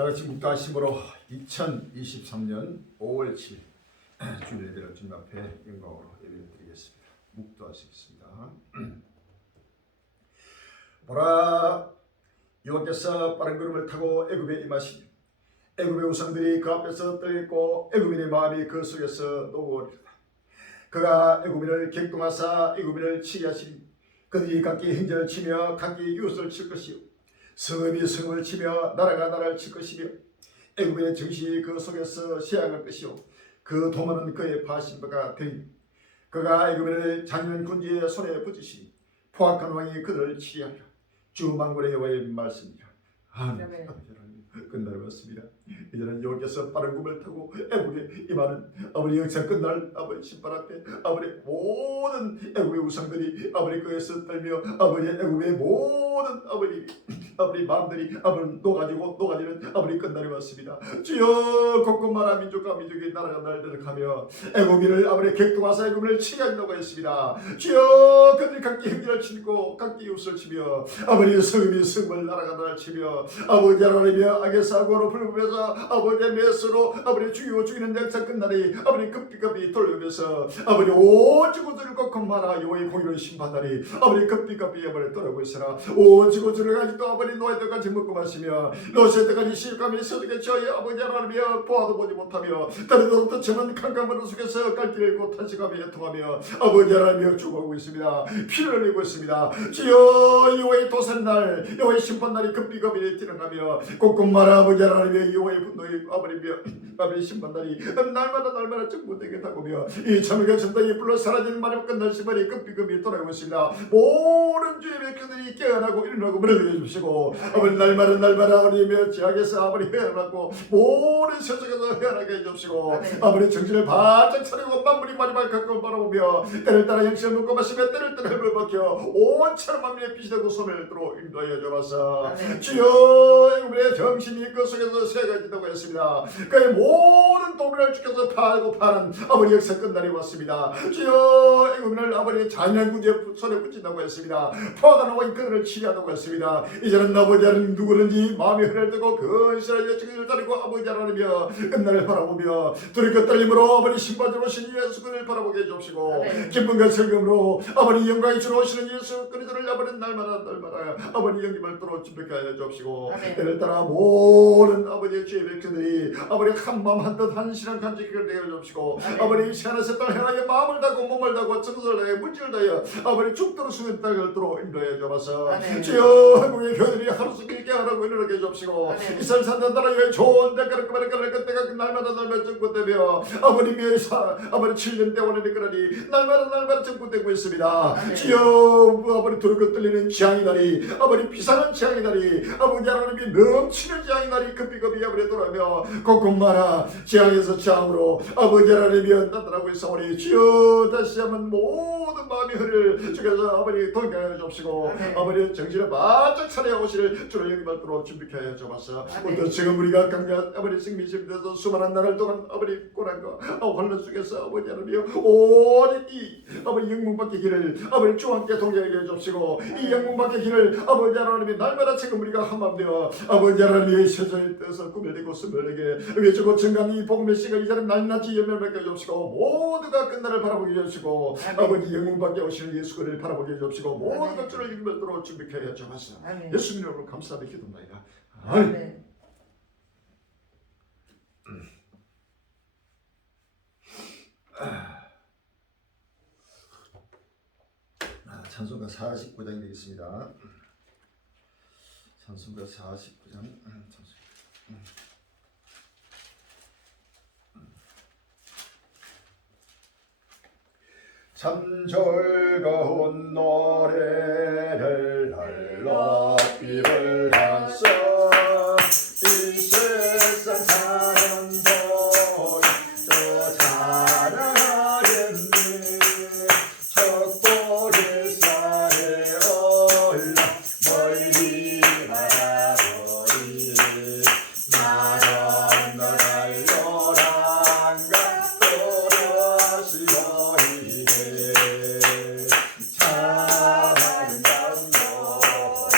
다같이 묵다심으로 2023년 5월 7일 주일 예배를 주님 앞에 영광으로 예배를 드리겠습니다. 묵도하시겠습니다. 보라, 여호와께서 빠른 구름을 타고 애굽에 임하시니 애굽의 우상들이 그 앞에서 떨고 애굽인의 마음이 그 속에서 녹으리로다. 그가 애굽인을 격동하사 애굽인을 치게 하시니 그들이 각기 행전을 치며 각기 이웃을 칠 것이요 성읍이 성읍을 치며 나라가 나라를 칠 것이며 애굽의 정신이 그 속에서 쇠약할 것이요 그 도만은 그의 파신바가 되니 그가 애굽인을 잔인한 군주의 손에 붙이시니 포악한 왕이 그들을 치게 하리라. 주 만군의 여호와의 말씀이라. 아멘. 끝나버렸습니다. 이제는 여호와께서 빠른 구름을 타고 애굽에 임하는 아버지 역사 끝날 아버지 신발 앞에 아버지 모든 애굽의 우상들이 아버지 그에서 떨며 아버지 애굽의 모든 아버지 마음들이 아버지 녹아지는 아버지 끝날이 왔습니다. 주여 곳곳마다 민족과 민족이 나라가 날들어가며 애굽인을 아버지 격동하사 애굽인을 치게 한다고 했습니다. 주여 그들이 각기 행진을 치고 각기 이웃을 치며 아버지 성읍이 성을 나라가 나라를 치며 아버지 하나님이여 악의 사고로 불구해서 아버지의 메스로 아버지 죽이고 죽이는 역사 끝나니 아버지 급비급이 돌려면서 아버지 온 지구들을 꺾어마라 여호와의 공의를 심판하니 아버지 급비급이 아버지 떠나고 있으나 온 지구들을 가지고 아버지 노예 때까지 먹고 마시며 노새 때까지 시집가며 서득에 저희 아버지 하나님이여 보아도 보지 못하며 다리도록 덧치는 캄캄한 속에서 갈 길을 잃고 탄식하며 애통하며 아버지 하나님이여 죽어가고 있습니다. 피를 흘리고 있습니다. 주여 여호와의 도산날 여호와의 심판날이 급비급이 뛰어가며 곳곳마다 아버지 하나님의 여호와의 분노의 아버지 심판날이 날마다 정부되게 다가오며 이 참을과 천당이 불러 사라지는 마지막 끝날 시간이 급비급이 돌아오고 있습니다. 모든 주의 백성들이 깨어나고 일어나고 무너져 주시고 아버지 날마다 아버지며 지하에서 아버지 회원하고 모든 세상에서 회원하게 해주시고 아버지 정신을 바짝 차리고 만물이 마지막 가까운 바라보며 때를 따라 영신을 먹고 마시며 때를 따라 헬을 박혀 온 차로 만민의 빛이 되고 손을 들어 인도하여 주옵소서. 주여 애굽의 정신이 그 속에서 새가지다고 했습니다. 그의 모든 도민을 주께서 팔고 파는 아버지 역사 끝날이 왔습니다. 주여 애굽인을 아버지 잔인한 군주의 손에 붙인다고 했습니다. 포악한 왕이 그들을 치리하다고 했습니다. 이제는 아버지 하나님 누구든지 마음이 흐를뜨고 근실한 여정을 따르고 아버지 하나님이여 끝날을 바라보며 두렵고 떨림으로 아버지 신바지로 오신 예수 그를 바라보게 해주시고 기쁨과 슬픔으로 아버지 영광이 주로 오시는 예수 그리스도를 아버지 날마다 아버지 영림을 들어 준비케 하여 주옵시고 때를 따라 모든 아버지의 주의 백성들이 아버지 한마음 한뜻 한실한 간직을 되게 해주옵시고 아버지 시간에서 땅 향하여 마음을 다고 몸을 다고 정성을 다하여 물질을 다하여 아버지 죽도록 수는 땅을 들어 인도해 주옵소서. 주여 한국의 교회들이 하루속히 깨어나고 일어나게 해주옵시고 이스라엘 산다 나라의 좋은 대가를 그때가 날마다 정부되며 아버지 7년 대원에 이끌어니 날마다 정부되고 있습니다. 주여 아버지 두렵고 떨리는 지향의 날이 아버지 비상한 지향의 날이 아버지 하나님이 넘치는 지향의 날이 급비급이 아버지 돌아오며 곳곳마다 지향에서 지향으로 아버지 하나님이 나타나고 있사오니 주여 다시 한번 모든 마음이 흐를 주께서 아버지 동행하여 주옵시고 아버지 정신을 바짝 차려 오실 주를 영광으로 준비케 하여 주옵소서. 오늘 지금 우리가 강한 아버지 생미심에서 수많은 날을 동안 아버지 고난과 환난 속에서 아버지 하나님이여 오직 이 아버지 영광받게 길을 아버지 주와 함께 동행하게 해 주옵시고 이 영광받게 길을 아버지 하나님이 날마다 지금 우리가 한마음되어 아버지 하나님의 세상에 떠서 꿈을 내고 숨을 내게 외치고 증강이 복음의 시간 이자는 날낮이 열매를 맺게 해주옵시고 모두가 끝날을 바라보게 해주시고 아버지 영광받게 오시는 예수 그를 바라보게 해주옵시고 모든 것들을 영광으로 준비케 하여 주옵소서. 예수님 이름으로 감사하며 기도합니다. 아멘. 찬송가 49장 되겠습니다. 찬송가 49장 참 즐거운 노래를 높이 불러서 이 세상 사람도 또 자랑하겠네. 척보리 산에 올라 멀리 바라보리 나는 너를 요란가 또렷이 보이네. 참 아름다운 노래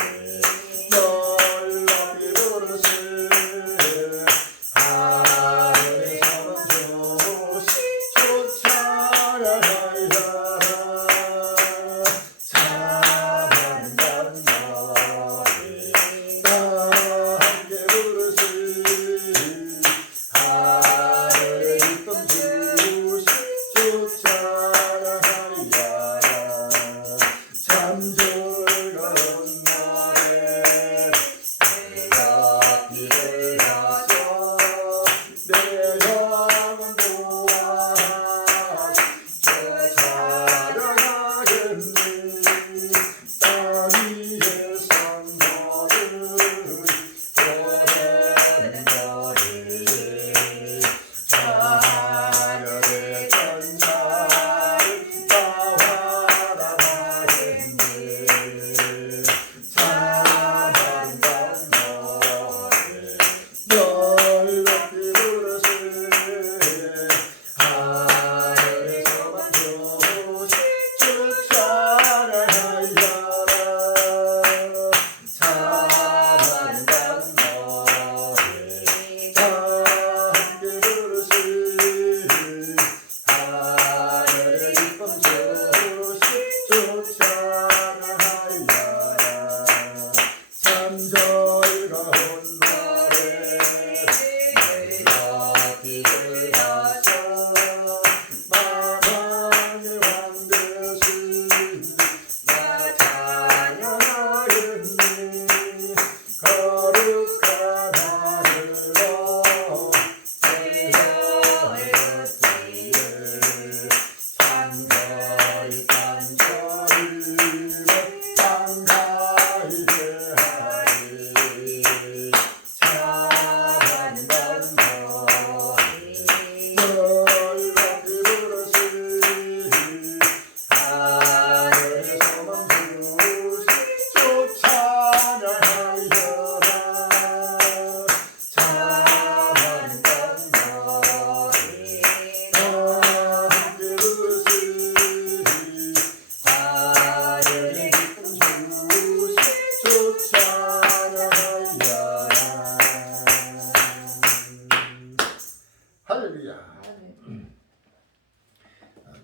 할렐루야.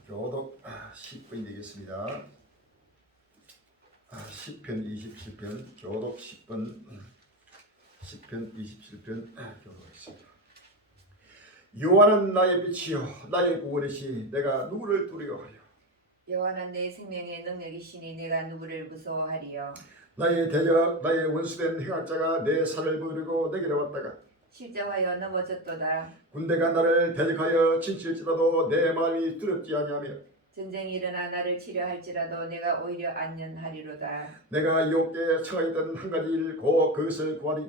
교독 10분이 되겠습니다. 10편 27편 교독 10분 10편 27편 교독하겠습니다. 여호와는 나의 빛이요 나의 구원이시니 내가 누구를 두려워하려. 여호와는 내 생명의 능력이시니 내가 누구를 무서워하리요. 나의 대적 나의 원수된 행악자가 내 살을 부르고 내게로 왔다가 실자하여 넘어졌도다. 군대가 나를 대적하여 친칠지라도 내 마음이 두렵지 아니하며 전쟁이 일어나 나를 치려할지라도 내가 오히려 안전하리로다. 내가 여호와께 청하였던 한 가지 일 곧 그것을 구하리.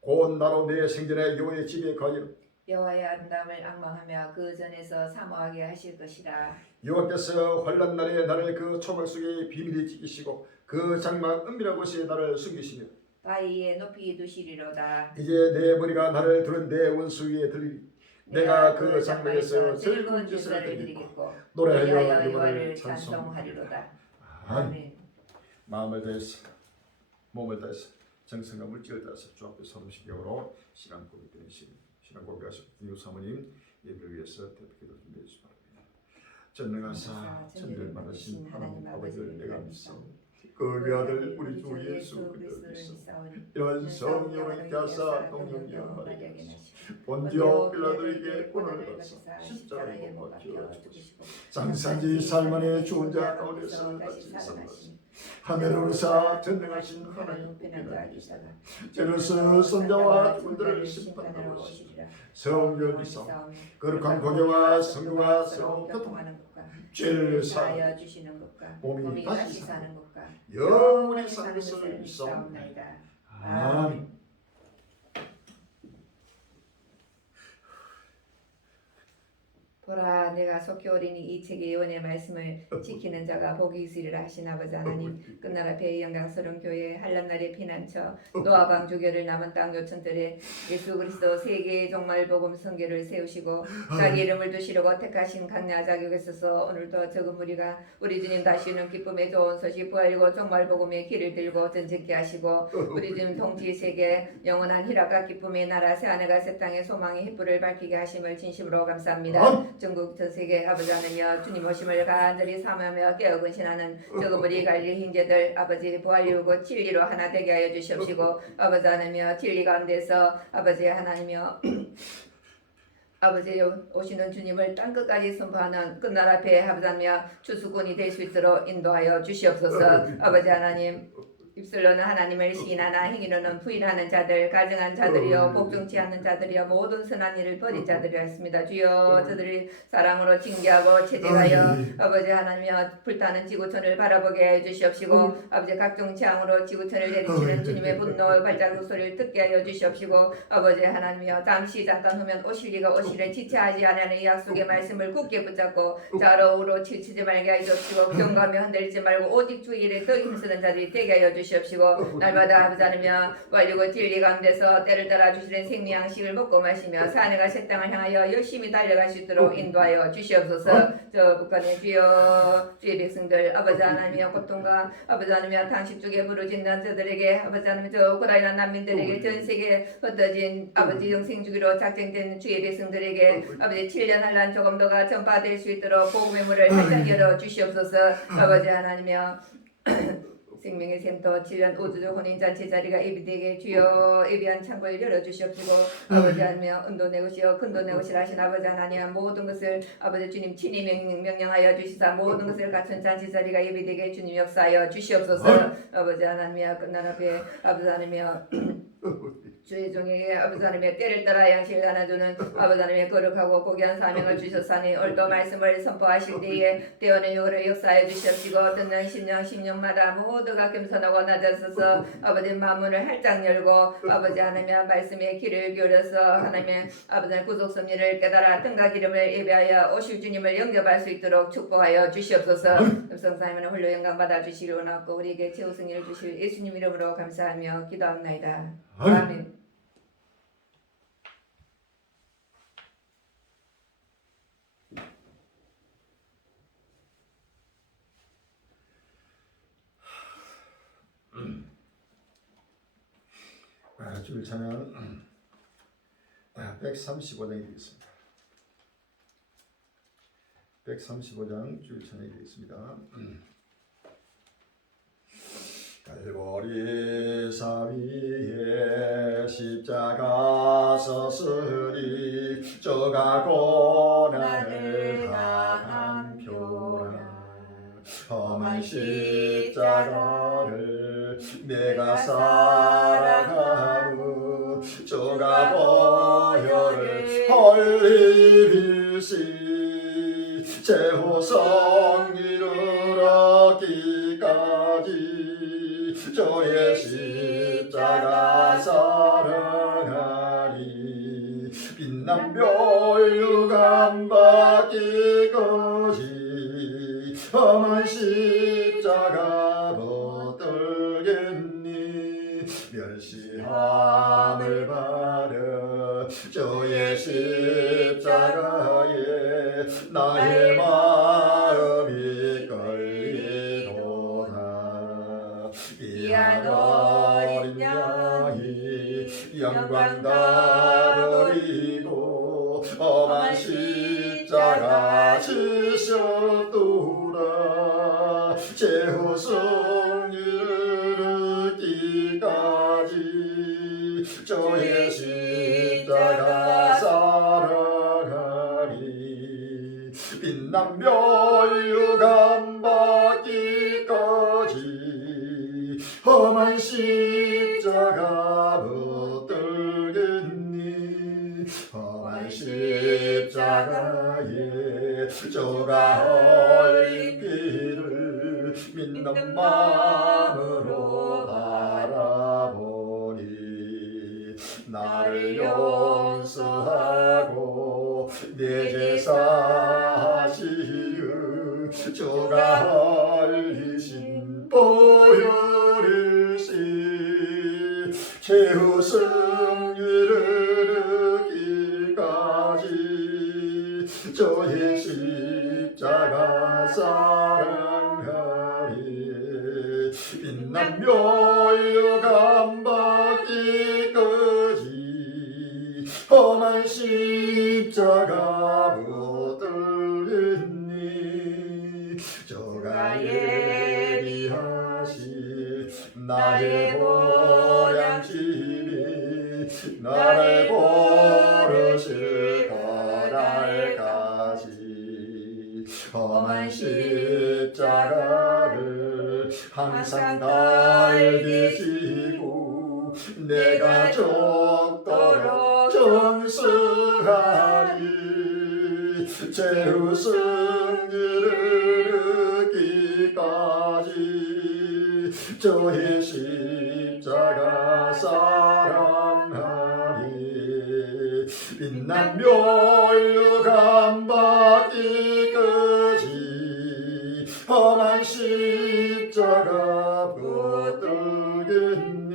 곧 나로 내 생전에 여호와의 집에 가리라. 여호와의 아름다움을 앙망하며 그 전에서 사모하게 하실 것이라. 여호와께서 환난 날에 나를 그 초막 속에 비밀히 지키시고 그 장막 은밀한 곳에 나를 숨기시며 바위에 높이 두시리로다. 이제 내 머리가 나를 두른 내 원수 위에 들리리. 내가 그 장막에서 즐거운 제사를 드리겠고 노래하여 여호와를 찬송하리로다. 아멘. 마음을 다해서 몸을 다해서 정성과 물질을 다해서 주 앞에 서는 신경으로 신앙 고백되는 신앙 고백하신 이웃 사모님 예배를 위해서 대표기도 준비해 주시기 바랍니다. 전능하사 천지를 만드신 하나님 아버지를 내가 믿사오니 그 외아들 우리 주 예수 그리스도를 믿사오니 이런 성령의 가사 동령녀 마리아에게 본디오 빌라도에게 오늘 받사 십자가에 못 박혀 죽으시고 장사지 살만의 좋은 자 가운데서 다시 살아나시니 하늘을 오르사 전능하신 하나님 우편한 자이시다가 제로스 선자와 죽은들을 심판하러 오시리라. 성령 믿사오니 거룩한 공예와 성령과 서로 교통하는 것과 죄를 사하여 주시는 것과 몸이 다시 사는 것과 영원히 사는 것을 믿사옵나이다. 아멘. 보라, 내가 속히 오리니 이 책의 예언의 말씀을 지키는 자가 복이 있으리라 하신 아버지 하나님, 끝나라 배의 영광스러운 교회 한란 날의 피난처 노아방 주교를 남은 땅 요천들에 예수 그리스도 세계의 종말 복음 성계를 세우시고 자기 이름을 두시려고 택하신 강야 자격에 있어서 오늘도 적은 무리가 우리 주님 다시 오는 기쁨의 좋은 소식 부활이고 종말 복음의 길을 들고 전쟁케 하시고 우리 주님 통치 세계 영원한 희락과 기쁨의 나라 새하늘과 새 땅의 소망의 햇불을 밝히게 하심을 진심으로 감사합니다. 전국 전 세계 아버지 하나님 주님 오심을 간절히 사모하며 깨어 근신하는 적은 무리 갈릴 형제들 아버지 부활 이루고 진리로 하나 되게 하여 주시옵시고 아버지 하나님 진리 가운데서 아버지 하나님이여 아버지 오시는 주님을 땅끝까지 선포하는 끝날 앞에 아버지 하나님 추수꾼이 될 수 있도록 인도하여 주시옵소서. 아버지 하나님 입술로는 하나님을 시인하나 행위로는 부인하는 자들 가증한 자들이여 복종치 않는 자들이여 모든 선한 일을 버린 자들이었습니다. 주여 저들이 사랑으로 징계하고 체제하여 아버지 하나님이여 불타는 지구촌을 바라보게 해주시옵시고 아버지 각종 재앙으로 지구촌을 내리치는 주님의 분노 발자국 소리를 듣게 하여 주시옵시고 아버지 하나님이여 잠시 잠깐 후면 오실 리가 오시를 지체하지 않는 이 약속의 말씀을 굳게 붙잡고 좌로우로 치치지 말게 하여 주시고 경감에 흔들리지 말고 오직 주 일에 더 힘쓰는 자들이 되게 하여 주시옵시고 날마다 아버지 하나며 완리고 진리 가운데서 때를 따라 주시는 생명 양식을 먹고 마시며 사내가 새 땅을 향하여 열심히 달려갈 수 있도록 인도하여 주시옵소서. 저 북한의 주여 주의 백성들 아버지 하나며 고통과 아버지 하나며 당신 쪽에 부르짖는 저들에게 아버지 하나며 저 우크라이나 난민들에게 전 세계에 흩어진 아버지 영생 주기로 작정된 주의 백성들에게 아버지 7년 한란 조금 더가 전파될 수 있도록 복음의 문을 활짝 열어 주시옵소서. 아버지 하나님여 생명의 샘터 7년 우주적 혼인잔치 자리가 예비되게 주여 예비한 창고를 열어주시옵시고 아버지 하나며 은도 내 것이여 근도 내 것이라 하신 아버지 하나님 모든 것을 아버지 주님 친히 명령하여 주시사 모든 것을 갖춘 잔치 자리가 예비되게 주님 역사하여 주시옵소서. 아버지 하나님이여 끝난 앞에 아버지 하나님이여 주의 종에게 아버지 하나님의 때를 따라 양식을 나눠주는 아버지 하나님의 거룩하고 고귀한 사명을 주셨사니 오늘도 말씀을 선포하실 때에 때어는 요를 역사해 주시옵시고 듣는 심령마다 모두가 겸손하고 낮아서서 아버지 마음문을 활짝 열고 아버지 하나님의 말씀에 귀를 기울여서 하나님의 아버지의 구속 섭리를 깨달아 등과 기름을 예배하여 오실 주님을 영접할 수 있도록 축복하여 주시옵소서. 엽성사님은 홀로 영광 받아 주시기를 원하고 우리에게 최후 승리를 주실 예수님 이름으로 감사하며 기도합나이다. 아멘. 주일 찬양 135장이 되겠습니다. 135장 주일 찬양이 되겠습니다. 갈보리 산 위에 십자가 서서리 져가 고난을 당한 표라. 험한 십자가를 내가 살아가고 져가 보혈을 헐리빌시 제후성 이르렀기까지 저의 십자가 사랑하리. 빛난 멸류관 받기까지 험한 십자가 붙들겠니. 멸시함을 받아 저의 십자가에 나의 마음이 끌리도다. 이한 어린 양이 영광 다 버리고 험한 십자가 지셨도다. 제후성 이르기까지 저의 십자가 사랑하리. 빛난 멸류관 받기까지 험한 십자가 붙들겠니. 험한 십자가에 저가 흘린 피를 믿는 마음으로 바라보니. 나를 용서하고 내 제사 하시유 저가 흘리신 보혈일시. 제후성 이르기까지 저의 십자가 사랑하리. 빛난 멸류관 받기까지 험한 십자가 붙들겠니. 저가 예비하시 나의 보량짐이 나를 고르실 거랄까지. 험한 십자가를 항상 달리시고 내가 죽도록 정승하리. 제후성 이르기까지 저의 십자가 사랑하리. 빛난 멸류관 받기까지 험한 십자가 붙들겠니.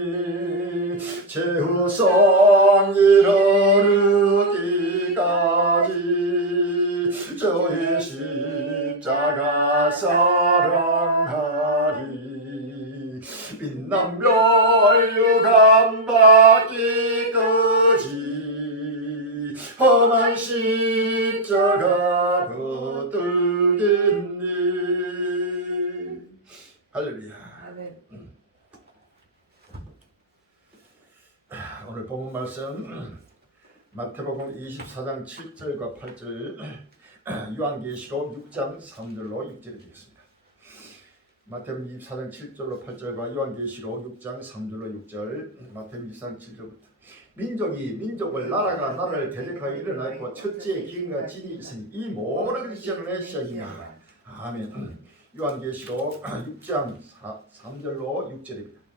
제후성 이르기까지 저의 십자가 사랑하리. 빛난 멸류관 받기까지 험한 십자가 붙들겠니. 할렐루야. 오늘 본문 말씀 마태복음 24장 7절과 8절, 요한계시록 6장 3절로 6절이 되겠습니다. 마태복음 24장 7절로 8절과 요한계시록 6장 3절로 6절. 마태복음 24장 7절부터 민족이 민족을 나라가 나라를 대적하여 일어나 있고 첫째 기근과 진이 있으니 이 모든 것이 시작의 시작이냐. 아멘. 요한계시록 6장 3절로 6절입니다.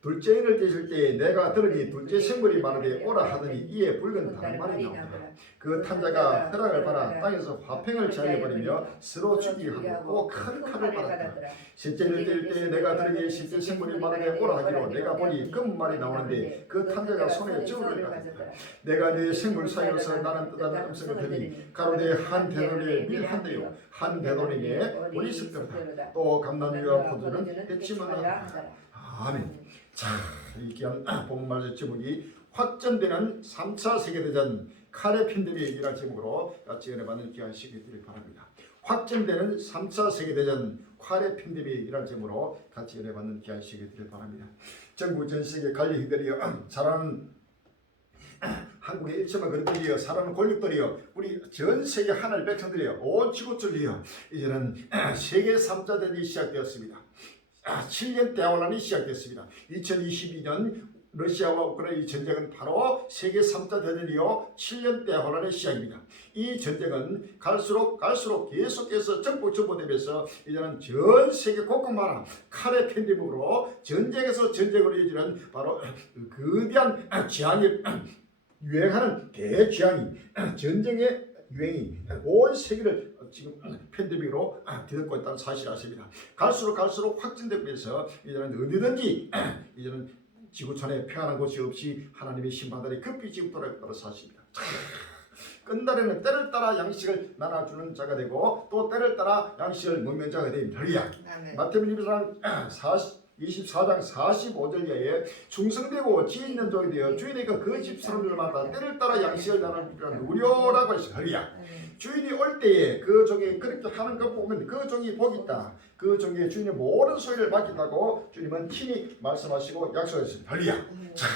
둘째 인을 떼실 때 내가 들으니 둘째 생물이 말하되 오라 하더니 이에 붉은 달말이 나오더라. 그 탄자가 허락을 받아 땅에서 화평을 제하여버리며 서로 죽이게 하고 또 큰 칼을 받았다. 셋째 인을 뗄 때 내가 들으니 셋째 생물이 말하되 오라 하기로 내가 보니 금말이 나오는데 그 탄자가 손에 저울을 가졌다. 내가 네 생물 사이로서 나는 뜻하는 음성을 들으니 가로되 한 대돈에 밀 한 대요 한 대돈에게 우리 습격다. 또 감람이와 포도는 해치면 하라. 아멘. 자, 이 귀한 본문말씀 제목이 확전되는 3차 세계대전 칼의 팬데믹이라는 제목으로 같이 은혜받는 귀한 시간이 되길 바랍니다. 확전되는 3차 세계대전 칼의 팬데믹이라는 제목으로 같이 은혜받는 귀한 시간이 되길 바랍니다. 전국 전 세계 관리들이여 자라는 한국의 일체만 그들이여 살아는 권력들이여 우리 전 세계 하늘 백성들이여 온 지구촌이여 이제는 세계 3차 대전이 시작되었습니다. 7년 대환란이 시작됐습니다. 2022년 러시아와 우크라이나 전쟁은 바로 세계 3차 대전이요 7년 대환란의 시작입니다. 이 전쟁은 갈수록 계속해서 전보되면서 이제는 전 세계 곳곳마다 칼의 팬데믹으로 전쟁에서 전쟁으로 이어지는 바로 거대한 재앙이 유행하는 대재앙이 전쟁의 유행이 온 세계를 지금 팬데믹으로 뒤덮고 있다는 사실을 아십니다. 갈수록 확진되면서 이제는 어디든지 이제는 지구촌에 평안한 곳이 없이 하나님의 심판들이 급히 지금 돌아왔다는 사실입니다. 끝날에는 때를 따라 양식을 나눠주는 자가 되고 또 때를 따라 양식을 먹는 자가 됩니다. 할렐루야. 마태복음 24장 45절에 충성되고 지혜 있는 종이 되어 주인의 그 집 사람들마다 때를 따라 양식을 나눠주라 누려라고 했어요. 할렐루야. 주인이 올 때에 그 종이 그렇게 하는 것 보면 그 종이 복이 있다. 그 종이 주인의 모든 소유를 맡긴다고 주님은 친히 말씀하시고 약속했습니다. 할렐루야. 자,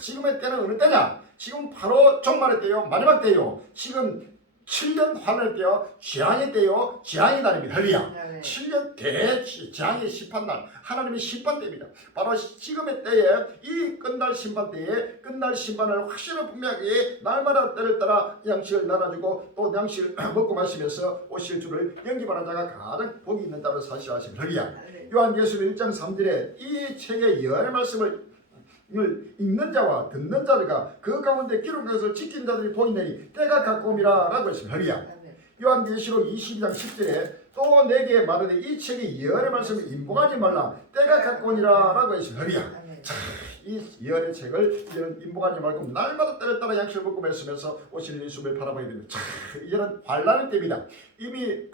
지금의 때는 어느 때냐? 지금 바로 종말의 때요, 마지막 때요. 지금 7년 환란의 때요, 재앙의 때요, 재앙의 날입니다. 할렐루야. 7년 대재앙의 심판날, 하나님의 심판때입니다. 바로 지금의 때에 이 끝날 심판 때에 끝날 심판을 확실히 분명하게 날마다 때를 따라 양식을 나눠주고 또 양식을 먹고 마시면서 오실 줄을 연기바라는 자가 가장 복이 있는 자를 사실 아십니다. 할렐루야. 요한계시록 1장 3절에 이 책의 예언의 말씀을 읽는 자와 듣는 자가 그 가운데 기록한 것을 지킨 자들이 보이느니 때가 가까움이라 라고 했습니다. 할렐루야. 요한계시록 22장 10절에 또 내게 말하되 이 책의 예언의 말씀을 인봉하지 말라 때가 가까우니라 라고 했습니다. 할렐루야. 자, 이 예언의 책을 이제는 인봉하지 말고 날마다 때를 따라 양식을 먹고 마시면서 오시는 예수를 바라봐야 됩니다. 자, 이제는 환란의 때입니다. 이미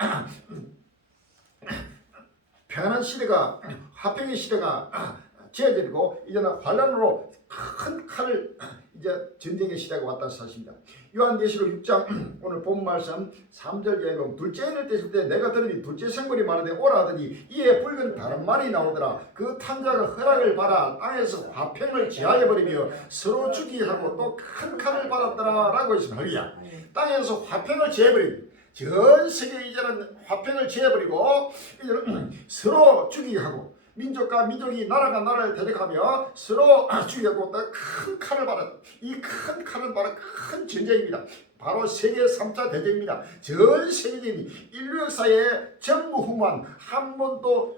평안한 시대가 화평의 시대가 지어지고 이제는 환란으로 큰 칼을 이제 전쟁의 시대가 왔다는 사실입니다. 요한계시록 6장 오늘 본 말씀 3절 이하에 보면 둘째 해를 떼실 때 내가 들으니 둘째 생물이 말하되 오라 하더니 이에 붉은 다른 말이 나오더라. 그 탄자가 허락을 받아 땅에서 화평을 제하여버리며 서로 죽이게 하고 또 큰 칼을 받았더라 라고 했습니다. 할렐루야. 땅에서 화평을 제해버리고 전 세계 이제는 화평을 제해버리고 이제는 서로 죽이게 하고 민족과 민족이 나라가 나라를 대적하며 서로 죽이고 또 큰 칼을 받아 이 큰 칼을 받아 큰 전쟁입니다. 바로 세계 3차 대전입니다. 전 세계적인 인류 역사에 전무후무한 한 번도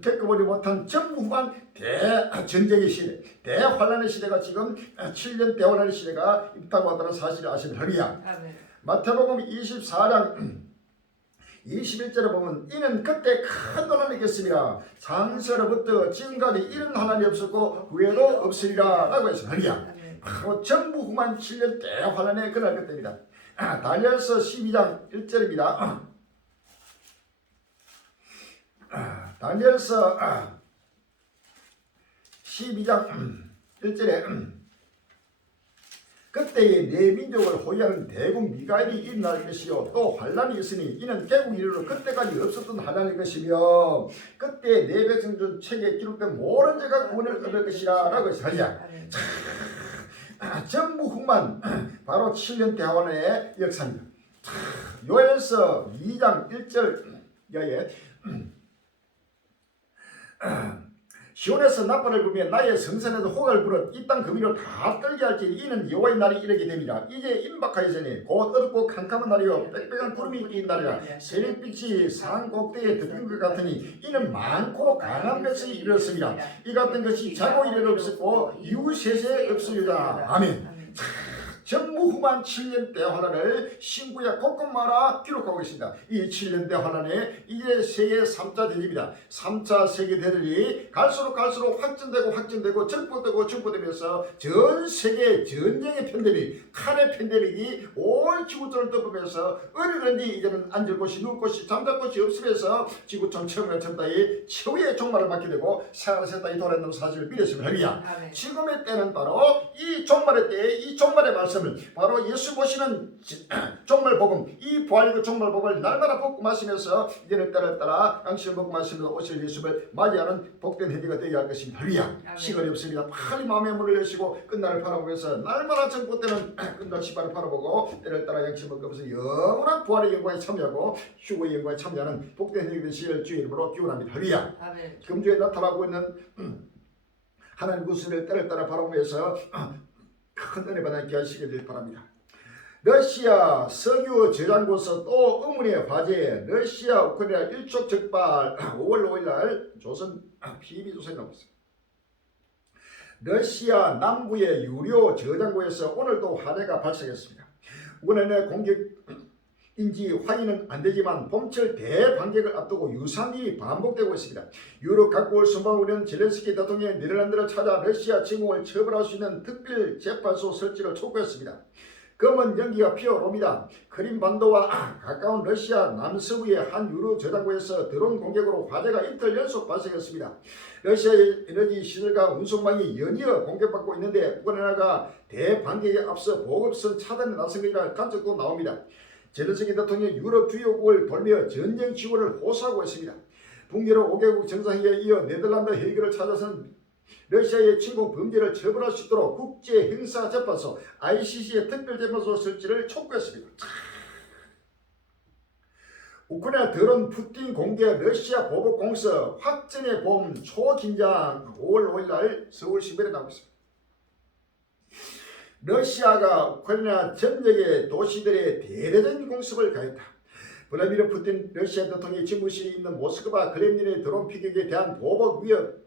겪어보지 못한 전무후무한 대전쟁의 시대, 대환란의 시대가 지금 7년 대환란의 시대가 있다고 하다는 사실을 아십니다. 할렐루야. 마태복음 24장 21절에 보면 이는 그때 큰 논란이 있겠으리라. 장세로부터 지금까지 이런 환란이 없었고 후에도 없으리라 라고 했습니다. 할렐루야. 전무후무한 7년 대환란의 그날 그때입니다. 다니엘서 12장 1절입니다. 다니엘서 12장 1절에 그때에 내 민족을 호위하는 대국 미가엘이 일어날 것이요 또 환란이 있으니 이는 개국 이후로 그때까지 없었던 환란일 것이며 그때 내 백성 중 책에 기록된 모든 죄가 구원을 얻을 것이라 라고 했습니다. 전무후무한 바로 7년 대환란의 역사입니다. 요엘서 2장 1절에 시온에서 나팔을 불며 나의 성산에서 호각을 불어 이 땅 금이로 다 떨게 할지 이는 여호와의 날이 이르게 됩니다. 이제 임박하였으니 곧 어둡고 캄캄한 날이요 빽빽한 구름이 낀 날이라 새벽빛이 산 꼭대기에 덮인 것 같으니 이는 많고 강한 백성이 이르렀습니다. 이 같은 것이 자고 이래로 없었고 이후 세세에 없으리라. 아멘. 전무후무한 7년대 환란을 신구약 곳곳마다 기록하고 있습니다. 이 7년대 환란에 이제 세계 3차 대전입니다. 3차 세계대전이 갈수록 확진되고 전포되면서 전 세계 전쟁의 팬데믹, 칼의 팬데믹이 온 지구촌을 덮으면서 어디든지 이제는 앉을 곳이 누울 곳이 잠잘 곳이 없으면서 지구촌 최후의 첨다의 최후의 종말을 맞게 되고 생활의 따위 돌아있는 사실을 믿었으면 합니다. 지금의 때는 바로 이 종말의 때에 이 종말의 말씀을 바로 예수 보시는 종말복음, 이 부활의 종말복음을 날마다 먹고 마시면서 이제는 때를 따라 양식을 먹고 마시면서 오실 예수를 맞이하는 복된 해비가 되어야 할 것입니다. 할렐루야. 시간이 없습니다. 빨리 마음의 문을 여시고 끝날을 바라보면서 날마다 전봇대는 끝날 시발을 바라보고 때를 따라 양식을 먹으면서 영원한 부활의 영광에 참여하고 휴거의 영광에 참여하는 복된 해비가 되시길 주의 이름으로 기원합니다. 할렐루야. 금주에 나타나고 있는 하나님 구슬을 때를 따라 바라보면서 큰 은혜 받아 기하시길 바랍니다. 러시아 석유 저장고서 또 의문의 화재, 러시아 우크라이나 일촉즉발 5월 5일날 조선 PB조선이 나오고 있습니다. 러시아 남부의 유료 저장고에서 오늘도 화재가 발생했습니다. 우크라이나 공격인지 확인은 안되지만 봄철 대반격을 앞두고 유사한 일이 반복되고 있습니다. 유럽 각국을 순방하는 젤렌스키 대통령이 네덜란드를 찾아 러시아 침공을 처벌할 수 있는 특별 재판소 설치를 촉구했습니다. 검은 연기가 피어오릅니다. 크림반도와 가까운 러시아 남서부의 한 유로 저장고에서 드론 공격으로 화재가 이틀 연속 발생했습니다. 러시아의 에너지 시설과 운송망이 연이어 공격받고 있는데 우크라이나가 대반격에 앞서 보급선 차단에 나선 것이라는 관측도 나옵니다. 젤렌스키 대통령이 유럽 주요국을 돌며 전쟁 지원을 호소하고 있습니다. 북유럽 5개국 정상회의에 이어 네덜란드 회의를 찾아서는 러시아의 침공 범죄를 처벌할 수 있도록 국제형사재판소 ICC의 특별재판소 설치를 촉구했습니다. 우크라이나 드론 푸틴 공개 러시아 보복 공습 확전의 봄 초긴장 5월 5일날 서울 신문에 나오고 있습니다. 러시아가 우크라이나 전역의 도시들의 대대적인 공습을 가했다. 블라디미르 푸틴 러시아 대통령이 집무실이 있는 모스크바 크렘린의 드론 피격에 대한 보복 위협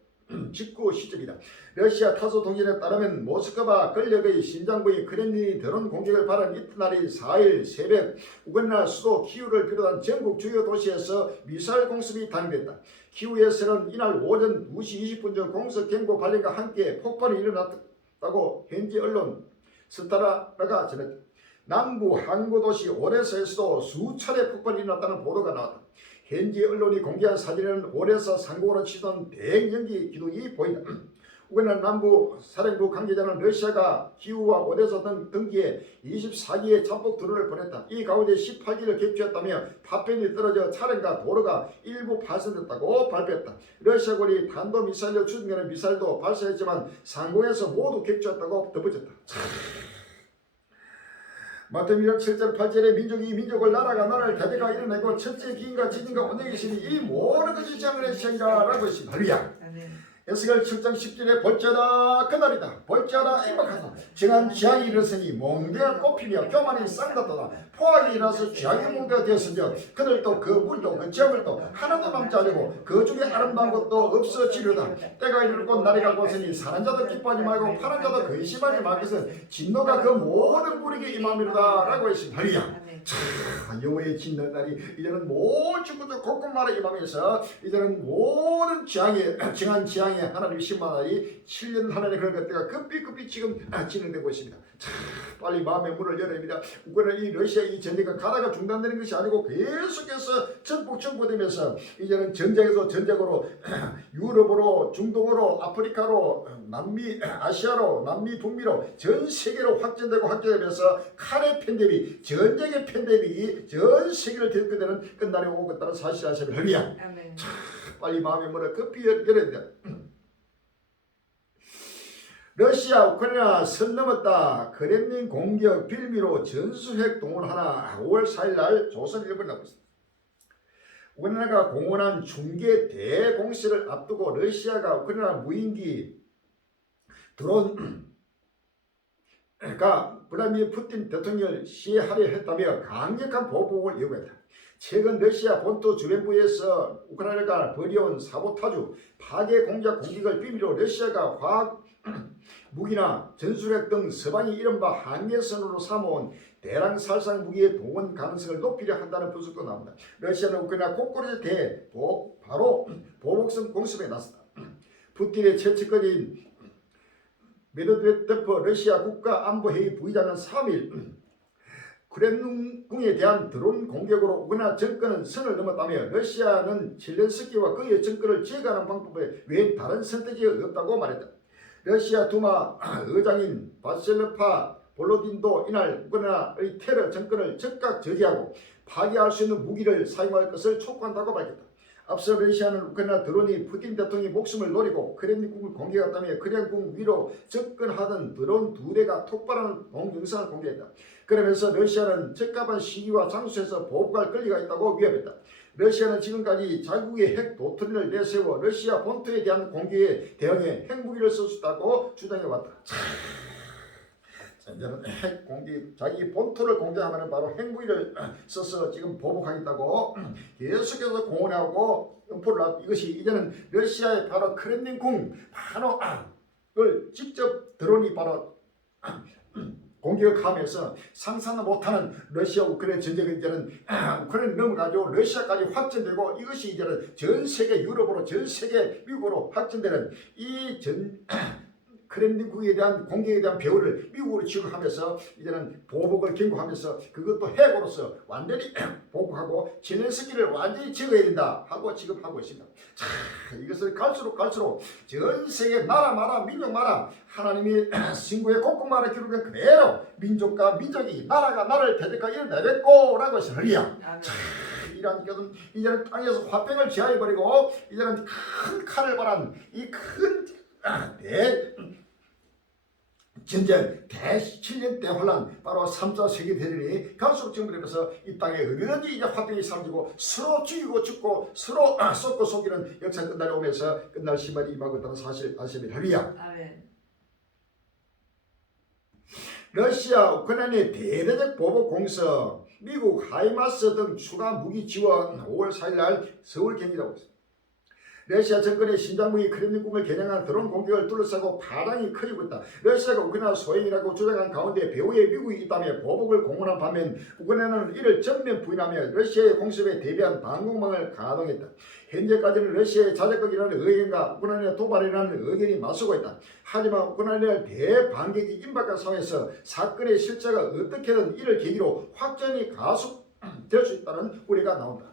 직후 시점이다. 러시아 타스 통신에 따르면 모스크바 권력의 심장부인 크렘린이 드론 공격을 받은 이튿날인 4일 새벽 우크라이나 수도 키우를 비롯한 전국 주요 도시에서 미사일 공습이 단행됐다. 키우에서는 이날 오전 2시 20분 전 공습 경보 발령과 함께 폭발이 일어났다고 현지 언론 스타라가 전했다. 남부 항구도시 오데사에서도 수차례 폭발이 일어났다는 보도가 나왔다. 현지 언론이 공개한 사진에는 오데사 상공으로 치던 대연기 기둥이 보인다. 우크라이나 남부 사령부 관계자는 러시아가 키우와 오데사 등지에 24기의 잠복 드론을 보냈다. 이 가운데 18기를 격추했다며 파편이 떨어져 차량과 도로가 일부 파손됐다고 발표했다. 러시아군이 탄도미사일로 추진하는 미사일도 발사했지만 상공에서 모두 격추했다고 덧붙였다. 마태복음 7절 8절에 민족이 민족을 나라가 나라를 대대가 일어나고 첫째 기인과 지진과 온전히 계시니 이 모든 것이 장래 생각하라고 했습니다. 할렐루야. 에스겔 7장 10절에 볼지어다 그날이다 볼지어다 임박하다 정한 지향이 일었으니 몽대가 꽃피며 교만이 쌍다떠다 포악이 일어나서 지향의 몽대가 되었으며 그들도 그 물도 그 지역을도 하나도 남지 않으고 그 중에 아름다운 것도 없어지려다 때가 이르고 날이 갈 것이니 사는 자도 기뻐하지 말고 파는 자도 근심하지 말 것은 진노가 그 모든 뿌리게 임함이로다 라고 했습니다. 할렐루야. 여호와의 진노의 날이 이제는 모든 주부터 곳곳마다 임하면서 이제는 모든 정한 지향에 하나님이 심판하니 7년 하나님의 그런 것들가 급히 지금 진행되고 있습니다. 빨리 마음의 문을 열어야 합니다. 우크라이나 이 러시아 이 전쟁가 가다가 중단되는 것이 아니고 계속해서 전폭되면서 이제는 전쟁에서 전쟁으로 유럽으로 중동으로 아프리카로 남미 아시아로 남미 북미로 전 세계로 확전되면서 칼의 팬데믹 전쟁의 팬데믹이 전 세계를 뒤덮게 끝날이 오고 있다는 사실 아시면 할렐루야. 빨리 마음의 문을 급히 열어야 됩니다. 러시아 우크라이나 선 넘었다. 크렘린 공격 빌미로 전술핵 동원하나 5월 4일 날 조선일보에 나오고 있습니다. 우크라이나가 공언한 중계 대공세를 앞두고 러시아가 우크라이나 무인기 드론가 블라디미르 푸틴 대통령을 시해하려 했다며 강력한 보복을 요구했다. 최근 러시아 본토 주변부에서 우크라이나가 벌여온 사보타주 파괴 공작 공격을 빌미로 러시아가 화학 무기나 전술핵 등 서방이 이른바 한계선으로 삼아온 대량 살상 무기의 동원 가능성을 높이려 한다는 분석도 나옵니다. 러시아는 우크라이나 곳곳에 바로 보복성 공습에 나섰다. 푸틴의 최측근인 메드베데프 러시아 국가안보회의 부의장은 3일 크렘린궁에 대한 드론 공격으로 우크라이나 정권은 선을 넘었다며 러시아는 젤렌스키와 그의 정권을 제거하는 방법에 외에 다른 선택지가 없다고 말했다. 러시아 두마 의장인 바셀레파 볼로딘도 이날 우크라이나의 테러 정권을 즉각 저지하고 파괴할 수 있는 무기를 사용할 것을 촉구한다고 밝혔다. 앞서 러시아는 우크라이나 드론이 푸틴 대통령의 목숨을 노리고 크렘린궁을 공격했다며 크렘린궁 위로 접근하던 드론 2대가 폭발하는 동영상을 공개했다. 그러면서 러시아는 적합한 시기와 장소에서 보복할 권리가 있다고 위협했다. 러시아는 지금까지 자국의 핵 도트린을 내세워 러시아 본토에 대한 공격에 대응해 핵무기를 쓸 수 있다고 주장해왔다. 이제는 핵 공격, 자기 본토를 공격하면 바로 핵무기를 써서 지금 보복하겠다고 계속해서 공언하고 음포를 놨다. 이것이 이제는 러시아의 바로 크렘린궁 바로를 직접 드론이 바로 공격을 하면서 상상도 못하는 러시아 우크라이나 전쟁은 이제는 우크라이나 넘어가지고 러시아까지 확전되고 이것이 이제는 전 세계 유럽으로 전 세계 미국으로 확전되는 이 크렘린궁에 대한 공격에 대한 배후를 미국으로 취급하면서 이제는 보복을 경고하면서 그것도 핵으로서 완전히 보복하고 젤렌스키를 완전히 제거해야 된다 하고 지금 하고 있습니다. 자, 이것을 갈수록 전 세계 나라마다 민족마다 하나님이 신구의 곳곳마다 기록된 그대로 민족과 민족이 나라가 나를 대적하여 일어나겠고 라고 했어요. 자, 이런 것은 이제는 땅에서 화평을 제하해버리고 이제는 큰 칼을 발한 이 큰 전쟁 대7년 대환란 바로 3차 세계대전이 갈수록 증발하면서 이 땅에 어디든지 이제 화평이 사라지고 서로 죽이고 죽고 서로 쏟고 속이는 역사가 끝날이 오면서 끝날 시간이 임하고 있다는 사실 아시면 할렐루야. 러시아 우크라이나의 대대적 보복 공습 미국 하이마스 등 추가 무기 지원 5월 4일 날 서울 경기라고 있습니다. 러시아 정권의 신장무기 크렘린궁을 겨냥한 드론 공격을 둘러싸고 파장이 커지고 있다. 러시아가 우크라이나 소행이라고 주장한 가운데 배후에 미국이 있다며 보복을 공언한 반면 우크라이나는 이를 전면 부인하며 러시아의 공습에 대비한 방공망을 가동했다. 현재까지는 러시아의 자적극이라는 의견과 우크라이나 도발이라는 의견이 맞서고 있다. 하지만 우크라이나의 대반격이 임박한 상황에서 사건의 실체가 어떻게든 이를 계기로 확전이 가속될 수 있다는 우려가 나온다.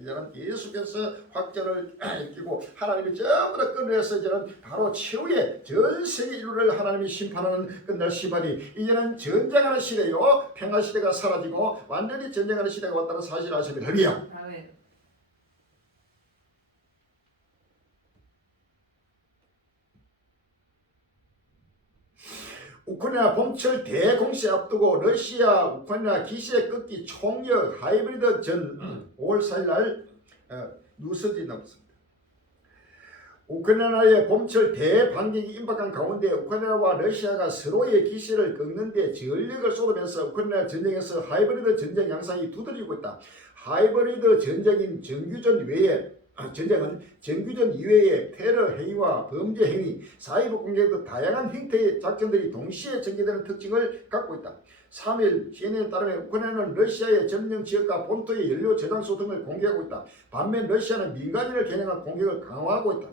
이제는 예수께서 확전을 일으키고 하나님이 전부 다 끝내서 이제는 바로 최후의 전 세계 인류를 하나님이 심판하는 끝날 시간이 이제는 전쟁하는 시대요. 평화 시대가 사라지고 완전히 전쟁하는 시대가 왔다는 사실 아시면 할렐루야. 우크라이나 봄철 대공세 앞두고 러시아 우크라이나 기세 끊기 총력 하이브리드 전 5월 4일 날 뉴스들이 나왔습니다. 우크라이나의 봄철 대반격이 임박한 가운데 우크라이나와 러시아가 서로의 기세를 끊는 데 전력을 쏟으면서 우크라이나 전쟁에서 하이브리드 전쟁 양상이 두드러지고 있다. 하이브리드 전쟁인 전쟁은 정규전 이외의 테러 행위와 범죄 행위, 사이버 공격 등 다양한 형태의 작전들이 동시에 전개되는 특징을 갖고 있다. 3일 CNN에 따르면 우크라이나는 러시아의 점령 지역과 본토의 연료 저장소 등을 공개하고 있다. 반면 러시아는 민간인을 겨냥한 공격을 강화하고 있다.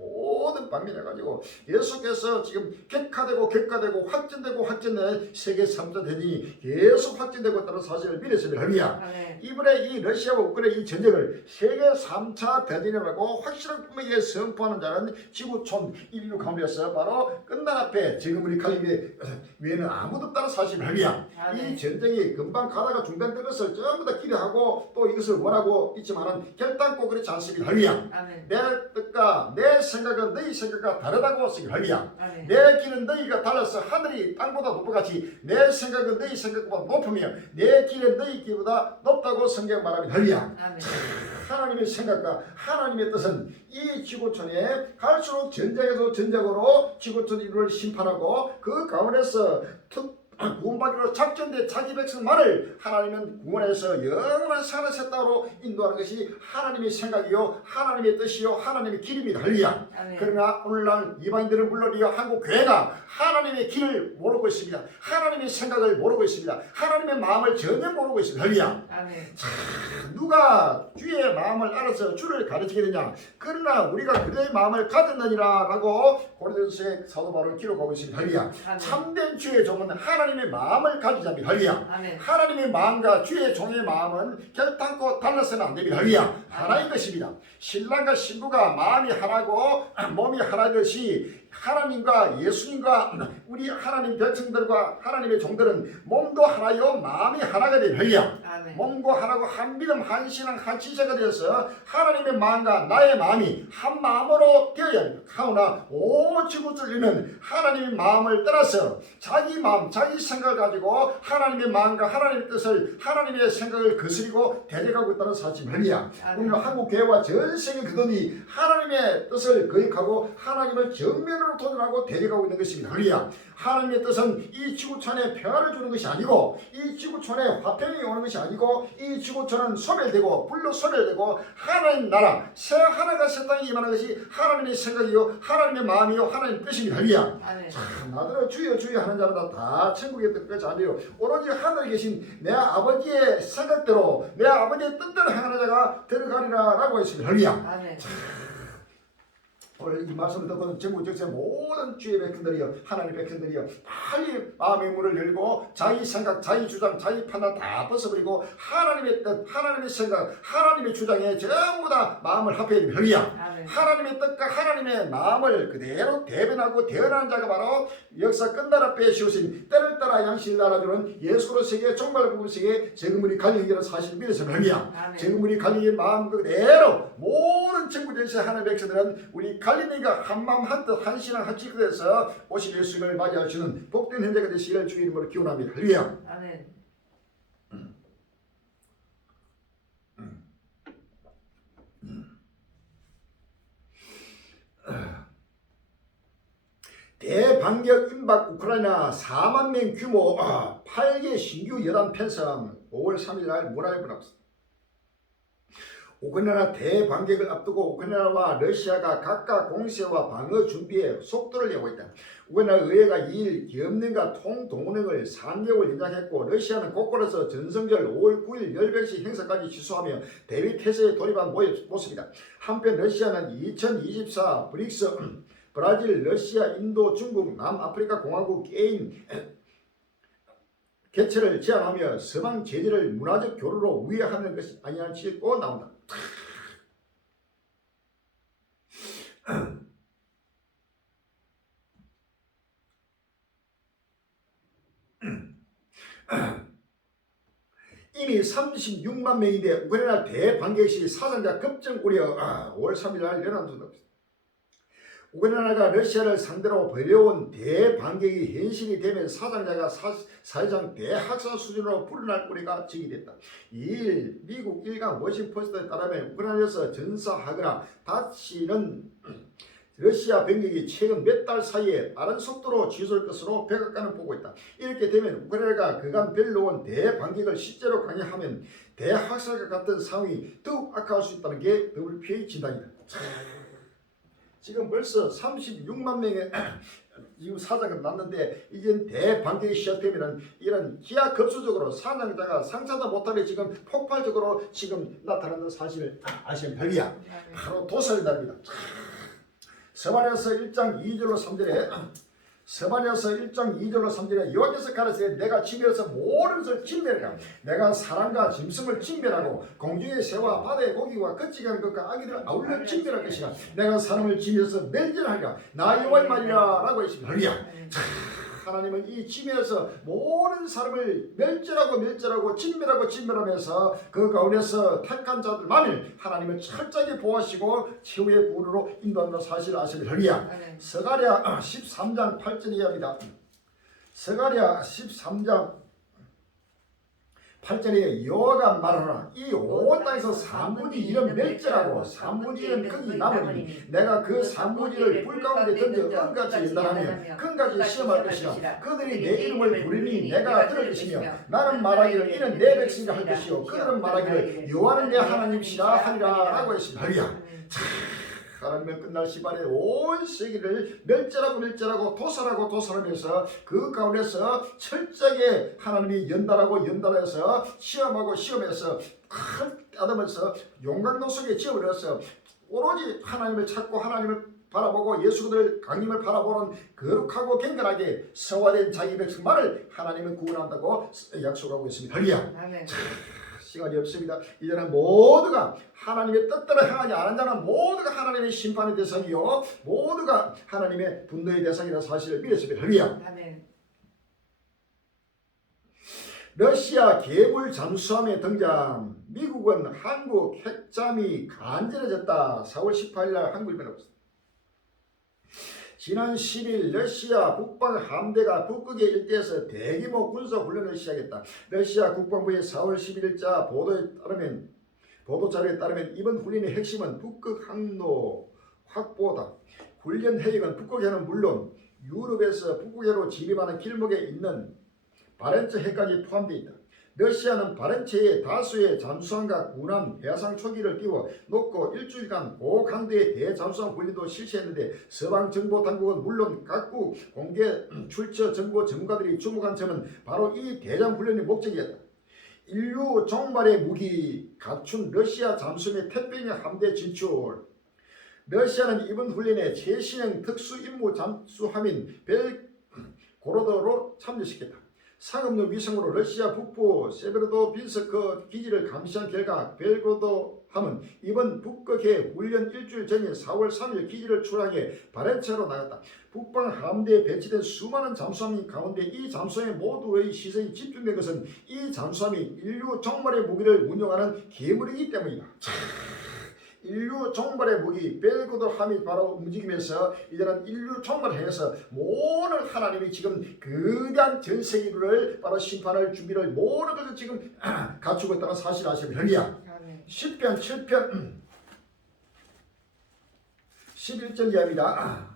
모든 방면에 가지고 계속해서 지금 격화되고 확전된 세계 3차 대전이 계속 확전되고 있다는 사실을 믿으시면 합니다. 이번에 이 러시아와 우크라이나 이 전쟁을 세계 3차 대전이라고 확실하게 선포하는 자는 지구촌 인류 가운데서 바로 끝난 앞에 지금 우리 칼리게 외에는 아무도 없다는 사실을 합니다. 이 전쟁이 금방 가다가 중단될 것을 전부 다 기대하고 또 이것을 원하고 있지만은 결단코 그렇지 않습니다. 합니다. 내 뜻과 내 생각은 너희 생각과 다르다고 생각을 할리야. 내 길은 너희가 달라서 하늘이 땅보다 높아같이 내 생각은 너희 생각보다 높으며 내 길은 너희 길보다 높다고 성경 말합니다. 할리야. 하나님의 생각과 하나님의 뜻은 이 지구촌에 갈수록 전쟁에서 전쟁으로 지구촌 인류를 심판하고 그 가운데서 구원받기로 작정된 자기 백성만을 하나님은 구원해서 영원한 생활의 새 땅으로 인도하는 것이 하나님의 생각이요 하나님의 뜻이요 하나님의 길입니다. 할렐루야. 아멘. 그러나 오늘날 이방인들은 물론이요 한국 교회가 하나님의 길을 모르고 있습니다. 하나님의 생각을 모르고 있습니다. 하나님의 마음을 전혀 모르고 있습니다. 할렐루야. 아멘. 누가 주의 마음을 알아서 주를 가르치게 되냐? 그러나 우리가 그들의 마음을 가졌느니라라고 고린도서의 사도 바울은 기록하고 있습니다. 할렐루야. 아멘. 참된 주의 종은 하나님의 마음을 가지자니 할렐루야. 아멘. 하나님의 마음과 주의 종의 마음은 결단코 달라서는 안 됩니다. 할렐루야. 하나인 것입니다. 신랑과 신부가 마음이 하나고 몸이 하나듯이 하나님과 예수님과 우리 하나님 백성들과 하나님의 종들은 몸도 하나요 마음이 하나가 되는 할렐루야. 아멘. 몸과 하나고 한 믿음 한 신앙 한 지체가 되어서 하나님의 마음과 나의 마음이 한 마음으로 되어야 합니다. 하오나 오지구 뚫리는 하나님의 마음을 따라서 자기 마음 자기 생각을 가지고 하나님의 마음과 하나님의 뜻을 하나님의 생각을 거스리고 대적하고 있다는 사실입니다. 오늘 한국 교회와 전 세계 그들이 하나님의 뜻을 거역하고 하나님을 정면으로 도전하고 대적하고 있는 것입니다. 할렐루야. 하나님의 뜻은 이 지구촌에 평화를 주는 것이 아니고 이 지구촌에 화평이 오는 것이 아니고 이 지구촌은 소멸되고 불로 소멸되고 하나님 나라 새 하나가 새 땅에 임하는 것이 하나님의 생각이요 하나님의 마음이요 하나님의 뜻입니다. 할렐루야. 참 나더러 주여 주여 하는 자마다 다 천국에 들 것이 아니에요. 오로지 하늘에 계신 내 아버지의 생각대로 내 아버지의 뜻대로 행하는 자가 들어가리라 라고 했습니다. 할렐루야. 아멘. 오늘 이 말씀을 듣고는 전국 전체 모든 주의 백성들이요 하나님 백성들이요 빨리 마음의 문을 열고 자기 생각 자기 주장 자기 판단 다 벗어버리고 하나님의 뜻 하나님의 생각 하나님의 주장에 전부 다 마음을 합해야 됩니다. 할렐루야. 하나님의 뜻과 하나님의 마음을 그대로 대변하고 대언하는 자가 바로 역사 끝나라 빼시오신 때를 따라 양식을 알아주는 예수 그리스도의 종말 부분식의 정금물이 갈리기라는 사실을 믿으시면 할렐루야. 정금물이 갈리기의 마음 그대로 모든 전국 전체 하나님의 백성들은 우리 갈리니가 한마음 한뜻 한신앙 한치그에서 오실 예수님을 맞이하시는 복된 현재가 되시기를 주의 이름으로 기원합니다. 할렐루야. 아멘. 대반격 임박 우크라이나 4만 명 규모 8개 신규 여단 편성 5월 3일 날 문화에 불합니다. 우크라이나 대반격을 앞두고 우크라이나와 러시아가 각각 공세와 방어 준비에 속도를 내고 있다. 우크라이나 의회가 2일 기업령과 통동원령을 3개월 연장했고 러시아는 곳곳에서 전성절 5월 9일 열병식 행사까지 취소하며 대비 태세에 돌입한 모습이다. 한편 러시아는 2024 브릭스 브라질, 러시아, 인도, 중국, 남아프리카 공화국 개인 개최를 제안하며 서방 제재를 문화적 교류로 우회하는 것이 아니냐는 고 나온다. 이미 36만 명인데 우크라이나 대반격시 사상자 급증 우려 5월 3일 날 연합뉴스입니다. 우크라이나가 러시아를 상대로 벌여온 대반격이 현실이 되면 사상자가 사회상 대학살 수준으로 불어날 우려가 제기됐다. 2일 미국 일간 워싱턴포스트에 따르면 우크라이나에서 전사하거나 다치는 러시아 병력이 최근 몇 달 사이에 빠른 속도로 치솟을 것으로 백악관은 보고 있다. 이렇게 되면 우크라이나가 그간 별로온 대반격을 실제로 강행하면 대학살과 같은 상황이 더욱 악화할 수 있다는 게 WPA 진단이다. 지금 벌써 36만 명의 지금 사상이 났는데 이제 대반격이 시작되면 이런 기하급수적으로 사상자가 상상도 못하게 지금 폭발적으로 지금 나타나는 사실을 아시면 별이야. 바로 도살의 날입니다. 서반에서 1장 2절로 3절에 서반에서 1장 2절로 3절에 여호와께서 가라사대 내가 지면에서 모든 것을 진멸하라. 내가 사람과 짐승을 진멸하고 공중의 새와 바다의 고기와 거치가는 것과 아기들을 아울러 진멸할 것이라. 내가 사람을 지면에서 멸절하리라. 나 여호와의 말이라 라고 했습니다. 할렐루야. 하나님은 이 지면에서 모든 사람을 멸절하고 진멸하면서 그 가운데서 택한 자들만을 하나님은 철저하게 보호하시고 최후의 구원으로 인도하는 사실을 아시는 할렐루야. 스가랴 13장 8절 이하입니다. 스가랴 13장 8절에 여호와가 말하라 이 온 땅에서 3분의 1은 멸절하고 3분의 1은 거기 남으니 내가 그 3분의 1을 불 가운데 던져 은같이 연단하며 금같이 시험할 것이라 그들이 내 이름을 부르니 내가 들을 것이며 나는 말하기를 이는 내 백성이라 할 것이요 그들은 말하기를 여호와는 내 하나님이시라 하리라 라고 했습니다. 할렐루야. 하나님은 끝날 시발에 온 세계를 멸절하고 도살하면서 그 가운데서 철저하게 하나님이 연달아서 시험해서 아담에서 용광로 속에 지어버려서 오로지 하나님을 찾고 하나님을 바라보고 예수를 강림을 바라보는 거룩하고 경건하게 성화된 자기 백성만을 하나님은 구원한다고 약속하고 있습니다. 할렐루야. 아멘. 시간이 없습니다. 이제는 모두가 하나님의 뜻대로 행하지 않은 자는 모두가 하나님의 심판의 대상이요 모두가 하나님의 분노의 대상이라는 사실을 믿었습니다. 할렐루야. 아멘. 러시아 괴물 잠수함의 등장. 미국은 한국 핵잠이 간절해졌다. 4월 18일 날 한국일보에 나왔습니다. 지난 10일 러시아 국방 함대가 북극의 일대에서 대규모 군사 훈련을 시작했다. 러시아 국방부의 4월 11일자 보도 자료에 따르면 이번 훈련의 핵심은 북극 항로 확보다. 훈련 계획은 북극해는 물론 유럽에서 북극해로 진입하는 길목에 있는 바렌츠 해까지 포함되어 있다. 러시아는 바렌츠에 다수의 잠수함과 군함, 해상 초기를 띄워 놓고 일주일간 고강도의 대잠수함 훈련도 실시했는데 서방 정보 당국은 물론 각국 공개 출처 정보 전문가들이 주목한 점은 바로 이 대잠 훈련의 목적이었다. 인류 종말의 무기 갖춘 러시아 잠수함의 태평양 함대 진출. 러시아는 이번 훈련에 최신형 특수임무 잠수함인 벨고로드로 참여시켰다. 상업용 위성으로 러시아 북부 세베로도빈스크 기지를 감시한 결과 벨고로드함은 이번 북극해 훈련 일주일 전인 4월 3일 기지를 출항해 바렌츠로 나갔다. 북방 함대에 배치된 수많은 잠수함 가운데 이 잠수함의 모두의 시선이 집중된 것은 이 잠수함이 인류 종말의 무기를 운용하는 괴물이기 때문이다. 인류 종말의 무기 벨고로드함이 바로 움직이면서 이제는 인류 종말을 향해서 모든 하나님이 지금 거대한 전 세계를 바로 심판할 준비를 모든 것을 지금 갖추고 있다는 사실 아시면 할렐루야. 시편 7편 11절 이하입니다.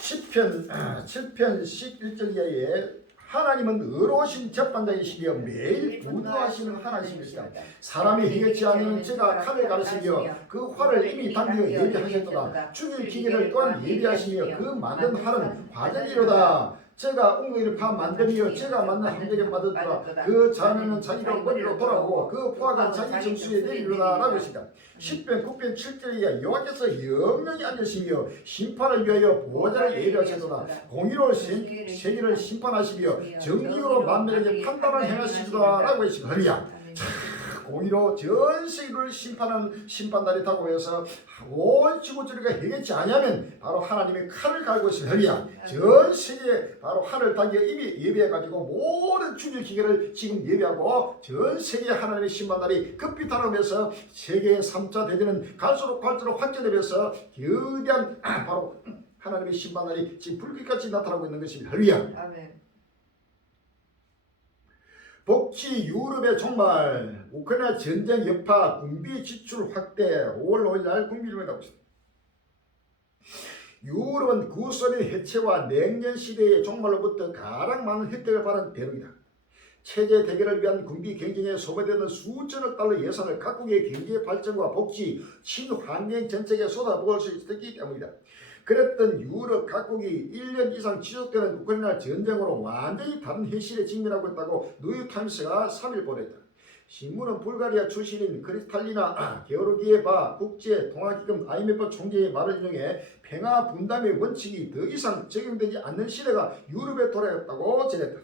시편 7편 11절 이하에 하나님은 의로우신 재판장이시며 매일 분노하시는 하나님이시다. 사람이 해결치 않으면 제가 칼을 가르치며 그 활을 이미 당겨 예비하셨도다. 죽일 기계를 또한 예비하시며 그 만든 활은 화전이로다. 제가 웅덩이를 파 만들며 제가 만든 함정에 빠졌더라. 그 자녀는 자기로 머리로 돌아오고 그 포악은 자기 정수에 내리로다 라고 했습니다. 10편 9편 7절에 여호와께서 영영히 앉으시며 심판을 위하여 보호자를 예비하셨도다. 공의로 세계를 심판하시며 정직으로 만민에게 판단을 행하시도다 라고 했습니다. 할렐루야. 공의로 전 세계를 심판하는 심판날이 다가오면서 온 지구조리가 해결치 아니하면 바로 하나님의 칼을 갈고 있습니다. 할렐루야. 전 세계에 바로 칼을 당겨 이미 예비해가지고 모든 죽일 기계를 지금 예비하고 전 세계 하나님의 심판날이 급히 다가오면서 세계의 3차 대전은 갈수록 확전되면서 거대한 바로 하나님의 심판날이 지금 불빛같이 나타나고 있는 것입니다. 할렐루야. 아멘. 복지 유럽의 종말, 우크라이나 전쟁 여파, 군비 지출 확대. 5월 5일 날 군비를 나고 있습니다. 유럽은 구소련 해체와 냉전 시대의 종말로부터 가장 많은 혜택을 받은 대륙이다. 체제 대결을 위한 군비 경쟁에 소비되는 수천억 달러 예산을 각국의 경제 발전과 복지, 친환경 정책에 쏟아부을 수 있었기 때문이다. 그랬던 유럽 각국이 1년 이상 지속되는 우크라이나 전쟁으로 완전히 다른 현실에 직면하고 있다고 뉴욕타임스가 3일 보도했다. 신문은 불가리아 출신인 크리스탈리나 게오르기에바 국제통화기금 IMF 총재의 말을 인용해 평화 분담의 원칙이 더 이상 적용되지 않는 시대가 유럽에 돌아왔다고 전했다.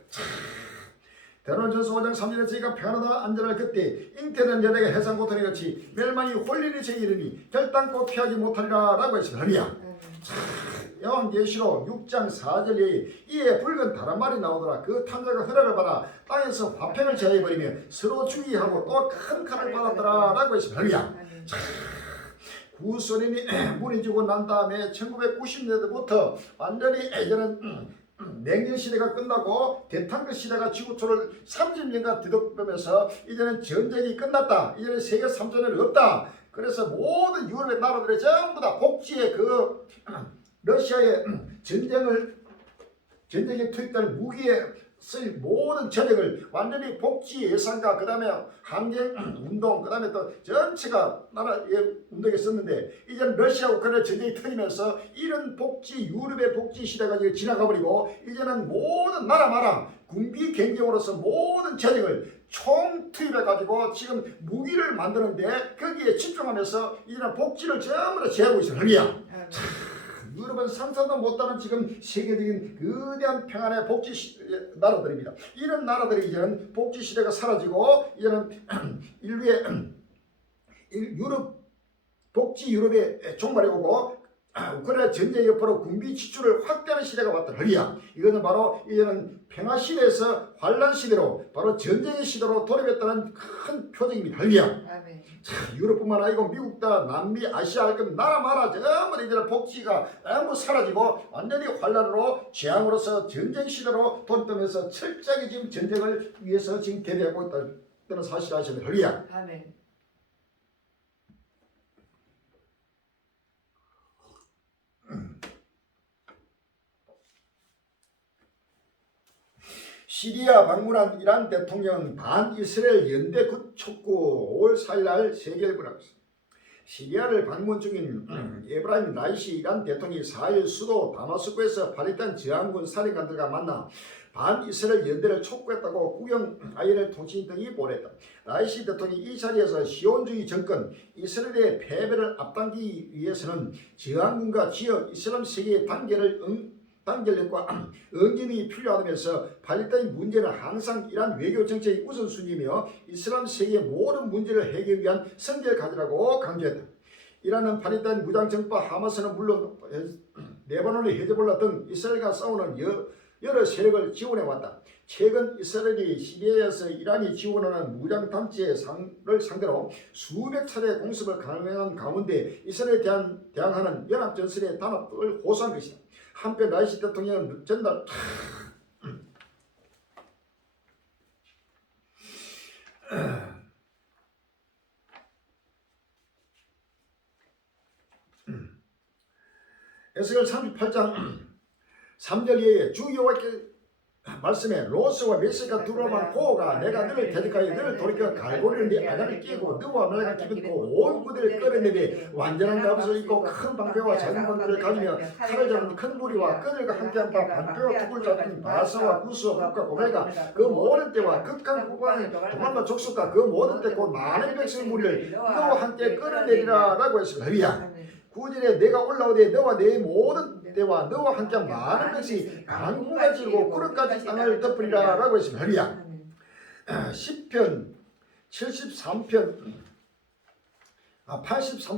대론전서 5장 3절에 저희가 평안하다 안전할 그때 잉태된 여백의 해상 고통이 같이 멸망이 홀리는 저에 이르니 결단코 피하지 못하리라 라고 했습니다. 할렐루야. 요한계시록 6장 4절에 이에 붉은 다른 말이 나오더라. 그 탐자가 허락을 받아 땅에서 화평을 제하여버리며 서로 죽이게 하고 또 큰 칼을 받았더라 라고 했습니다. 할렐루야. 구소련이 무너지고 난 다음에 1990년대부터 완전히 이제는 냉전 시대가 끝나고 대탕크 시대가 지구촌을 30년간 뒤덮으면서 이제는 전쟁이 끝났다. 이제는 세계 3전은 없다. 그래서 모든 유럽의 나라들이 전부 다 복지에 러시아의 전쟁에 투입되는 무기에 쓸 모든 전액을 완전히 복지 예산과 그 다음에 항쟁 운동 그 다음에 또 전체가 나라의 운동에 썼는데 이제는 러시아 우크라이나 전쟁이 터지면서 이런 유럽의 복지 시대가 이제 지나가 버리고 이제는 모든 나라마다 군비 경쟁으로서 모든 전액을 총 투입해 가지고 지금 무기를 만드는데 거기에 집중하면서 이제는 복지를 전부 다 제하고 있어요. 유럽은 상상도 못하는 지금 세계적인 거대한 평안의 복지 나라들입니다. 이런 나라들이 이제는 복지 시대가 사라지고 이제는 인류의 유럽의 종말이 오고 우크라이나 전쟁 여파로 군비 지출을 확대하는 시대가 왔더니야. 이것은 바로 이제는 평화 시대에서 환란 시대로 바로 전쟁의 시대로 돌입했다는 큰 표징입니다. 유럽뿐만 아니고 미국다 남미 아시아 나라마다 전부 이제는 복지가 전부 사라지고 완전히 환란으로 재앙으로서 전쟁 시대로 돌입하면서 철저하게 지금 전쟁을 위해서 지금 대비하고 있다는 사실을 아시면 됩니다. 아멘. 시리아 방문한 이란 대통령 반이스라엘 연대 촉구 5월 4일 날 세계를 보냈습니다. 시리아를 방문 중인 에브라임 라이시 이란 대통령이 4일 수도 다마스쿠에서 팔레스타인 저항군 사령관들과 만나 반이스라엘 연대를 촉구했다고 국영 INL 통신 등이 보도했다. 라이시 대통령이 이 자리에서 시온주의 정권 이스라엘의 패배를 앞당기기 위해서는 저항군과 지역 이슬람 세계의 단결력과 응징이 필요하다면서 팔레스타인 문제는 항상 이란 외교 정책의 우선순위이며 이슬람 세계의 모든 문제를 해결하기 위한 선제를 가지라고 강조했다. 이란은 팔레스타인 무장정파 하마스는 물론 레바논의 헤즈볼라 등 이스라엘과 싸우는 여러 세력을 지원해왔다. 최근 이스라엘이 시리아에서 이란이 지원하는 무장단체를 상대로 수백 차례 공습을 강행한 가운데 이스라엘에 대항하는 연합전선의 단합을 호소한 것이다. 한편 라이시 대통령은 전날 에스겔 38장 3절 이하에 주 여호와께 말씀에 로스와 메시가 두루만 고가 내가 너를 대적하여 너를 돌이켜 갈고리를 네 아가를 끼고 너와 너가 기쁘고 온 부대를 끌어내되 완전한 갑옷을 입고 큰 방패와 작은 방패를 가지며 칼을 잡은 큰 무리와 끈을과 함께한 바 반패와 뚝을 잡은 바사와 구스와 묵과 고멜과 그 모든 때와 극한 국왕의 도망과 족속과 그 모든 때 곧 많은 백성 무리를 너와 함께 끌어내리라 라고 했습니다. 9절에 내가 올라오되 너와 내 모든 때와 너와 함께 많은 백성이 강구가 지고 구름까지 땅을 덮으리라 라고 했습니다. 할렐루야. 10편 83편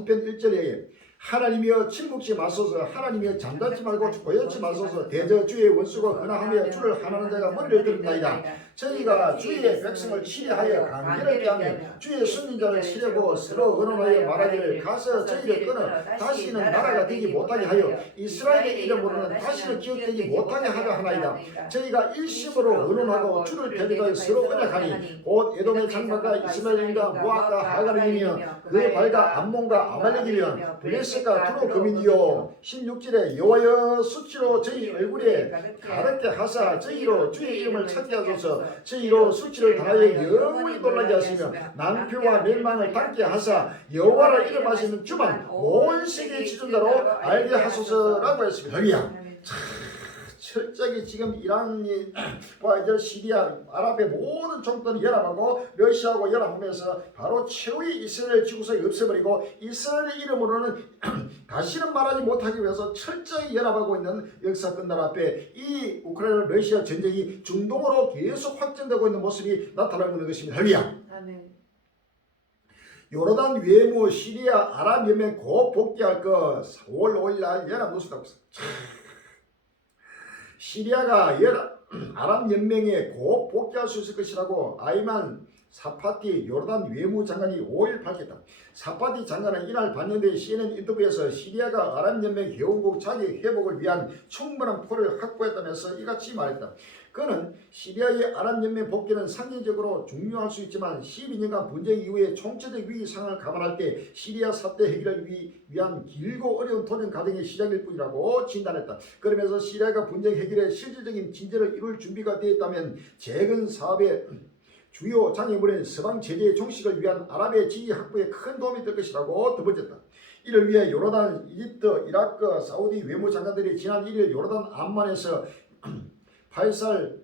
1절에 하나님이여 침묵지 마소서 하나님이여 잠자지 말고 보여지 마소서 대저 주의 원수가 근하하며 주를 하나는 자가 머리를 들었나이다. 저희가 주의 백성을 치리하여 강제를 피하며 주의 순민자를 치려고 서로 의논하여 말하기를 가서 저희를 끊어 다시는 나라가 되지 못하게 하여 이스라엘의 이름으로는 다시는 기억되지 못하게 하려 하나이다. 저희가 일심으로 의논하고 주를 데려가 서로 언약하니 곧 에돔의 장막과 이스마엘과 모압과 하갈이며 그의 발과 암몬과 아말렉이며 블레셋과 두로 금인이요 16절에 여호와여 수치로 저희 얼굴에 가득게 하사 저희로 주의 이름을 찾게 하소서. 저희로 수치를 당하여 영원히 놀라게 하시며 낭표와 멸망을 닮게 하사 여호와라 이름하시는 주만 온 세계의 지존자로 알게 하소서라고 했습니다. 철저하게 지금 이란과 이제 시리아, 아랍의 모든 종들이 연합하고 러시아하고 연합하면서 바로 최후의 이스라엘 지구석이 없애버리고 이스라엘의 이름으로는 다시는 말하지 못하기 위해서 철저히 연합하고 있는 역사권 나라 앞에 이 우크라이나 러시아 전쟁이 중동으로 계속 확전되고 있는 모습이 나타나고 있는 것입니다. 할렐루야. 아멘. 요르단 외무 시리아 아랍 연맹 곧 복귀할 것 5월 5일 날 연합 노수다고 시리아가 아랍 연맹에 곧 복귀할 수 있을 것이라고 아이만 사파티 요르단 외무장관이 5일 밝혔다. 사파티 장관은 이날 반영된 CNN 인터뷰에서 시리아가 아랍연맹 회원국 자기 회복을 위한 충분한 포를 확보했다면서 이같이 말했다. 그는 시리아의 아랍연맹 복귀는 상징적으로 중요할 수 있지만 12년간 분쟁 이후에 총체적 위기 상황을 감안할 때 시리아 사태 해결을 위한 길고 어려운 도전 과정의 시작일 뿐이라고 진단했다. 그러면서 시리아가 분쟁 해결에 실질적인 진전을 이룰 준비가 되었다면 재건 사업의 주요 장애물인 서방 제재의 종식을 위한 아랍의 지지 확보에 큰 도움이 될 것이라고 덧붙였다. 이를 위해 요르단, 이집트, 이라크, 사우디 외무장관들이 지난 1일 요르단 암만에서 파이살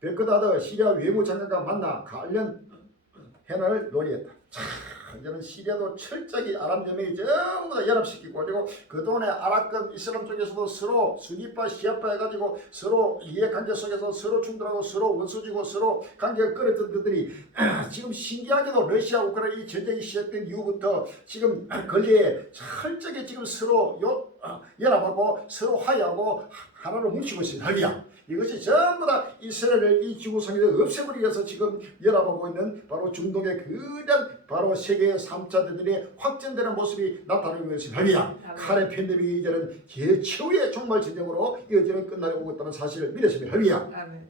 베크다드 시리아 외무장관과 만나 관련 해안을 논의했다. 이제는 시리아도 철저히 아랍연맹이 전부 다 연합시키고, 그리고 그동안에 아랍권 이슬람 쪽에서도 서로 수니파 시아파 해가지고 서로 이해관계 속에서 서로 충돌하고 서로 원수지고 서로 관계가 끊어졌던 것들이 지금 신기하게도 러시아 우크라이나 이 전쟁이 시작된 이후부터 지금 근래에 철저히 지금 서로 연합하고 서로 화해하고 하나로 뭉치고 있습니다. 이것이 전부 다 이스라엘을 이 지구상에서 없애버리기 위해서 지금 연합하고 있는 바로 중동의 거대한 바로 세계의 3차 대전이 확전되는 모습이 나타나는 것입니다. 칼의 팬데믹이 이제는 최후의 종말 전쟁으로 이어지는 끝날이 오고 있다는 사실을 믿었습니다. 아멘.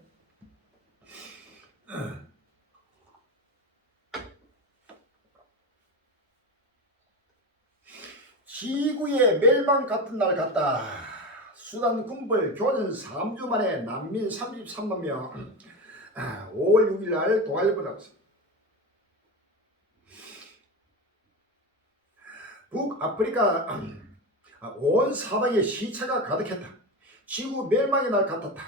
지구의 멸망 같은 날 같다. 수단 군벌 교전 3주 만에 난민 33만 명 5월 6일 날 동아일보를 났습니다. 북아프리카 온 사방에 시체가 가득했다. 지구 멸망의 날 같았다.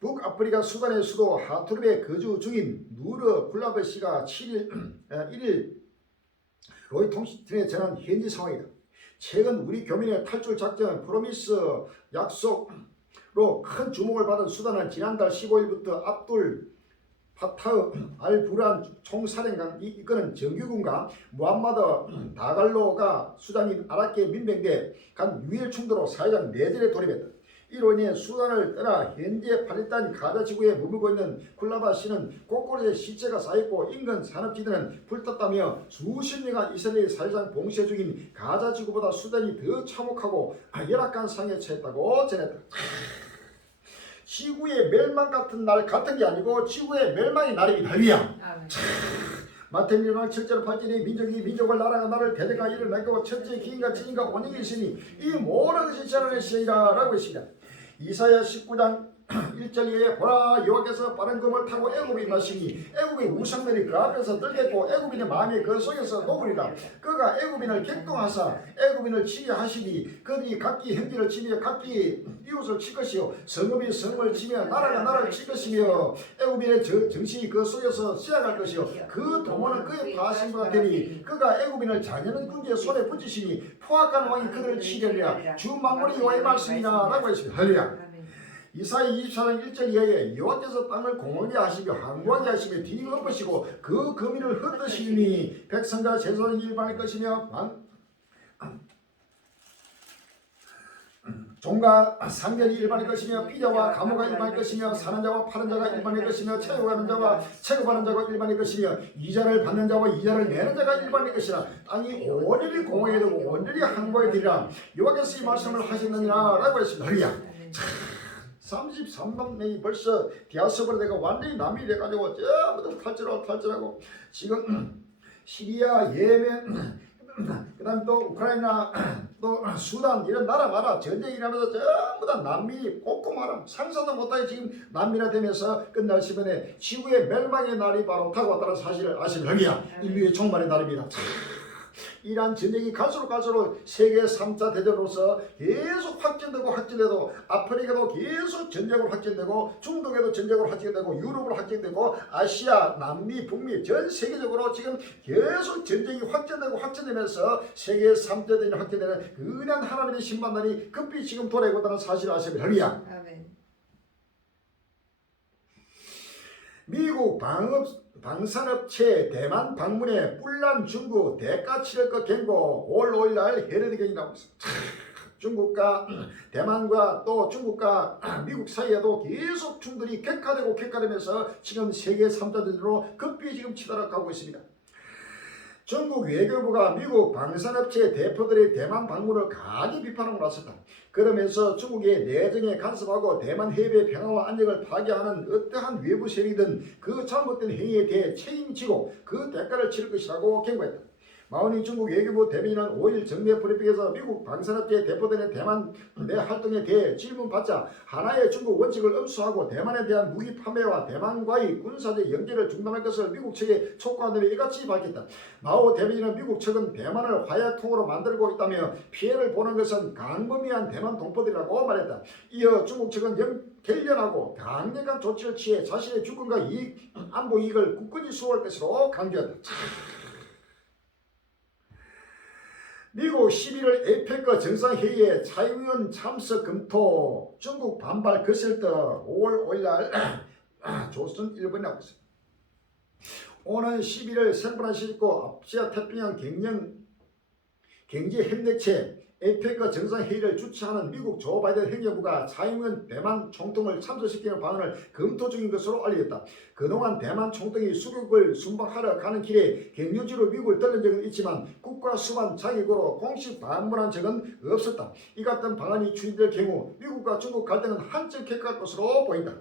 북아프리카 수단의 수도 하투름에 거주 중인 누르 굴라베 씨가 1일 로이통신에 전한 현지 상황이다. 최근 우리 교민의 탈출 작전 프로미스 약속로 큰 주목을 받은 수단은 지난달 15일부터 압둘 파타흐 알 부란 총사령관 이끄는 정규군과 무함마드 다갈로가 수장인 아랍계 민병대 간 유일 충돌로 사회적 내전에 돌입했다. 이로 인해 수단을 떠나 현재 팔레스타인 가자 지구에 머물고 있는 쿨라바 씨는 곳곳에 시체가 쌓였고 인근 산업지대는 불탔다며 수십 년간 이스라엘 사회상 봉쇄 중인 가자 지구보다 수단이 더 참혹하고 열악한 상황에 처했다고 전했다. 지구의 멸망 같은 날 같은 게 아니고 지구의 멸망의 날입니다. 마태민왕 첫째로 발전이 민족을 나라가 나를 대대가 일어나고 첫째 기인과 진인과 원인이 있으니 이 모든 것이 저를 시이라 라고 했습니다. 이사야 19장 1절에 보라 여호와께서 빠른 검을 타고 애굽에 임하시니 애굽의 우상들이 그 앞에서 떨겠고 애굽인의 마음이 그 속에서 녹으리라. 그가 애굽인을 격동하사 애굽인을 치게 하시니 그들이 각기 형제를 치며 각기 이웃을 칠 것이요 성읍이 성을 치며 나라가 나라를 칠 것이며 애굽인의 정신이 그 속에서 시작할 것이요 그 도모는 그의 파하심과 되니 그가 애굽인을 잔연한 군주의 손에 붙이시니 포악한 왕이 그들을 치려니라. 주 만물의 여호와의 말씀이라 라고 했습니다. 할렐루야. 이사야 24장 1절 이하에 여호와께서 땅을 공허하게 하시며 항구하게 하시며 뒤를 엎으시고 그 거민을 흩으시니 백성과 제사장은 일반할 것이며 종과 상견이 일반할 것이며 피자와 감호가 일반할 것이며 사는 자와 파는 자가 일반할 것이며 채용하는 자와 체급하는 자가 일반할 것이며 이자를 받는 자와 이자를 내는 자가 일반할 것이라. 땅이 온전히 공허하게 되고 온전히 항구하게 되리라. 여호와께서 이 말씀을 하셨느니라 라고 했습니다. 할렐루야. 33만 명이 벌써 디아스포라 내가 완전히 남이 돼가지고 전부 다 탈출하고 지금 시리아, 예멘, 그 다음에 또 우크라이나, 또 수단 이런 나라마다 전쟁이 일어나면서 전부 다 난민이 꼼꼼하라 상상도 못하게 지금 난민화 되면서 끝날 시간에 지구의 멸망의 날이 바로 다가왔다는 사실을 아시려니와 인류의 종말의 날입니다. 이러한 전쟁이 갈수록 세계 3차 대전으로서 계속 확전되고 아프리카도 계속 전쟁으로 확전되고 중동에도 전쟁으로 확전되고 유럽으로 확전되고 아시아, 남미, 북미 전 세계적으로 지금 계속 전쟁이 확전되면서 세계 3차 대전이 확전되는 은한 하나님의 신반단이 급히 지금 돌아오고 있다는 사실을 아시면 할렐루야. 미국 방산업체 대만 방문에 뿔난 중국 대가 치를 것 경고 올 5일날 헤르드경이 나오고 있습니다. 중국과 대만과 또 중국과 미국 사이에도 계속 충돌이 격화되면서 지금 세계 3자 대전으로 급히 지금 치달아가고 있습니다. 중국 외교부가 미국 방산업체 대표들의 대만 방문을 강하게 비판하고 나섰다. 그러면서 중국의 내정에 간섭하고 대만 해협의 평화와 안정을 파괴하는 어떠한 외부 세력이든 그 잘못된 행위에 대해 책임지고 그 대가를 치를 것이라고 경고했다. 마오니 중국 외교부 대변인은 5일 정례 브리핑에서 미국 방산업체 대표들의 대만 내 활동에 대해 질문받자 하나의 중국 원칙을 엄수하고 대만에 대한 무기 판매와 대만과의 군사적 연계를 중단할 것을 미국 측에 촉구한다며 이같이 밝혔다. 마오 대변인은 미국 측은 대만을 화해통으로 만들고 있다며 피해를 보는 것은 강범위한 대만 동포들이라고 말했다. 이어 중국 측은 결연하고 강력한 조치를 취해 자신의 주권과 안보 이익을 굳건히 수호할 것으로 강조했다. 미국 11월 에이펙 정상회의에 차이위원 참석 검토 중국 반발 거셀 때 5월 5일날 조선일보에 나오고 있습니다. 오는 11월 샌프란시스코 아시아 태평양 경제협력체 에이펙 정상회의를 주최하는 미국 조 바이든 행정부가 차이위원 대만 총통을 참석시키는 방안을 검토 중인 것으로 알려졌다. 그동안 대만 총통이 수국을 순방하러 가는 길에 경유지로 미국을 들른 적은 있지만 국가 수반 자격으로 공식 방문한 적은 없었다. 이 같은 방안이 추진될 경우 미국과 중국 갈등은 한층 격화할 것으로 보인다.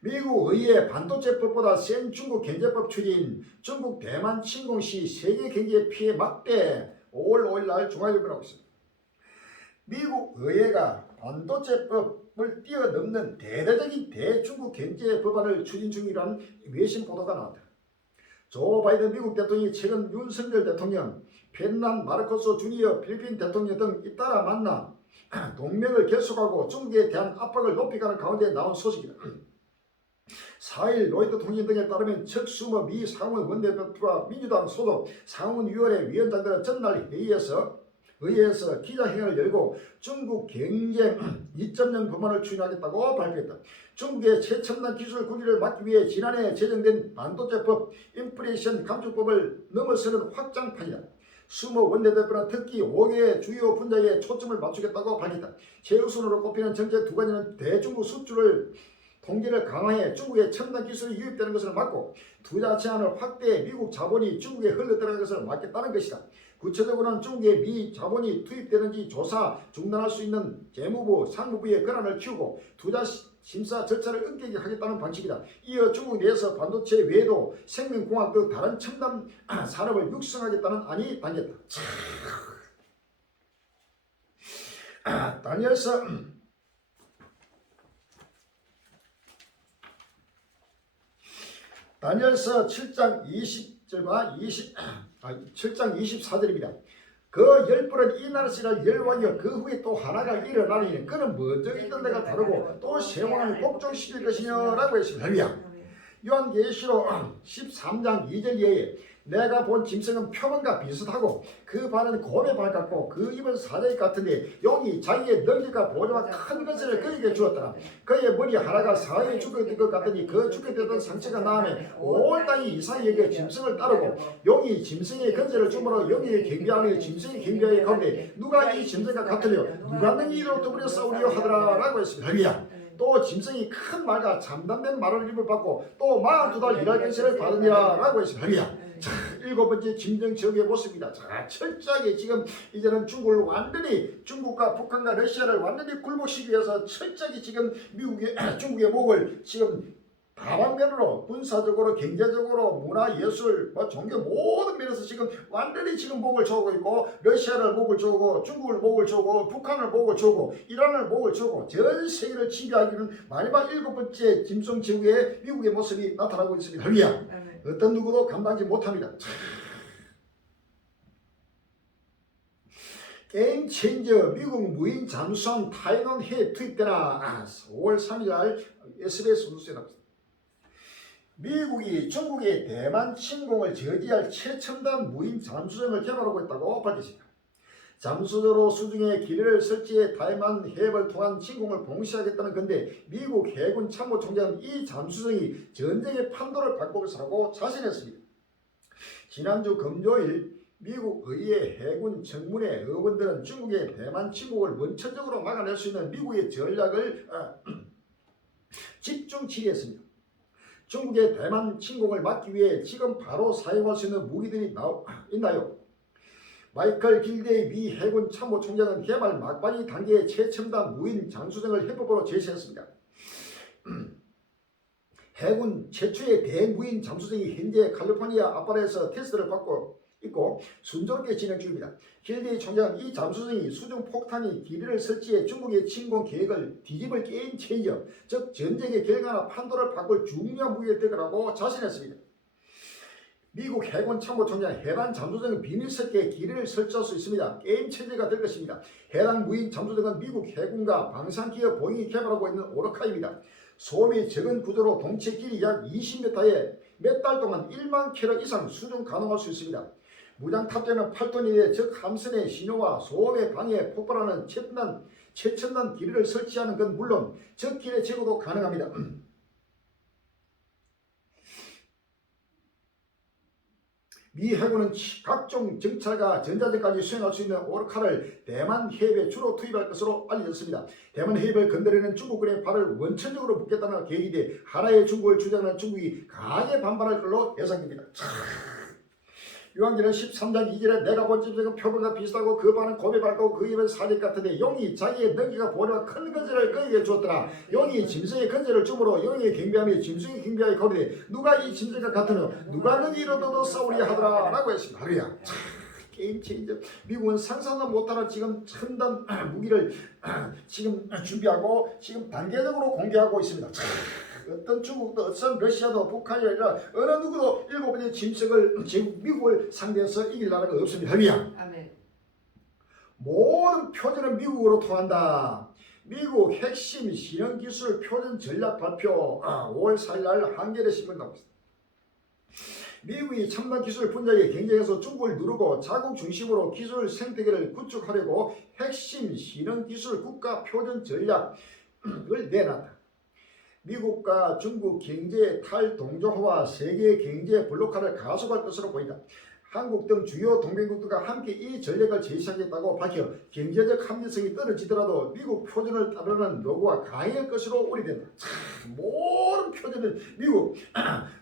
미국 의회 반도체법보다 센 중국 경제법 추진, 중국 대만 침공 시 세계 경제 피해 막대 5월 5일 날 중앙일보에 나오고 있습니다. 미국 의회가 반도체법을 뛰어넘는 대대적인 대중국 경제 법안을 추진 중이라는 외신 보도가 나왔다. 조 바이든 미국 대통령이 최근 윤석열 대통령, 베트남 마르코스 주니어 필리핀 대통령 등 잇따라 만나 동맹을 결속하고 중국에 대한 압박을 높이가는 가운데 나온 소식이다. 4일 로이터 통신 등에 따르면 척수모 미 상원 원내대표와 민주당 소속 상원위원회 위원장들은 전날 의회에서 기자회견을 열고 중국 경제 2.0 법안을 추진하겠다고 발표했다. 중국의 최첨단 기술 구기를 막기 위해 지난해 제정된 반도체법 인플레이션 감축법을 넘어서는 확장판이다. 수모 원내대표는 특히 5개의 주요 분야에 초점을 맞추겠다고 밝혔다. 최우선으로 꼽히는 정책 두 가지는 대중국 수출을 통제를 강화해 중국의 첨단 기술이 유입되는 것을 막고 투자 제한을 확대해 미국 자본이 중국에 흘러들어가는 것을 막겠다는 것이다. 구체적으로는 중국에 미 자본이 투입되는지 조사 중단할 수 있는 재무부, 상무부의 권한을 키우고 투자 심사 절차를 엄격히 하겠다는 방식이다. 이어 중국 내에서 반도체 외에도 생명공학 등 다른 첨단 산업을 육성하겠다는 안이 담겼다. 다니엘서 7장 20절과 7장 24절입니다. 그 열불은 이 나라시라 열왕이여 그 후에 또 하나가 일어나리니 그는 먼저 있던 데가 다르고 또 새 왕을 복종시킬 것이며 라고 했습니다. 할렐루야. 요한계시록 13장 2절 이하에 내가 본 짐승은 표범과 비슷하고 그 발은 곰의 발 같고 그 입은 사자의 같은데 용이 자기의 능력과 보좌와 큰 것을 그에게 주었더라. 그의 머리 하나가 사흘에 죽게 될 것 같더니 그 죽게 되던 상처가 나음에 온 땅이 이상하게 짐승을 따르고 용이 짐승의 건재를 주므로 용이 경비하며 짐승이 경비하여 가운데 누가 이 짐승과 같으며 누가 능히 이로 더불어 싸우리요 하더라 라고 했습니다. 할렐루야. 또 짐승이 큰 말과 참담된 말을 입을 받고 또 42달 일할 권세를 받으니라 라고 했습니다. 할렐루야. 자, 7번째 짐승 지역의 모습입니다. 자, 철저하게 지금 이제는 중국과 북한과 러시아를 완전히 굴복시키기 위해서 철저하게 지금 중국의 목을 지금 다방면으로 군사적으로 경제적으로 문화 예술 종교 모든 면에서 지금 완전히 지금 목을 조고 있고 러시아를 목을 조고 중국을 목을 조고 북한을 목을 조고 이란을 목을 조고 전 세계를 지배하기는 마지막 7번째 짐승 제국의 미국의 모습이 나타나고 있습니다. 할렐루야. 어떤 누구도 감당하지 못합니다. 게임 체인저 미국 무인 잠수함 타이논 해에 투입되나 5월 3일 날 SBS 뉴스에 나왔습니다. 미국이 중국의 대만 침공을 저지할 최첨단 무인 잠수정을 개발하고 있다고 밝혔습니다. 잠수도로 수중에 기뢰를 설치해 대만 해협을 통한 침공을 봉쇄하겠다는 건데 미국 해군 참모총장은 이 잠수정이 전쟁의 판도를 바꿀 것이라고 자신했습니다. 지난주 금요일 미국 의회 해군 정문의 의원들은 중국의 대만 침공을 원천적으로 막아낼 수 있는 미국의 전략을 집중 질의했습니다. 중국의 대만 침공을 막기 위해 지금 바로 사용할 수 있는 무기들이 있나요? 마이클 길데이 미 해군 참모총장은 개발 막바지 단계의 최첨단 무인 잠수정을 해법으로 제시했습니다. 해군 최초의 대무인 잠수정이 현재 캘리포니아 아빠레에서 테스트를 받고 있고 순조롭게 진행 중입니다. 길데이 총장은 이 잠수정이 수중 폭탄이 기뢰를 설치해 중국의 침공 계획을 뒤집을 게임 체인저, 즉 전쟁의 결과나 판도를 바꿀 중요한 무기가 될 거라고 자신했습니다. 미국 해군 참모총장 해당 잠수정은 비밀스럽게 기뢰를 설치할 수 있습니다. 게임 체인저가 될 것입니다. 해당 무인 잠수정은 미국 해군과 방산기업 보잉이 개발하고 있는 오르카입니다. 소음이 적은 구조로 동체 길이 약 20m에 몇 달 동안 1만 킬로 이상 수중 가능할 수 있습니다. 무장 탑재는 8톤 이내 적 함선의 신호와 소음에 방해 폭발하는 최첨단 기뢰를 설치하는 건 물론 적 기뢰 제거도 가능합니다. 미 해군은 각종 정찰과 전자전까지 수행할 수 있는 오르카를 대만 해협에 주로 투입할 것으로 알려졌습니다. 대만 해협을 건드리는 중국군의 발을 원천적으로 묶겠다는 계획인데 하나의 중국을 주장하는 중국이 강하게 반발할 걸로 예상됩니다. 요한계는 13장 2절에 내가 본 짐승은 표범과 비슷하고 그 발은 곰이 밟고 그 입은 사직 같은데 용이 자기의 능기가 보려와 큰 건재를 그에게 주었더라. 용이 짐승의 건재를 주므로 용의 경비함이 짐승의 경비하여 거리되 누가 이 짐승과 같으며 누가 능히 이르도도 싸우리 하더라 라고 했습니다. 할렐루야. 게임 체인저. 미국은 상상도 못하는 지금 첨단 무기를 지금 준비하고 지금 단계적으로 공개하고 있습니다. 어떤 중국도 어떤 러시아도 북한이 아니라 어느 누구도 7번의 짐승을 지금 미국을 상대해서 이길 나라가 없습니다. 할렐루야. 아멘. 모든 표준은 미국으로 통한다. 미국 핵심 신형기술 표준 전략 발표 5월 4일 날 한겨레 신문 나왔습니다. 미국이 첨단 기술 분야에 경쟁해서 중국을 누르고 자국 중심으로 기술 생태계를 구축하려고 핵심 신형기술 국가 표준 전략을 내놨다. 미국과 중국 경제 탈동조화와 세계 경제 블록화를 가속할 것으로 보인다. 한국 등 주요 동맹국들과 함께 이 전략을 제시하겠다고 밝혀 경제적 합리성이 떨어지더라도 미국 표준을 따르는 요구가 강할 것으로 우려된다. 모든 표준은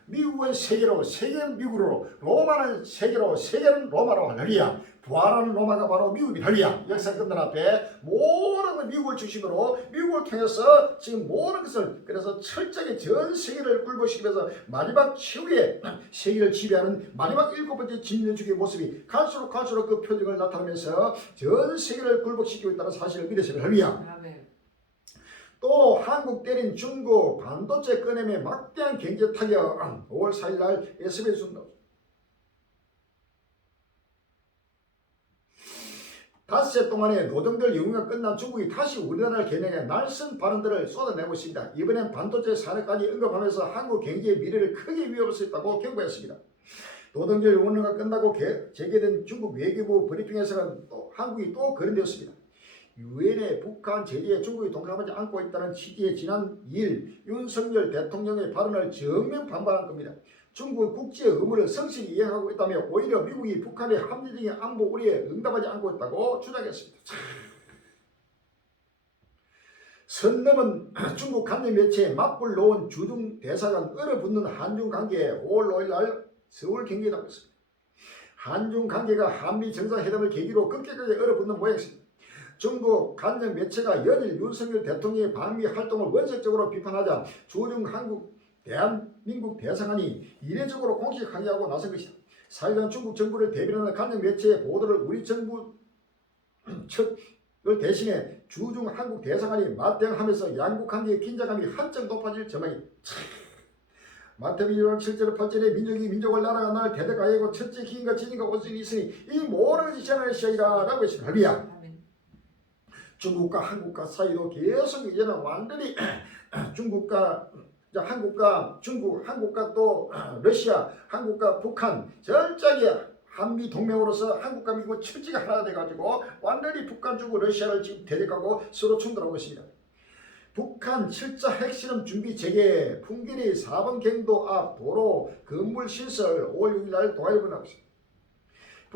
미국은 세계로, 세계는 미국으로, 로마는 세계로, 세계는 로마로. 할렐루야. 부활하는 로마가 바로 미국입니다. 할렐루야. 역사 끝난 앞에 모든 미국을 중심으로 미국을 통해서 지금 모든 것을 그래서 철저하게 전 세계를 굴복시키면서 마지막 최후의 세계를 지배하는 마지막 7번째 진면주기의 모습이 갈수록 그 표정을 나타내면서 전 세계를 굴복시키고 있다는 사실을 믿으시면 할렐루야. 또 한국 때린 중국 반도체 꺼냄의 막대한 경제 타격 5월 4일 날 SBS 나옵니다. 닷새 동안의 노동절 영유가 끝난 중국이 다시 우리나라를 겨냥해 날선 발언들을 쏟아내고 있습니다. 이번엔 반도체 산업까지 언급하면서 한국 경제의 미래를 크게 위협할 수 있다고 경고했습니다. 노동절 영유가 끝나고 재개된 중국 외교부 브리핑에서는 또 한국이 또 거론되었습니다. 유엔의 북한 제재에 중국이 동참하지 않고 있다는 취지의 지난 2일 윤석열 대통령의 발언을 정면 반발한 겁니다. 중국은 국제 의무를 성실히 이행하고 있다며 오히려 미국이 북한의 합리적인 안보 우려에 응답하지 않고 있다고 주장했습니다. 선 넘은 중국 간접 매체에 맞불 놓은 주중 대사관 얼어붙는 한중 관계에 5월 5일 날 서울 경기에 나왔습니다. 한중 관계가 한미 정상회담을 계기로 급격하게 얼어붙는 모양입니다. 중국 간접 매체가 연일 윤석열 대통령의 방미 활동을 원색적으로 비판하자 주중 한국 대한민국 대사관이 이례적으로 공식 항의하고 나선 것이다. 4일간 중국 정부를 대변하는 간접 매체의 보도를 우리 정부 측을 대신해 주중 한국 대사관이 맞대응하면서 양국 관계의 긴장감이 한층 높아질 전망이다. 마태민주랑 실제로 발전해 민족이 민족을 나라가 나를 대대가하고 첫째 기인과 진인과 오순이 있으니 이 모든 것이 지나갈 시작이다 라고 했습니다. 할렐루야. 중국과 한국과 사이도 계속 이제는 완전히 한국과 중국, 한국과 또 러시아, 한국과 북한 절짝이 한미 동맹으로서 한국과 미국은 철저히 하나가 돼가지고 완전히 북한, 중국, 러시아를 지금 대적하고 서로 충돌하고 있습니다. 북한 7차 핵실험 준비 재개, 풍계리 4번 경도 앞 도로 건물 신설 5월 6일 날 동아일보 나왔습니다.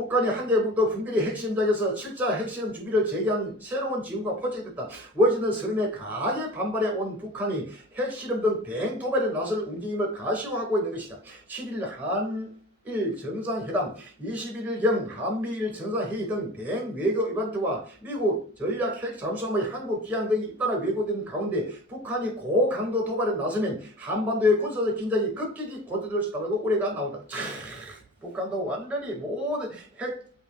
북한이 한개국도 분별이 핵심장에서 7차 핵실험 준비를 재개한 새로운 지구가 포착됐다. 워싱턴 선언에 강하게 반발해 온 북한이 핵실험 등 대행 도발에 나설 움직임을 가시화하고 있는 것이다. 7일 한일 정상회담, 21일경 한미일 정상회의 등 대행 외교 이벤트와 미국 전략 핵 잠수함의 한국 기항 등이 잇따라 왜곡된 가운데 북한이 고강도 도발에 나서면 한반도의 군사적 긴장이 급격히 고조될 수 있다고 우려가 나온다. 북한도 완전히 모든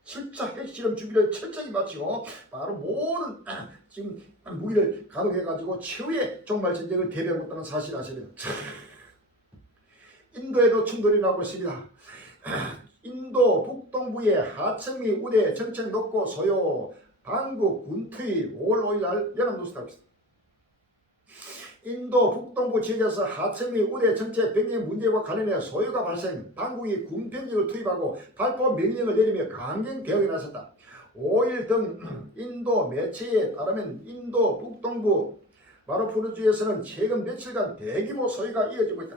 7차 핵실험 준비를 철저히 마치고 바로 모든 지금 무기를 가동해가지고 최후의 종말 전쟁을 대비하고 있다는 사실을 아셔야 됩니다. 인도에도 충돌이 나고 있습니다. 인도 북동부의 하청미 우대 정책 높고 소요 당국 군투의 5월 5일 날 연합뉴스가 있습니다. 인도 북동부 지역에서 하청미 우대 정책 변경 문제와 관련해 소요가 발생, 당국이 군 병력을 투입하고 발포 명령을 내리며 강경 대응에 나섰다. 5일 등 인도 매체에 따르면 인도 북동부 마루푸르주에서는 최근 며칠간 대규모 소요가 이어지고 있다.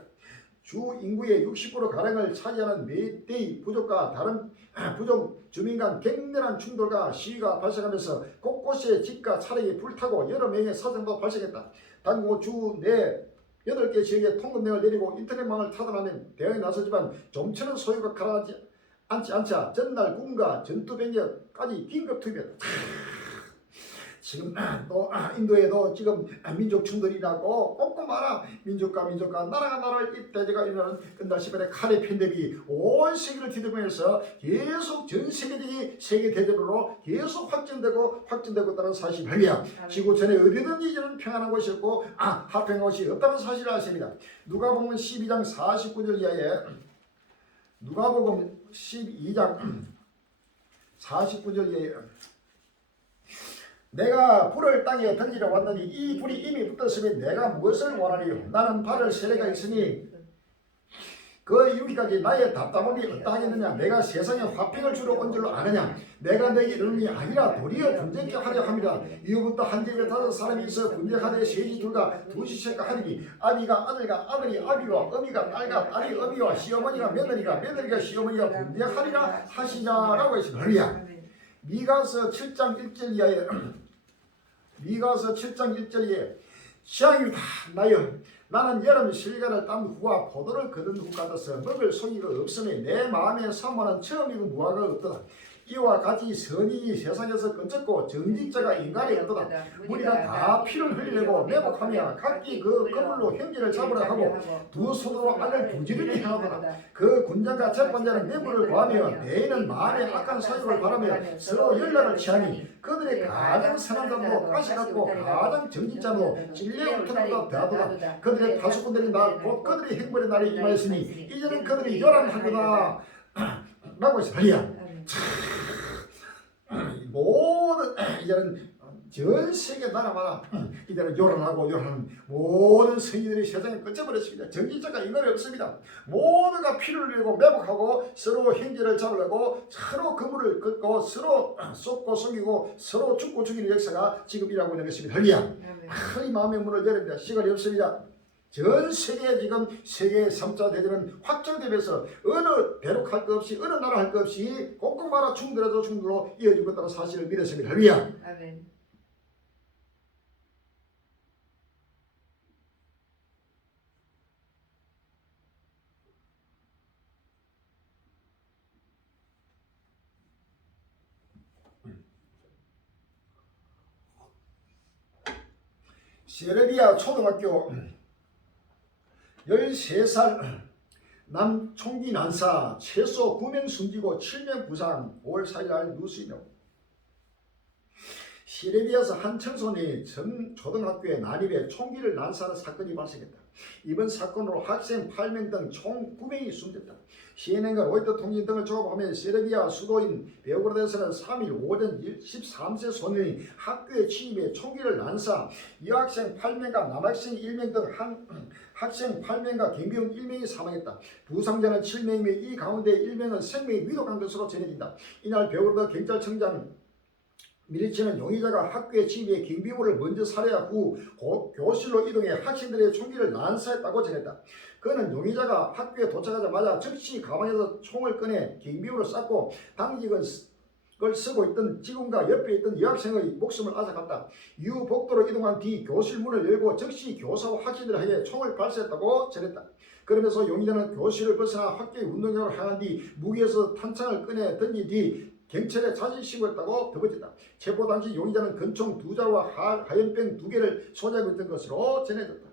주 인구의 60%가량을 차지하는 메이테이 부족과 다른 부족 주민 간 격렬한 충돌과 시위가 발생하면서 곳곳에 집과 차량이 불타고 여러 명의 사상도 발생했다. 당국은 주 내 8개 지역에 통금명을 내리고 인터넷망을 차단하면 대응에 나서지만 좀처럼 소요가 가라앉지 않자 전날 군과 전투병력까지 긴급 투입했다. 지금 또 인도에도 지금 민족 충돌이 나고 꼼꼼하라 민족과 나라가 나라를 입대제가 일어나는 끝날 10일의 칼의 팬데믹이 온 세계를 뒤덮으면서 계속 전 세계적인 세계대전으로 계속 확진되고 있다는 사실 발견. 지구 전에 어디든지 이제는 평안한 곳이 없고 화평한 곳이 없다는 사실을 아십니다. 누가복음 12장 49절 이하에 누가복음 12장 49절 이하에 내가 불을 땅에 던지러 왔더니 이 불이 이미 붙었으면 내가 무엇을 원하리요? 나는 발을 세례가 있으니 그 이르기까지 나의 답답함이 어떠하겠느냐? 내가 세상에 화평을 주러 온 줄로 아느냐? 내가 너에게 이르는 게 아니라 도리어 분쟁케 하려 함이라. 이후부터 한 집에 5사람이 있어 분쟁하되 셋이 둘과 둘이 셋과 하리니 아비가 아들과 아들이 아비와 어미가 딸과 딸이 어미와 시어머니가 며느리가 시어머니가 분쟁하리라 하시냐라고 했습니다. 할렐루야. 미가서 7장 1절 이하에 미가서 7장 1절에 시향이다 나여 나는 여름 실과를 딴 후와 포도를 거둔 후 같아서 먹을 소리가 없으니 내 마음에 사모는 처음이고 무화가 없도다. 이와 같이 선인이 세상에서 끊졌고 정직자가 인간이 없도다. 우리가 다 피를 흘리려고 매복하며 각기 그 그물로 형제를 잡으라 하고 두 손으로 악을 부지런히 행하더라. 그 군장과 재판자는 뇌물을 구하며 대인은 마음에 악한 사유를 바라며 서로 연락을 취하니 그들의 가장 선한 자도 가시 같고 가장 정직자도 진리의 울타리보다 더하도다. 그들의 파수꾼들이 곧 그들의 행벌의 날이 임하였으니 이제는 그들이 요란하도다 라고 했어. 할렐루야. 모든 이제는 전 세계 나라마다 이제는 요란하고 요란한 모든 성인들이 세상에 끝져버렸습니다. 정직자가 인간이 없습니다. 모두가 피를 흘리고 매복하고 서로 형제를 잡으려고 서로 그물을 긋고 서로 쏟고 속이고 서로 죽고 죽이는 역사가 지금 일하고 있는 것입니다. 할렐루야. 이 마음의 문을 열어야 시간이 없습니다. 전 세계 지금 세계 3차 대전은 확정되면서 어느 대륙할 것 없이 어느 나라 할 것 없이 꼼꼼하라 충돌해도 충돌로 이어지고 있다는 사실을 믿었습니다. 할렐루야. 아멘. 세르비아 초등학교 13살 남 총기 난사 최소 9명 숨지고 7명 부상. 5월 4일 날 뉴스이며 세르비아에서 한 청소년이 전 초등학교에 난입해 총기를 난사하는 사건이 발생했다. 이번 사건으로 학생 8명 등 총 9명이 숨졌다. CNN과 로이터 통신 등을 조합하면 세르비아 수도인 베오그라드에서는 3일 오전 13세 소년이 학교에 침입해 총기를 난사 여학생 8명과 남학생 1명 등 학생 8명과 경비원 1명이 사망했다. 부상자는 7명이며 이 가운데 1명은 생명이 위독한 것으로 전해진다. 이날 베오그라드 경찰청장 밀리치는 용의자가 학교에 침입해 경비원을 먼저 살해한 후 교실로 이동해 학생들의 총기를 난사했다고 전했다. 그는 용의자가 학교에 도착하자마자 즉시 가방에서 총을 꺼내 경비원을 쐈고 당직을 쓰고 있던 직원과 옆에 있던 여학생의 목숨을 앗아갔다. 이후 복도로 이동한 뒤 교실 문을 열고 즉시 교사와 학생들을 향해 총을 발사했다고 전했다. 그러면서 용의자는 교실을 벗어나 학교의 운동장으로 향한 뒤 무기에서 탄창을 꺼내 던진 뒤 경찰에 자진 신고했다고 덧붙였다. 체포 당시 용의자는 권총 2자와 하얀병 2개를 소지하고 있던 것으로 전해졌다.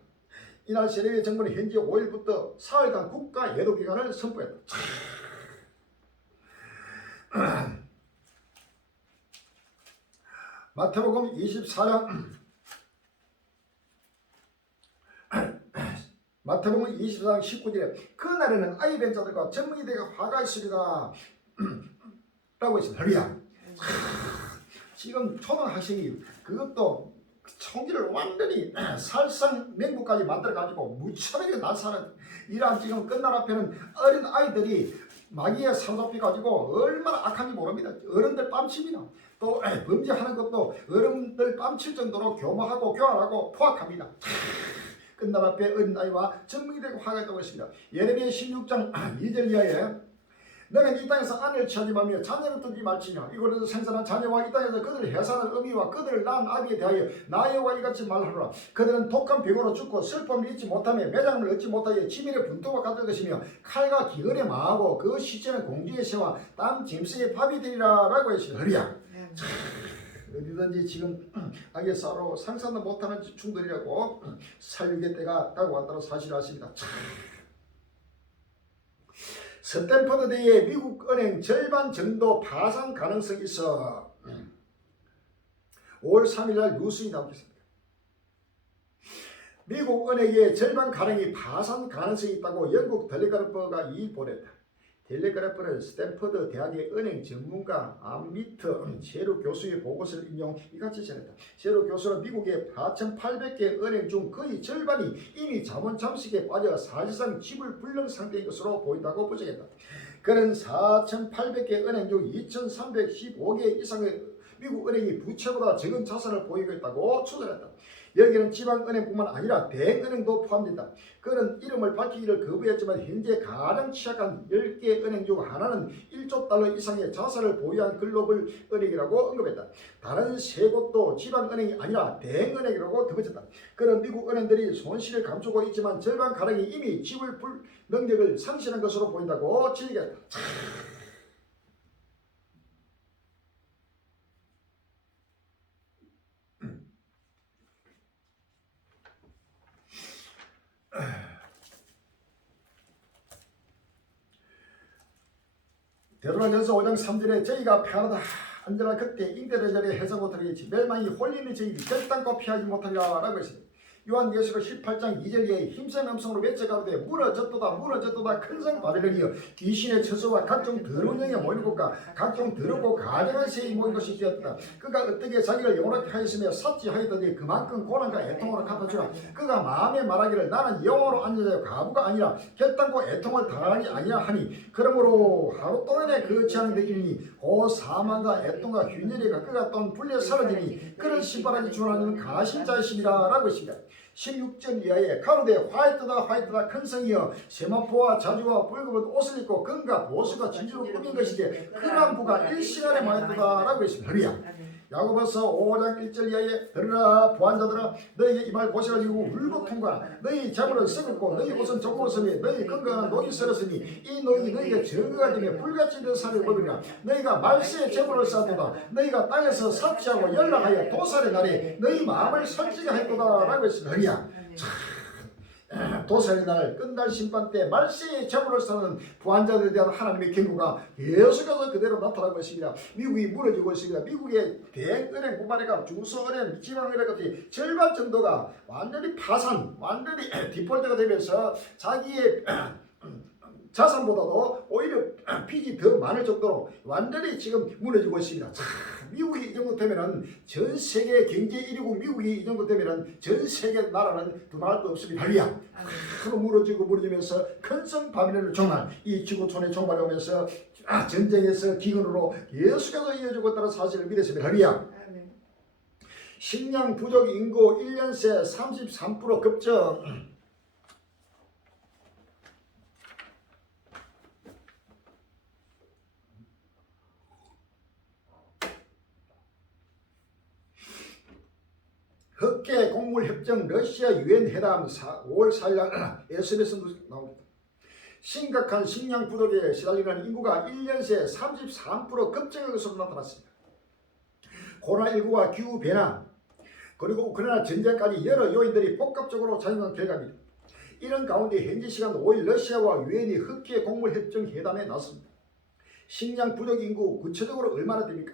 이날 세례회 정부는 현지 5일부터 사흘간 국가 예도 기간을 선포했다. 마태복음 24장 마태복음 24장 19절에 그날에는 아이 뵌 자들과 젊은이들에게 화가 있으리라 라고 했습니다. 할렐루야. 지금 초등학생이 그것도 총기를 완전히 살상 맹구까지 만들어가지고 무차별하게 난사하는 이러한 지금 끝날 앞에는 어린 아이들이 마귀에 사로잡혀가지고 얼마나 악한지 모릅니다. 어른들 뺨칩니다. 또 범죄하는 것도 어른들 뺨칠 정도로 교모하고 교활하고 포악합니다. 끝날 앞에 어린아이와 젊은이들에게 화가 있다고 했습니다. 예레미야 16장 2절 이하에 너는 이 땅에서 아내를 취하지 말며 자녀를 두지 말지며 이곳에서 생산한 자녀와 이 땅에서 그들을 해산한 어미와 그들을 낳은 아비에 대하여 나 여호와 이같이 말하노라. 그들은 독한 병으로 죽고 슬픔을 잊지 못하며 매장을 얻지 못하여 지면의 분토가 같을 것이며 칼과 기근에 망하고 그 시체는 공중의 새와 땀 짐승의 밥이 되리라 라고 했습니다. 허리야. 어디든지 지금 악의 싸로 상상도 못하는 충돌이라고 살육의 때가 가고 왔다는 사실을 아십니다. 스탠퍼드대의 미국 은행 절반 정도 파산 가능성이 있어 5월 3일날 뉴스에 나오겠습니다. 미국 은행의 절반 가량이 파산 가능성이 있다고 영국 텔레그래프가 이 보냈다. 텔레그래프는 스탠퍼드 대학의 은행 전문가 암미트 셰루 교수의 보고서를 인용 이같이 전했다. 셰루 교수는 미국의 4,800개 은행 중 거의 절반이 이미 자본 잠식에 빠져 사실상 지불 불능 상태인 것으로 보인다고 부정했다. 그는 4,800개 은행 중 2,315개 이상의 미국 은행이 부채보다 적은 자산을 보이고 있다고 추정했다. 여기는 지방은행뿐만 아니라 대은행도 포함된다. 그는 이름을 밝히기를 거부했지만 현재 가장 취약한 10개 은행 중 하나는 1조 달러 이상의 자산을 보유한 글로벌 은행이라고 언급했다. 다른 세 곳도 지방은행이 아니라 대은행이라고 덧붙였다. 그는 미국 은행들이 손실을 감추고 있지만 절반 가량이 이미 지불 능력을 상실한 것으로 보인다고 지적했다. 데드로전서 5장 3절에 저희가 패하다 안전한 그때 ing대대절에 해서 못하겠지 멸망이 홀리는 저희들이 결단코 피하지 못하리라 라고 했습니다. 요한계시록 18장 2절에 힘센 음성으로 외쳐가로되 무너졌도다 무너졌도다 큰성 바벨론이여 귀신의 처소와 각종 더러운 영에 모이는 곳과 각종 더럽고 가증한 새에 모인 것이 되었다. 그가 어떻게 자기를 영원하게 하였으며 삿지하였더니 그만큼 고난과 애통으로 갚아주라. 그가 마음에 말하기를 나는 영원으로 앉아서 가부가 아니라 결단코 애통을 당하니 아니라 하니 그러므로 하루 동안에 거치하는 되기니 고 사망과 애통과 흉년이가 그가 또한 불려 사라지니 그를 신발하기 주하는 가신자이시니라 라고 했습니다. 16절 이하에 가로되 화이트다 큰 성이여 세마포와 자주와 붉은 옷을 입고 금과 보수가 진주로 꾸민 것이지 그러한 부가 일시간에 망했도다 라고 했습니다. 야고보서 5장 1절 이하에 들으라 부한자들아 너희의 이말 고시가지고 울고 통과 너희 재물은 썩었고 너희 옷은 좁고서니 너희 건강한 녹이 썰었으니 이 녹이 너희가 저거가 되며 불같이 된 살을 먹으리라. 너희가 말세에 재물을 쌓도다 너희가 땅에서 삽시하고 연락하여 도살의 날에 너희 마음을 설치게 했도다 라고 했습니다. 도살의 날 끝날 심판 때 말세의 재물을 쌓는 부한자들에 대한 하나님의 경고가 계속해서 그대로 나타나고 있습니다. 미국이 무너지고 있습니다. 미국의 대은행뿐만 아니라 중소은행, 지방은행 같은 절반 정도가 완전히 파산, 완전히 디폴트가 되면서 자기의 자산보다도 오히려 빚이 더 많을 정도로 완전히 지금 무너지고 있습니다. 미국이 이 정도 되면은 전 세계 경제 1위국 미국이 이 정도 되면은 전 세계 나라는 두말도 없습니다. 할렐루야. 그로 무너지면서 큰성 바벨론을 종말 이 지구촌의 종말이 오면서 전쟁에서 기근으로 계속해서 이어지고 있다는 사실을 믿었습니다. 할렐루야. 식량 부족 인구 1년 새 33% 급증. 흑계 곡물 협정 러시아 유엔 회담 5월 4일 SBS 뉴스 나옵니다. 심각한 식량 부족에 시달리는 인구가 1년 새 33% 급증할 것으로 나타났습니다. 코로나19와 기후변화 그리고 우크라이나 전쟁까지 여러 요인들이 복합적으로 작용한 결과입니다. 이런 가운데 현지 시간 5일 러시아와 유엔이 흑계 곡물 협정 회담에 나섰습니다. 식량 부족 인구 구체적으로 얼마나 됩니까?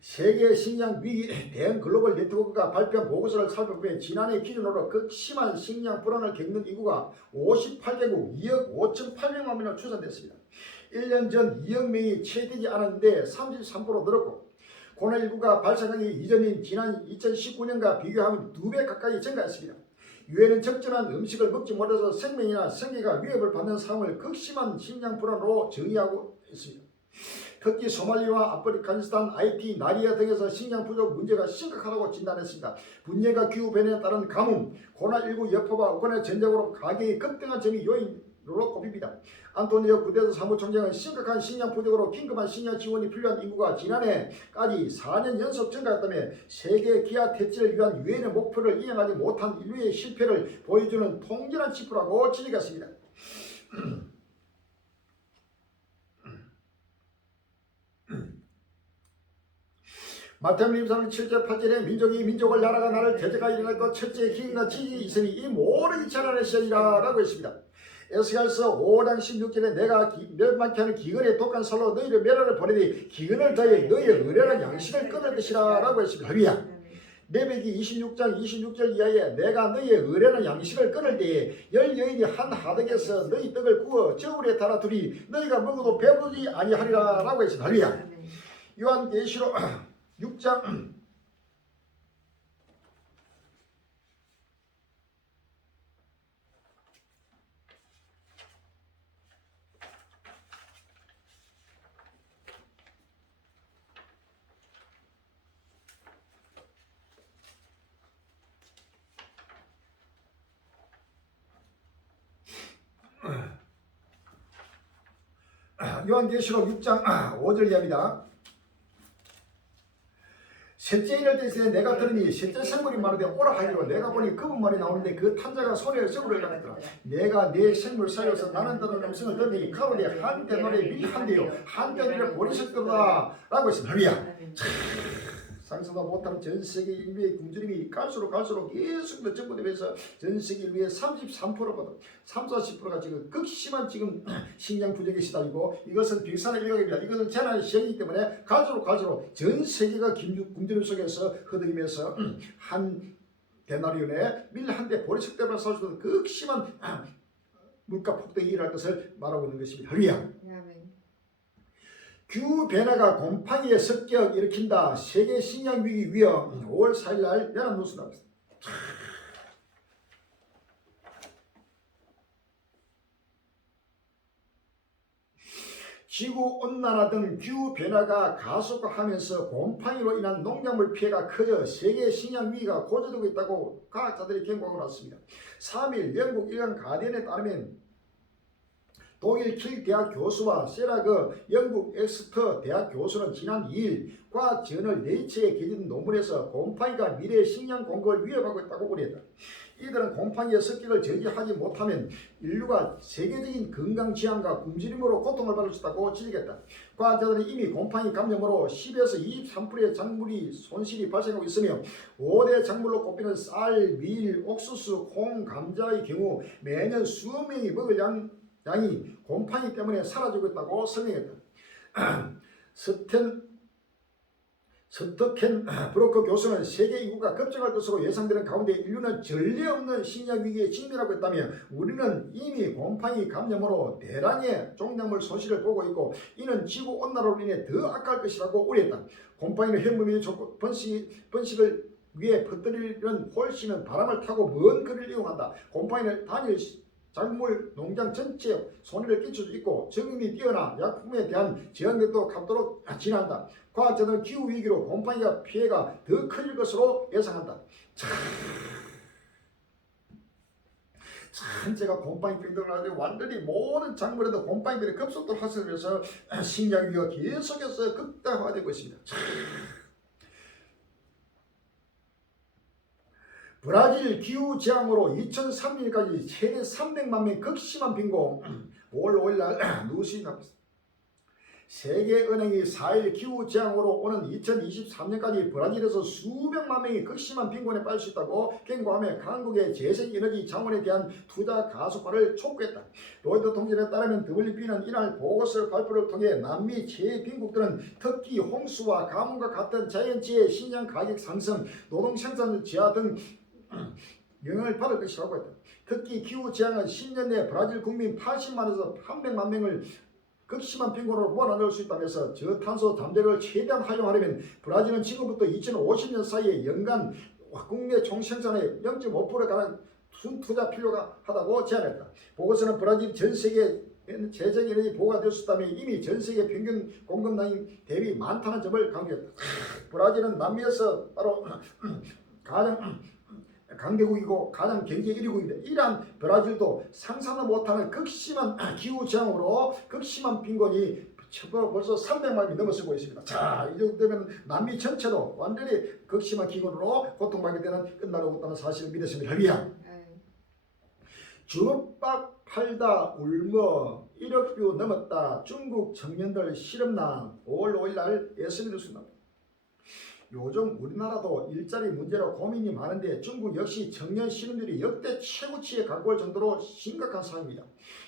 세계 식량 위기 대응 글로벌 네트워크가 발표한 보고서를 살펴보면 지난해 기준으로 극심한 식량 불안을 겪는 인구가 58개국 2억 5,800만 명으로 추산됐습니다. 1년 전 2억 명이 채 되지 않았는데 33% 늘었고 코로나19가 발생하기 이전인 지난 2019년과 비교하면 2배 가까이 증가했습니다. 유엔은 적절한 음식을 먹지 못해서 생명이나 생계가 위협을 받는 상황을 극심한 식량 불안으로 정의하고 있습니다. 특히 소말리와 아프가니스탄, 하이티, 나리아 등에서 식량 부족 문제가 심각하다고 진단했습니다. 분열과 기후변화에 따른 가뭄, 코로나19 여파와 우크라이나 전쟁으로 가격이 급등한 점이 요인으로 꼽힙니다. 안토니오 구테레스 사무총장은 심각한 식량 부족으로 긴급한 식량 지원이 필요한 인구가 지난해까지 4년 연속 증가했다며 세계 기아 퇴치를 위한 유엔의 목표를 이행하지 못한 인류의 실패를 보여주는 통렬한 지표라고 지적했습니다. 마태복음 23장 7절 8절에 민족이 민족을 나라가 나를 대적하 일어났고 첫째 기근과 지진이 있으니 이 모든 이치를 하시리라 라고 했습니다. 에스겔서 5장 16절에 내가 멸망케 하는 기근의 독한 살로 너희를 멸하러 보내니 기근을 더해 너희의 의뢰한 양식을 끊을 것이라 라고 했습니다. 할렐루야. 레위기 26장 26절 이하에 내가 너희의 의뢰한 양식을 끊을 때에 열 여인이 한 하덕에서 너희 떡을 구워 저울에 달아두리 너희가 먹어도 배부르지 아니하리라 라고 했습니다. 할렐루야. 요한계시록 6장 요한계시록 6장 5절 이하입니다. 셋째 일을 때에 내가 들으니 셋째 생물이 말하되 오라 하기로 내가 보니 그분 말이 나오는데 그 탄자가 손에 저울을 가졌더라. 내가 내 생물 사이에서 나는 다른 음성을 들으니 가로되 한때 노래 밀한대요 한때 노래 보리색도다 라고 했습니다. 할렐루야. 상상도 못하는 전 세계 인류의 굶주림이 갈수록 계속 전부되면서 전 세계 인류의 33%보다 30-40%가 지금 극심한 지금 식량 부족에 시달리고 이것은 빙산의 일각입니다. 이것은 재난의 시행이기 때문에 갈수록 전 세계가 굶주림 속에서 흐드리면서 한 데나리온에 밀 한 대 보리색 때문에 살 수 있는 극심한 물가 폭등이 일어날 것을 말하고 있는 것입니다. 할렐루야. 기후변화가 곰팡이의 습격을 일으킨다. 세계 식량 위기 위험 5월 4일 날 연합뉴스 나왔습니다. 지구온난화 등 기후변화가 가속화하면서 곰팡이로 인한 농작물 피해가 커져 세계 식량 위기가 고조되고 있다고 과학자들이 경고하고 났습니다. 3일 영국 일간 가디언에 따르면 독일 킬 대학 교수와 세라그 영국 엑스터 대학 교수는 지난 2일 과학 저널 네이처에 게재된 논문에서 곰팡이가 미래의 식량 공급을 위협하고 있다고 우려했다. 이들은 곰팡이의 습격을 저지하지 못하면 인류가 세계적인 건강 지향과 굶주림으로 고통을 받을 수 있다고 지적했다. 과학자들은 이미 곰팡이 감염으로 10에서 23%의 작물이 손실이 발생하고 있으며 5대 작물로 꼽히는 쌀, 밀, 옥수수, 콩, 감자의 경우 매년 수억 명이 먹을 양이 곰팡이 때문에 사라지고 있다고 설명했다. 스터켄 브로커 교수는 세계 인구가 급증할 것으로 예상되는 가운데 인류는 전례 없는 식량 위기에 직면하고 있다며 우리는 이미 곰팡이 감염으로 대량의 종작물 손실을 보고 있고 이는 지구온난화로 인해 더 악화할 것이라고 우려했다. 곰팡이는 현무민의 번식을 위해 퍼뜨리는 홀씨는 바람을 타고 먼 거리를 이용한다. 곰팡이는 단일 작물 농장 전체에 손해를 끼칠 수 있고 적응이 뛰어나 약품에 대한 저항력도 갖도록 지난다. 과학자들은 기후위기로 곰팡이가 피해가 더 커질 것으로 예상한다. 제가 곰팡이병 들어가지고 완전히 모든 작물에도 곰팡이들이 급속도로 확산되면서 식량위기가 계속해서 극단화되고 있습니다. 브라질 기후재앙으로 2030년까지 최대 300만 명의 극심한 빈곤 5월 5일날 누수이 났습니다. 세계은행이 4일 기후재앙으로 오는 2023년까지 브라질에서 수백만 명이 극심한 빈곤에 빠질 수 있다고 경고하며 한국의 재생에너지 자원에 대한 투자 가속화를 촉구했다. 로이터 통신에 따르면 WP는 이날 보고서 발표를 통해 남미 최빈국들은 특히 홍수와 가뭄과 같은 자연재해, 식량 가격 상승, 노동 생산률 저하 등 영향을 받을 것이라고 했다. 특히 기후재앙은 10년 내 브라질 국민 80만에서 300만 명을 극심한 빈곤으로 몰아넣을 수 있다면서 저탄소 담대를 최대한 활용하려면 브라질은 지금부터 2050년 사이에 연간 국내 총생산의 0.5%에 가는 순투자 필요가 하다고 제안했다. 보고서는 브라질 전 세계 재생에너지 보호가 될 수 있다며 이미 전 세계 평균 공급량이 대비 많다는 점을 강조했다. 브라질은 남미에서 바로 가장 강대국이고 가장 경제 1위국입니다. 이러한 브라질도 상상도 못하는 극심한 기후재앙으로 극심한 빈곤이 벌써 300만이 넘어서고 있습니다. 자, 이 정도 되면 남미 전체도 완전히 극심한 기근으로 고통받게 되는 끝나고 있다는 사실을 믿었습니다. 할렐루야. 주먹밥 팔다 울며 1억 뷰 넘었다. 중국 청년들 실업난 5월 5일 날 SBS 나옵니다. 요즘 우리나라도 일자리 문제로 고민이 많은데 중국 역시 청년 실업률이 역대 최고치에 가까울 정도로 심각한 상황입니다.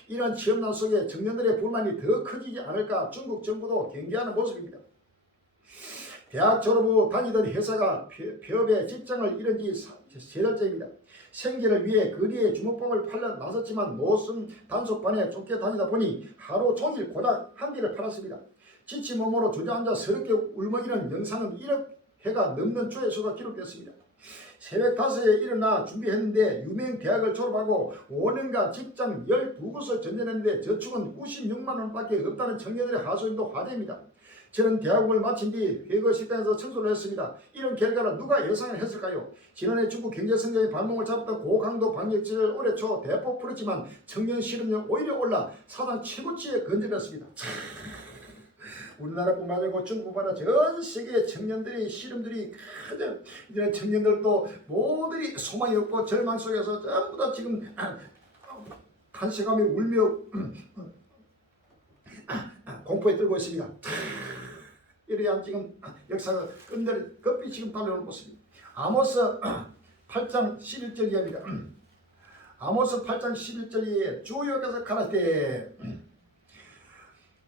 이런 취업난 속에 청년들의 불만이 더 커지지 않을까 중국 정부도 경계하는 모습입니다. 대학 졸업 후 다니던 회사가 폐업에 직장을 잃은 지 3달째입니다. 생계를 위해 거리에 주먹밥을 팔려 나섰지만 노선 단속반에 쫓겨 다니다 보니 하루 종일 고작 한 개를 팔았습니다. 지친 몸으로 주저앉아 서럽게 울먹이는 영상은 1억 회가 넘는 조회수가 기록됐습니다. 새벽 5시에 일어나 준비했는데 유명 대학을 졸업하고 5년간 직장 12곳을 전전했는데 저축은 96만 원밖에 없다는 청년들의 하소연도 화제입니다. 저는 대학원을 마친 뒤 회거 식당에서 청소를 했습니다. 이런 결과를 누가 예상을 했을까요? 지난해 중국 경제성장의 발목을 잡았던 고강도 방역지를 올해 초 대폭 풀었지만 청년 실업률 오히려 올라 사상 최고치에 건전했습니다. 우리나라뿐만 아니고 중국보다 전 세계 청년들이 실업들이 가장 이제 청년들도 모두이 소망이 없고 절망 속에서 전부 다 지금 탄식하며 울며 공포에 들고 있습니다. 이러한 지금 역사가 급히 지금 달려오는 모습입니다. 아모스 8장 11절 이야기입니다. 아모스 8장 11절에 주여께서 가라사대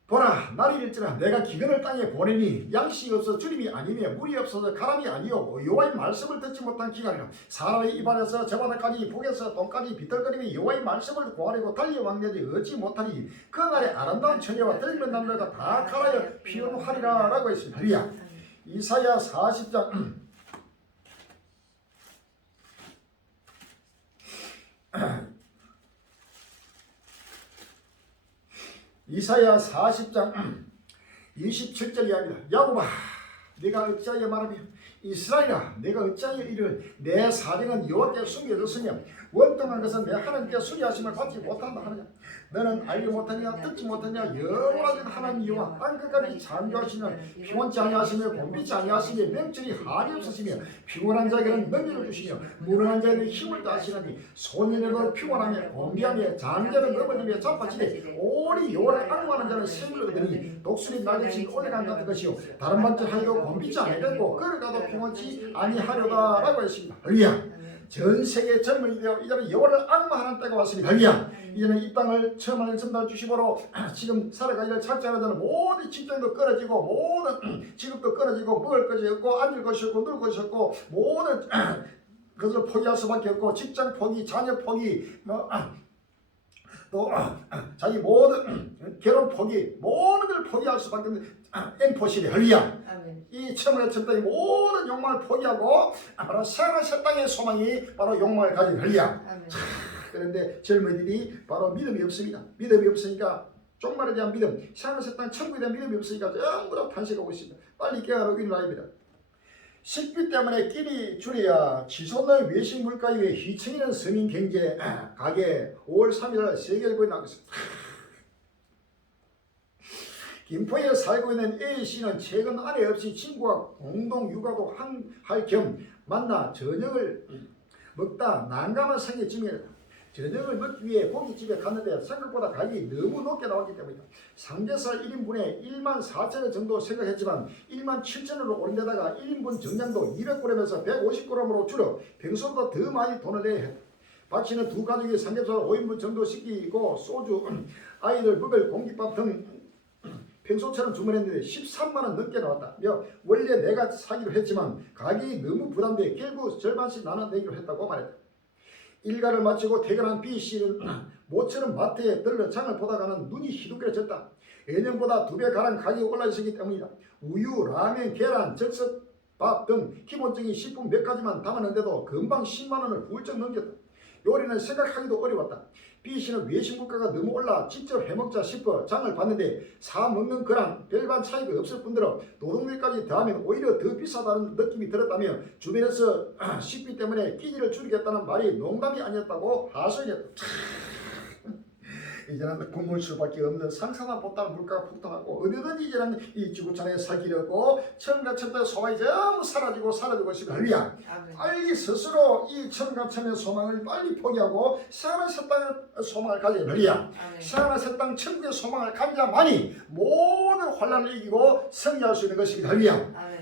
보라 날이 일지라 내가 기근을 땅에 보내니 양식이 없어 주림이 아니며 물이 없어서 가람이 아니요 여호와의 말씀을 듣지 못한 기간이라 사람의 입안에서 저바닥까지 북에서東까지 비틀거리며 여호와의 말씀을 구하려고 달려왔는데 얻지 못하니 그날에 아름다운 처녀와 젊은 남자가 다 갈아여 피운하리라 라고 했습니다. 할렐루야. 이사야 40장 이사야 40장 27절 이야기다. 야곱아 네가 어찌하여 말하며 이스라엘아 내가 어찌하여 이를 내 사정은 여호와께 숨겨졌으며 원통한 것은 내 하나님께 수리하심을 받지 못한다 하느냐. 너는 알지 못하냐 듣지 못하냐 여호와 하나님 여호와 땅끝까지 창조하시며 피곤치 아니하시며 곤비치 아니하시며 명철이 한이 없으시며 피곤한 자에게는 능력을 주시며 무능한 자에게는 힘을 다하시나니 소년에도 피곤하며 곤비하며 장자는 넘어지며 자빠지되 오리 여호와를 악무하는 자는 생을 얻으니 독수리 날개친 올레간 같은 것이요 다른 반짝하여도 곤비치 아니하겠고 걸어가도 피곤치 아니하려다 라고 했습니다. 할렐루야. 전 세계 젊은이들 이제는 여호와를 악마하는 때가 왔습니다. 할렐루야. 이제는 이 땅을 처음 하는 전달 주시고로 지금 살아가기를 착취하는 자는 모든 직장도 끊어지고 모든 직업도 끊어지고 먹을 것이 없고 앉을 것이 없고 누울 것이 없고 모든 것을 포기할 수밖에 없고 직장 포기, 자녀 포기, 또 자기 모든 결혼 포기, 모든 걸 포기할 수밖에 없는 엔포시리. 할렐루야. 이 처음에 쳤더니 모든 욕망을 포기하고 바로 새하늘 새 땅의 소망이 바로 욕망을 가진 할렐루야. 그런데 젊은이들이 바로 믿음이 없습니다. 믿음이 없으니까 종말에 대한 믿음, 세상을 세상 천국에 대한 믿음이 없으니까 전부 다 탄식하고 있습니다. 빨리 깨어나고 있는 아입니다. 식비 때문에 끼리 줄여야 지소의 외식 물가에 희청이는 서민 경제 가게 5월 3일 세계일보에 나오고 있습니다. 김포에 살고 있는 A씨는 최근 아내 없이 친구와 공동 육아도 할 겸 만나 저녁을 먹다 난감한 생에 지명했다. 저녁을 먹기 위해 고깃집에 갔는데 생각보다 가격이 너무 높게 나왔기 때문이다. 삼겹살 1인분에 14,000원 정도 생각했지만 17,000원으로 오른 데다가 1인분 정량도 200g에서 150g으로 줄어 평소보다 더 많이 돈을 내야 했다. 박 씨는 두 가족이 삼겹살 5인분 정도 시키고 소주, 아이들 먹을 공깃밥 등 평소처럼 주문했는데 13만원 넘게 나왔다. 원래 내가 사기로 했지만 가격이 너무 부담돼 결국 절반씩 나눠 내기로 했다고 말했다. 일가를 마치고 퇴근한 B씨는 모처럼 마트에 들러 장을 보다가는 눈이 희둥그레졌다. 예년보다 2배 가량 가격이 올라 있었기 때문이다. 우유, 라면, 계란, 즉석밥 등 기본적인 식품 몇 가지만 담았는데도 금방 10만원을 훌쩍 넘겼다. 요리는 생각하기도 어려웠다. B씨는 외식 물가가 너무 올라 직접 해먹자 싶어 장을 봤는데 사 먹는 거랑 별반 차이가 없을 뿐더러 노동비까지 더하면 오히려 더 비싸다는 느낌이 들었다며 주변에서 식비 때문에 끼니를 줄이겠다는 말이 농담이 아니었다고 하소연했다. 이제는 굶을 수밖에 없는 상상만 못하는 물가가 폭등하고 어디든지 이제는 이 지구촌에 살기려고 천가천의 소망이 전부 사라지고 있습니다. 할렐루야. 빨리 스스로 이 천가천의 소망을 빨리 포기하고 새하늘 새 땅의 소망을 가져야 할렐루야. 새하늘 새 땅 천국의 소망을 가져야만이 모든 환난을 이기고 승리할 수 있는 것입니다. 할렐루야.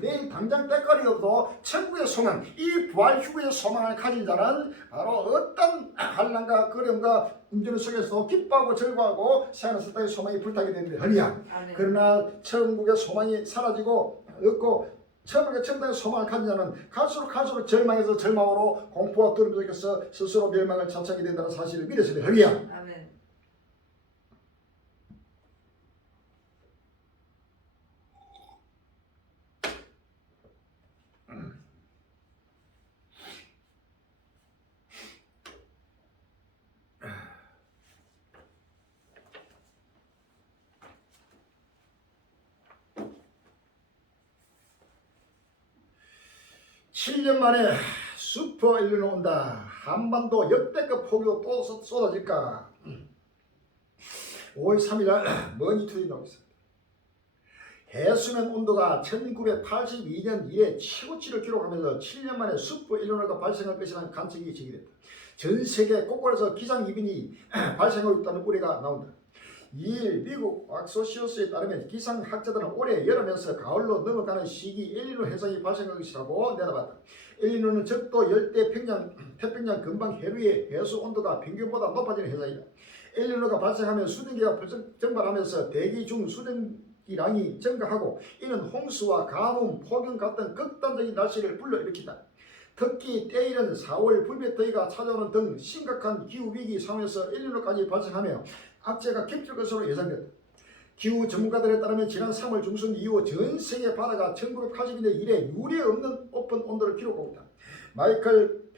내일 당장 때거리 없도 천국의 소망, 이 부활 휴거의 소망을 가진 자는 바로 어떤 환난과 어려움과 문제는 속에서 기뻐하고 즐거워하고 새하늘 새 땅의 소망이 불타게 되는데 할렐루야. 그러나 천국의 소망이 사라지고 없고 천국의 천당의 소망을 가진 자는 갈수록 절망에서 절망으로 공포와 두려움 속에서 스스로 멸망을 자처하게 된다는 사실을 믿으시면 할렐루야. 아멘. 칠 년 만에 슈퍼 엘니노 온다. 한반도 역대급 폭우가 또 쏟아질까. 5월 3일 머니투리 나오고 있습니다. 해수면 온도가 1982년 이래 최고치를 기록하면서 7년 만에 슈퍼 엘니노가 발생할 것이라는 관측이 제기됐다. 전 세계 곳곳에서 기상이변이 발생하고 있다는 우려가 나온다. 2일 미국 왁소시오스에 따르면 기상학자들은 올해 여름에서 가을로 넘어가는 시기 엘니노 현상이 발생할 것이라고 내다봤다. 엘니노는 적도 열대 태평양 근방 해류의 해수 온도가 평균보다 높아지는 현상이다. 엘니노가 발생하면 수증기가 증발하면서 대기 중 수증기량이 증가하고 이는 홍수와 가뭄, 폭염 같은 극단적인 날씨를 불러일으킨다. 특히 때이른 4월 불볕더위가 찾아오는 등 심각한 기후위기 상황에서 엘니노까지 발생하며 악재가 겹칠 것으로 예상된다. 기후 전문가들에 따르면 지난 3월 중순 이후 전 세계 바다가 1980년대 이래 유례없는 오픈 온도를 기록하고 있다. 마이클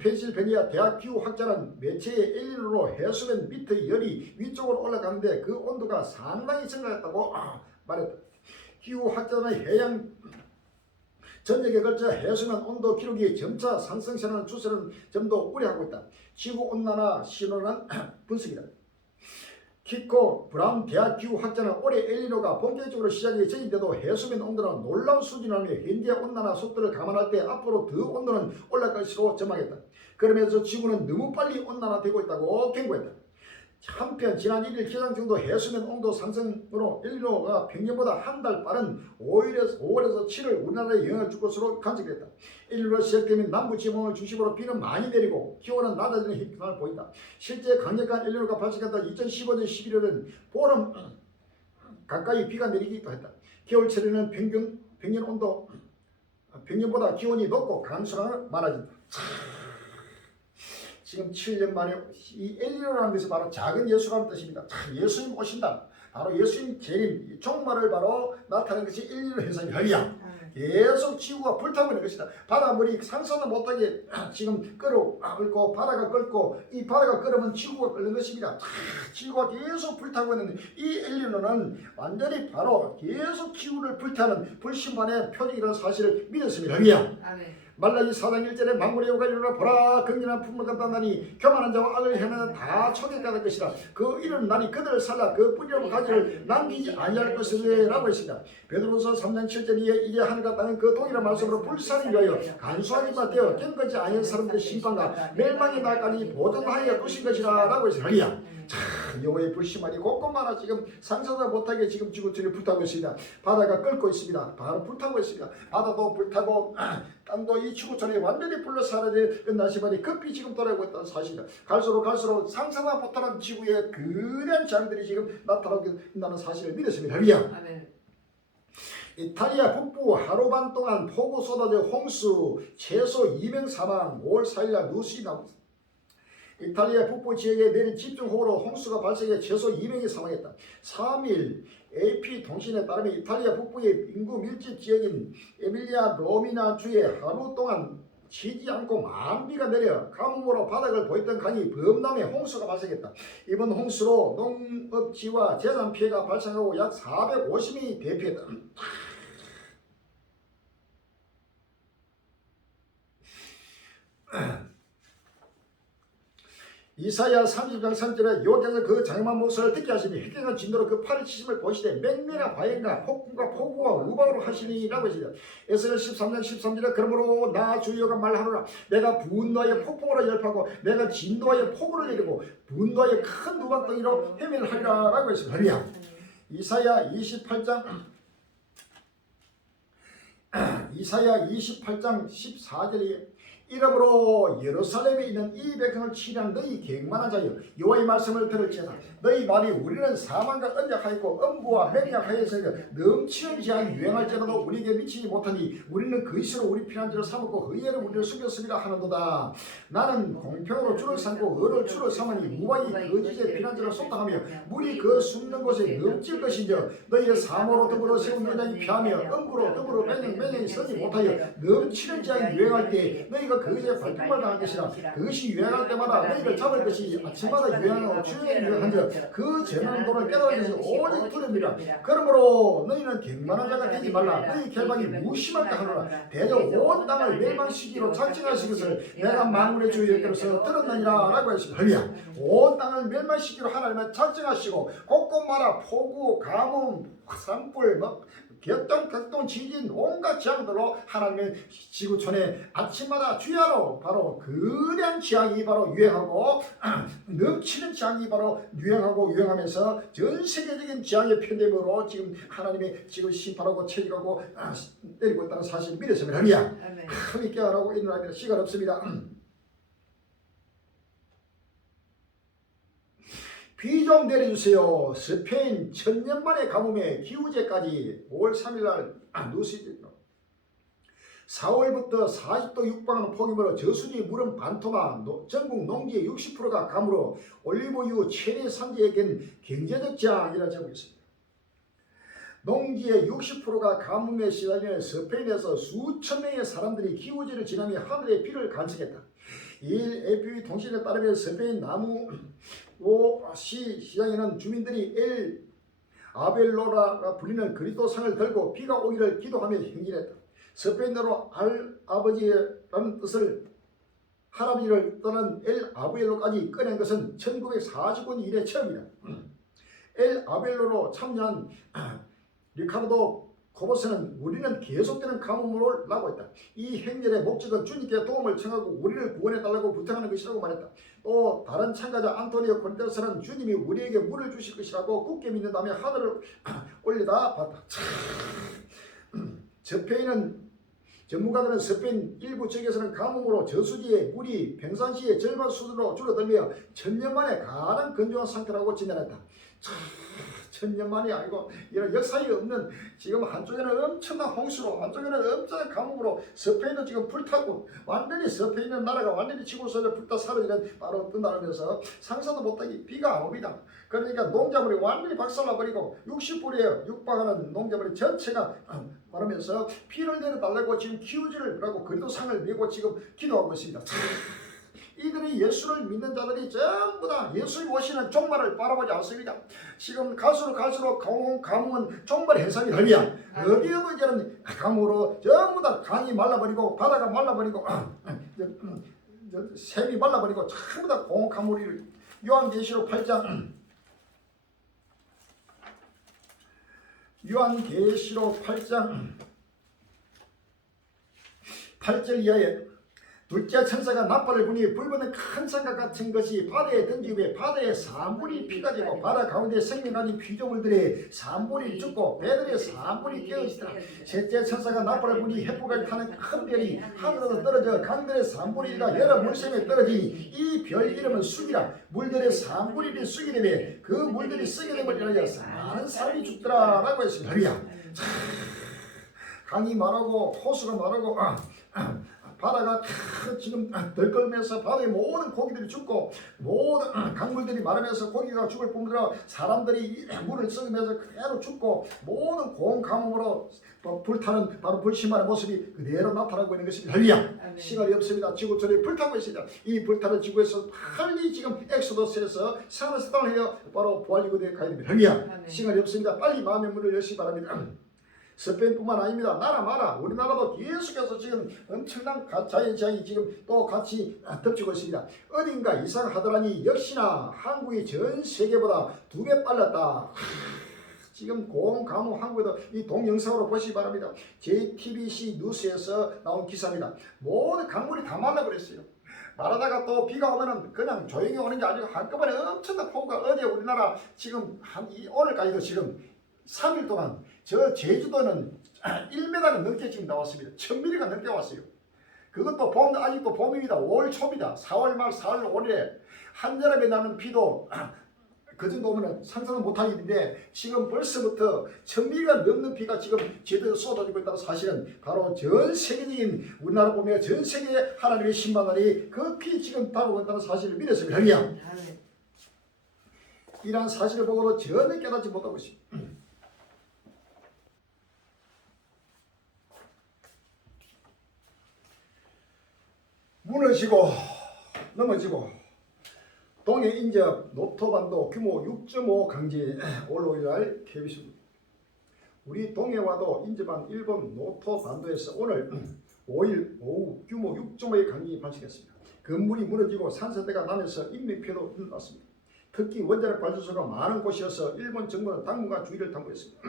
펜실베니아 대학 기후학자는 매체의 엘니노로 해수면 밑의 열이 위쪽으로 올라가는데 그 온도가 상당히 증가했다고 말했다. 기후학자는 해양 전역에 걸쳐 해수면 온도 기록이 점차 상승세라는 추세는 점도 우려하고 있다. 지구온난화 신호는 분석이다. 키코 브라운 대학 기후학자는 올해 엘니노가 본격적으로 시작이 전인데도 해수면 온도는 놀라운 수준이라며 현재 온난화 속도를 감안할 때 앞으로 더 온도는 올라갈 것으로 전망했다. 그러면서 지구는 너무 빨리 온난화되고 있다고 경고했다. 한편 지난 1일 기상청도 해수면 온도 상승으로 엘니노가 평년보다 한 달 빠른 5월에서 7월 우리나라에 영향을 줄 것으로 관측됐다. 엘니노가 시작되면 남부 지방을 중심으로 비는 많이 내리고 기온은 낮아지는 현상을 보인다. 실제 강력한 엘니노가 발생했던 2015년 11월은 보름 가까이 비가 내리기도 했다. 겨울철에는 평년 온도 평년보다 기온이 높고 강수량은 많아진다. 지금 7년 만에 이 엘니노라는 것이 바로 작은 예수라는 뜻입니다. 예수님 오신다. 바로 예수님 재림 종말을 바로 나타낸 것이 엘니노 현상이 할렐루야. 계속 지구가 불타고 있는 것이다. 바닷물이 상상도 못하게 지금 끌고 바다가 끓고 이 바다가 끓으면 지구가 끓는 것입니다. 지구가 계속 불타고 있는데 이 엘니노는 완전히 바로 계속 지구를 불타는 불신만의 표적이라는 사실을 믿었습니다. 아멘. 말라기 4장 1절에 만물의 여호와가 이르노라 보라 긍휼한 품을 갖다나니 교만한 자와 악을 행하는 다 초대받을 것이라 그 이른 날이 그들을 살라 그 뿌리로 가지를 남기지 아니할 것이라고 했습니다. 베드로서 3장 7절에 이제 하늘과 땅은 그 동일한 말씀으로 불사를 위하여 간수하기만 되어 깨끗이 아니한 사람들의 심판과 멸망의 날까지 보존하여 두신 것이라 라고 했습니다. 여호와의 불심만이 곳곳마다 지금 상상도 못하게 지금 지구촌이 불타고 있습니다. 바다가 끓고 있습니다. 바로 불타고 있습니다. 바다도 불타고 땅도 이 지구촌이 완전히 불러 사라질 끝나시만이 급히 지금 돌아오고 있다는 사실이다. 갈수록 상상도 못하는 지구의 거대한 장들이 지금 나타나고 있다는 사실을 믿었습니다. 아멘. 이탈리아 북부 하루 반 동안 폭우 쏟아져 홍수 최소 2명 사망 5월 4일날 누수이 나옵니다. 이탈리아 북부 지역에 내린 집중호우로 홍수가 발생해 최소 2명이 사망했다. 3일 AP 통신에 따르면 이탈리아 북부의 인구 밀집 지역인 에밀리아 로미나 주에 하루 동안 쉬지 않고 만비가 내려 가뭄으로 바닥을 보였던 강이 범람해 홍수가 발생했다. 이번 홍수로 농업지와 재산 피해가 발생하고 약 450명이 대피했다. 이사야 30장 3절에 여호와께서 그 장엄한 목소리를 듣게 하시니 휘경한 진도로 그 팔을 치심을 보시되 맹렬한 화염과 폭풍과 폭우와 우박으로 하시니라고 했습니다. 에스겔 13장 13절에 그러므로 나 주 여호와가 말하노라 내가 분노의 폭풍으로 열파고 내가 진도의 폭우를 내리고 분노의 큰 우박덩이로 해면을 하리라 라고 했습니다. 이사야 28장 14절에 이러므로 예루살렘에 있는 이 백성을 치료한 너희 갱만한 자여 여호와의 말씀을 들을지어다. 너희 말이 우리는 사망과 언약하였고 음부와 맹약하여서 넘치는 재앙이 유행할지라도 우리에게 미치지 못하니 우리는 그리스로 우리 피난처를 삼았고 의외로 우리를 숨겼습니다 하는도다. 나는 공평으로 줄을 삼고 의를 줄을 삼으니 무화이 거짓의 피난처를 쏟아하며 물이 그 숨는 곳에 넘칠 것인저 너희의 사모로 더불어 세운 언약이 피하며 음부로 더불어 맹령이 서지 못하여 넘치는 재앙이 유행할 때 너희가 그것에 발품을 당할 것이라. 그것이 유행할 때마다 너희를 잡을 것이 아침마다 유행하고 주에 유행한즉 그 재난의 도를 깨달을 것이 오직 두렵니다. 그러므로 너희는 갱만한 자가 되지 말라. 너희 결박이 무심할까 하노라. 대저 온 땅을 멸망시키기로 작정하신 것을 내가 만군의 주 여호와께로서 들었느니라 라고 했습니다. 온 땅을 멸망시키기로 하나님은 작정하시고 곳곳마다 폭우, 가뭄, 산불, 격동 지진 온갖 재앙들로 하나님의 지구촌에 아침마다 주야로 바로 거대한 재앙이 바로 유행하고 넘치는 재앙이 바로 유행하면서 전 세계적인 재앙의 팬데믹으로 지금 하나님이 지금 심판하고 책임하고 때리고 있다는 사실을 믿었습니다. 크게 깨어나고 일어나면 시간 없습니다. 비 좀 내려주세요. 스페인 천년만의 가뭄에 기우제까지 5월 3일날 누수이 4월부터 40도 육박하는 폭염으로 저수지 물은 반토막, 전국 농지의 60%가 가물어 올리브유 최대 산지에겐 경제적 재앙이라는 제목이 있습니다. 농지의 60%가 가뭄에 시달리는 스페인에서 수천 명의 사람들이 기후제를 지나며 하늘의 비를 간직했다. 이일 AP 통신에 따르면 스페인 나무 시장에는 주민들이 엘 아벨로라가 불리는 그리스도상을 들고 비가 오기를 기도하며 행진했다. 스페인어로 아버지라는 뜻을 할아버지를 떠난 엘 아벨로까지 꺼낸 것은 1949년 이래 처음이다. 엘 아벨로로 참여한 리카르도 코보스는 우리는 계속되는 가뭄으로 라고 했다. 이 행렬의 목적은 주님께 도움을 청하고 우리를 구원해달라고 부탁하는 것이라고 말했다. 또 다른 참가자 안토니오 콘테스는 주님이 우리에게 물을 주실 것이라고 굳게 믿는다며 하늘을 올리다 봤다. 스페인은 전문가들은 스페인 일부 지역에서는 가뭄으로 저수지의 물이 평상시의 절반 수준으로 줄어들며 천년 만에 가장 건조한 상태라고 진단했다. 천년만이 아니고 이런 역사에 없는 지금 한쪽에는 엄청난 홍수로 한쪽에는 엄청난 가뭄으로 스페인도 지금 불타고 완전히 스페인은 나라가 완전히 지구서에 불타 사라지는 바로 어떤 나라면서 상상도 못하기 비가 안 옵니다. 그러니까 농작물이 완전히 박살나버리고 60불에 육박하는 농작물이 전체가 말하면서 비를 내려달라고 지금 기우지를 하고 근도상을 메고 지금 기도하고 있습니다. 이들이 예수를 믿는 자들이 전부 다 예수님 오시는 종말을 바라보지 않습니다. 지금 갈수록 가뭄은 종말 해상이 되며 어디에도 이제는 가뭄으로 전부 다 강이 말라버리고 바다가 말라버리고 샘이 말라버리고 전부 다 가물이 요한계시록 8장 8절 이하에 둘째 천사가 나팔을 부니 불보는 큰 산과 같은 것이 바다에 던지며 바다에 산불이 피가지고 바다 가운데 생명하는 피조물들이 산불이 죽고 배들의 산불이 깨어있더라. 셋째 천사가 나팔을 부니 햇불을 타는 큰 별이 하늘에서 떨어져 강들의 산불이가 여러 물샘에 떨어지니 이 별 이름은 쑥이라. 물들의 산불이 쑥이 되며 그 물들이 썩게 되므로 인하여 많은 사람이 죽더라 라고 했습니다. 할렐루야. 강이 말하고 호수가 말하고 바다가 지금 덜끓면서 바다의 모든 고기들이 죽고 모든 강물들이 마르면서 고기가 죽을 뿐더러 사람들이 물을 썩으면서 그대로 죽고 모든 고온 가뭄으로 불타는 바로 불심하는 모습이 그대로 나타나고 있는 것입니다. 할렐루야. 시간이 없습니다. 지구촌이 불타고 있습니다. 이 불타는 지구에서 빨리 지금 엑소더스에서 생활에서 떠나려 바로 부활지구대에 가야 됩니다. 할렐루야. 시간이 없습니다. 빨리 마음의 문을 여시기 바랍니다. 스페인뿐만 아닙니다. 나라마다 우리나라도 계속해서 지금 엄청난 자연재앙이 지금 또 같이 덮치고 있습니다. 어딘가 이상하더라니 역시나 한국이 전 세계보다 2배 빨랐다. 지금 고온 가뭄 한국에도 이 동영상으로 보시기 바랍니다. JTBC 뉴스에서 나온 기사입니다. 모든 강물이 다 말라버렸어요. 말하다가 또 비가 오면은 그냥 조용히 오는 게 아니고 한꺼번에 엄청난 폭우가 어제 우리나라 지금 오늘까지도 지금 3일 동안 저 제주도는 1m가 넘게 지금 나왔습니다. 1000mm가 넘게 왔어요. 그것도 아직도 봄입니다. 5월 초입니다. 4월 말 4월 5일에 한여름에 나는 비도 그 정도 오면 상상은 못하겠는데 지금 벌써부터 1000mm가 넘는 비가 지금 제대로 쏟아지고 있다는 사실은 바로 전 세계적인 우리나라 보면 전 세계의 하나님의 신방안이 그 피 지금 다루고 있다는 사실을 믿었습니다. 이러한 사실을 보고도 전혀 깨닫지 못하고 있습니다. 무너지고 넘어지고 동해 인접 노토반도 규모 6.5 강진 올 5일날 KBS 우리 동해와도 인접한 일본 노토반도에서 오늘 5일 오후 규모 6.5의 강진이 발생했습니다. 건물이 무너지고 산사대가 나면서 인명피해도 일어났습니다. 특히 원자력 발전소가 많은 곳이어서 일본 정부는 당분간 주의를 당부했습니다.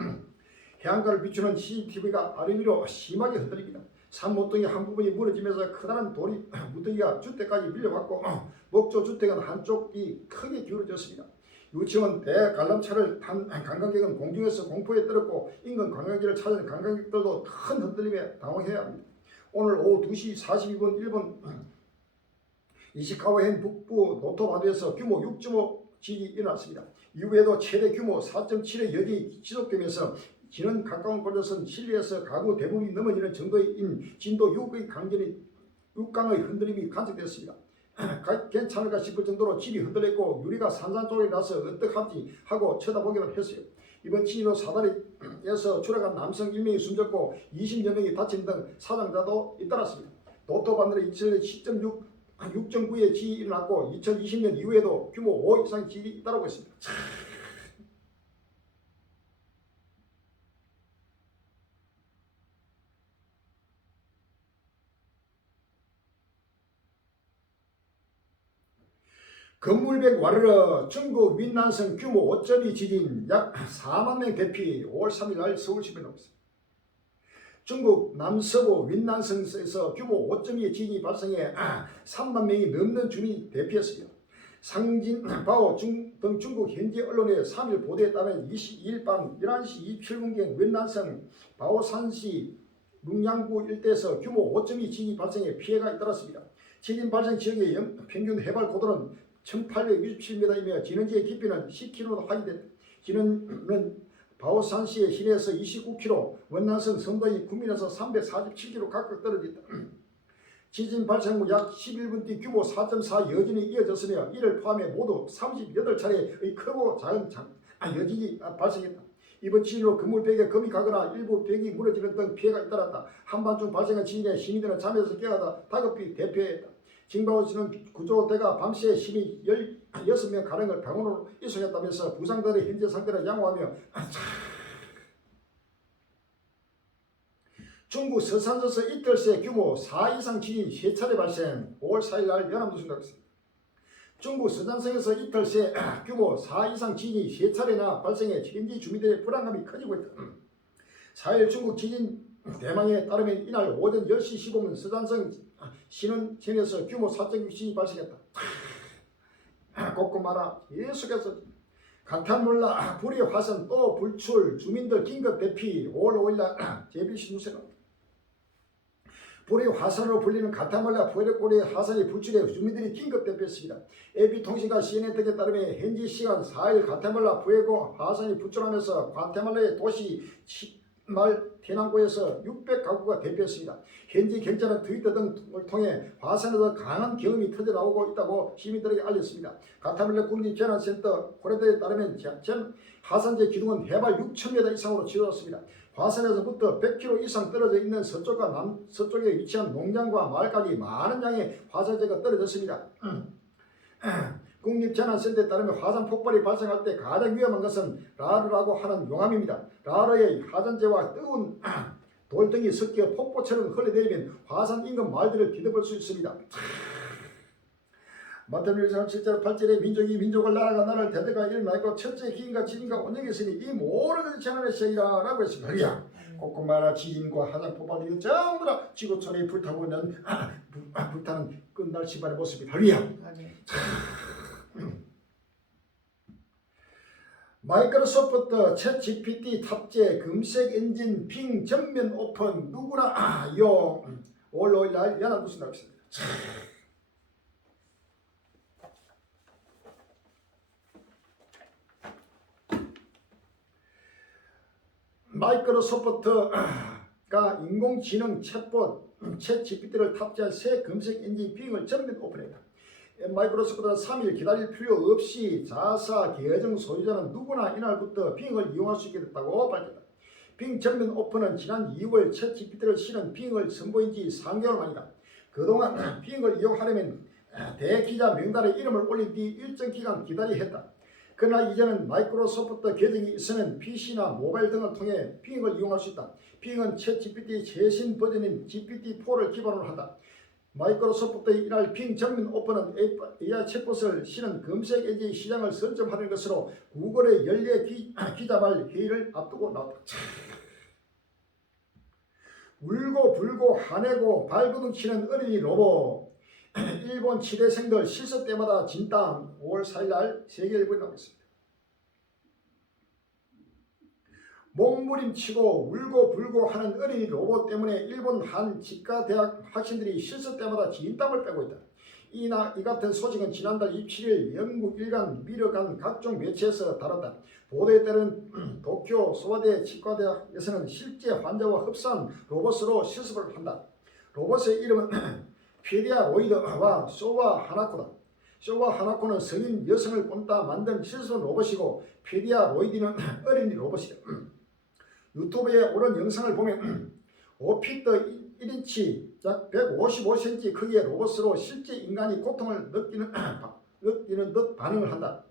해안가를 비추는 CCTV가 아래 위로 심하게 흔들립니다. 산모퉁이 한 부분이 무너지면서 커다란 돌이 무더기가 주택까지 밀려왔고 목조 주택은 한쪽이 크게 기울어졌습니다. 유치원 대관람차를 탄 관광객은 공중에서 공포에 떨었고 인근 관광지를 찾은 관광객들도 큰 흔들림에 당황해야 합니다. 오늘 오후 2시 42분 일본 이시카와현 북부 노토반도에서 규모 6.5 지진이 일어났습니다. 이후에도 최대 규모 4.7의 여진이 지속되면서 지는 가까운 곳에서는 실내에서 가구 대부분이 넘어지는 정도인 진도 6의 육강의 흔들림이 관측되었습니다. 괜찮을까 싶을 정도로 질이 흔들렸고 유리가 산산조각이 나서 어떡하지 하고 쳐다보기만 했어요. 이번 지진으로 사다리에서 추락한 남성 1명이 숨졌고 20여 명이 다친 등 사상자도 잇따랐습니다. 노토반도는 2010년 6.9의 지진이 일어났고 2020년 이후에도 규모 5 이상 지진이 잇따르고 있습니다. 건물백 와르르 중국 윈난성 규모 5.2 지진 약 4만 명 대피 5월 3일 날 서울시민에 나왔습니다. 중국 남서부 윈난성에서 규모 5.2의 지진이 발생해 3만 명이 넘는 주민이 대피했습니다. 상진바오 등 중국 현지 언론의 3일 보도에 따르면 22일 밤 11시 27분경 윈난성 바오산시 뭉양구 일대에서 규모 5.2 지진이 발생해 피해가 잇따랐습니다. 지진 발생 지역의 평균 해발 고도는 1867m이며 진원지의 깊이는 10km로 확인됐다. 기는은 바오산시의 시내에서 29km, 원난성 선도인 구민에서 347km 각각 떨어졌다. 지진 발생 후 약 11분 뒤 규모 4.4 여진이 이어졌으며 이를 포함해 모두 38차례의 크고 작은 여진이 발생했다. 이번 지진으로 건물벽에 금이 가거나 일부 벽이 무너지는 등 피해가 잇따랐다. 한밤중 발생한 지진에 시민들은 잠에서 깨어나 다급히 대피했다. 징바오시는 구조대가 밤새 시민 16명 가량을 병원으로 이송했다면서 부상자들의 현재 상태를 양호하며 중국 서산에서 이틀 새 규모 4 이상 지진이 3차례 발생. 5월 4일 날 연합뉴스가 있습니다. 중국 서산성에서 이틀 새 규모 4 이상 지진이 3차례나 발생해 현지 주민들의 불안감이 커지고 있다. 4일 중국 지진 대망에 따르면 이날 오전 10시 15분 서산성 신흥천에서 규모 4.6 지진이 발생했다. 곳곳마다 계속해서 강탄몰라 불이 화산 또 불출 주민들 긴급 대피. 5월 5일날 JBC 뉴스는 불이 화산으로 불리는 가타말라 푸에르꼬리의 화산이 불출해 주민들이 긴급 대피했습니다. AP통신과 CNN 등에 따르면 현지 시간 4일 가타말라 푸에르꼬 화산이 불출하면서 과테말라의 도시 말 테난고에서 600가구가 대피했습니다. 현지 경찰은 트위터 등을 통해 화산에서 강한 경음이 터져나오고 있다고 시민들에게 알렸습니다. 가타말라 국립재난센터 코레드에 따르면 화산재 기둥은 해발 6,000m 이상으로 치솟았습니다. 화산에서부터 100km 이상 떨어져 있는 서쪽과 남서쪽에 위치한 농장과 마을까지 많은 양의 화산재가 떨어졌습니다. 국립재난센터에 따르면 화산 폭발이 발생할 때 가장 위험한 것은 라르라고 하는 용암입니다. 라르의 화산재와 뜨거운 돌덩이 섞여 폭포처럼 흘러내리면 화산 인근 마을들을 뒤덮을 수 있습니다. 마태복음 37절 8절에 민족이 민족을 나라가 나라를 대대가 일어나 있고 첫째 기인과 지진과 온영이 있으니 이 모든 것이 재난의 시작이라 라고 했습니다. 할렐루야. 곳곳마다 지진과 화산 폭발이 전부 다 지구촌에 불타고 있는 불타는 끝날 시발의 모습입니다. 할렐루야. 마이크로소프트 챗GPT 탑재 검색 엔진 빙 전면 오픈 누구나 용. 5월 5일 날 연합뉴스 나왔습니다. 마이크로소프트가 인공지능 챗봇 챗GPT를 탑재한 새 검색 엔진 빙을 전면 오픈했다. 마이크로소프트는 3일 기다릴 필요 없이 자사 계정 소유자는 누구나 이날부터 빙을 이용할 수 있게 됐다고 밝혔다. 빙 전면 오픈은 지난 2월 챗GPT를 실은 빙을 선보인 지 3개월 만이다. 그동안 빙을 이용하려면 대기자 명단에 이름을 올린 뒤 일정 기간 기다려야 했다. 그러나 이제는 마이크로소프트 계정이 있으면 PC나 모바일 등을 통해 빙을 이용할 수 있다. 빙은 챗GPT 최신 버전인 GPT-4를 기반으로 한다. 마이크로소프트의 이날 빙 전면 오픈은 AI 챗봇을 실은 검색 엔진 시장을 선점하는 것으로 구글의 연례 기자발 회의를 앞두고 나왔다. 울고 불고 화내고 발버둥 치는 어린이 로봇. 일본 치대생들 실습 때마다 진땀. 5월 4일 날 세계일보에 나오겠습니다. 몸부림치고 울고 불고 하는 어린이 로봇 때문에 일본 한 직가대학 학생들이 실습 때마다 진땀을 빼고 있다. 이 같은 소식은 지난달 27일 영국 일간 미러간 각종 매체에서 다뤘다. 보도에 따른 도쿄 소와대 치과대학에서는 실제 환자와 흡사한 로봇으로 실습을 한다. 로봇의 이름은 페디아로이드와 소와 하나코다. 소와 하나코는 성인 여성을 꼰따 만든 실습 로봇이고 페디아로이드는 어린이 로봇이다. 유튜브에 오른 영상을 보면 5피트 1인치 약 155cm 크기의 로봇으로 실제 인간이 고통을 느끼는 듯 반응을 한다.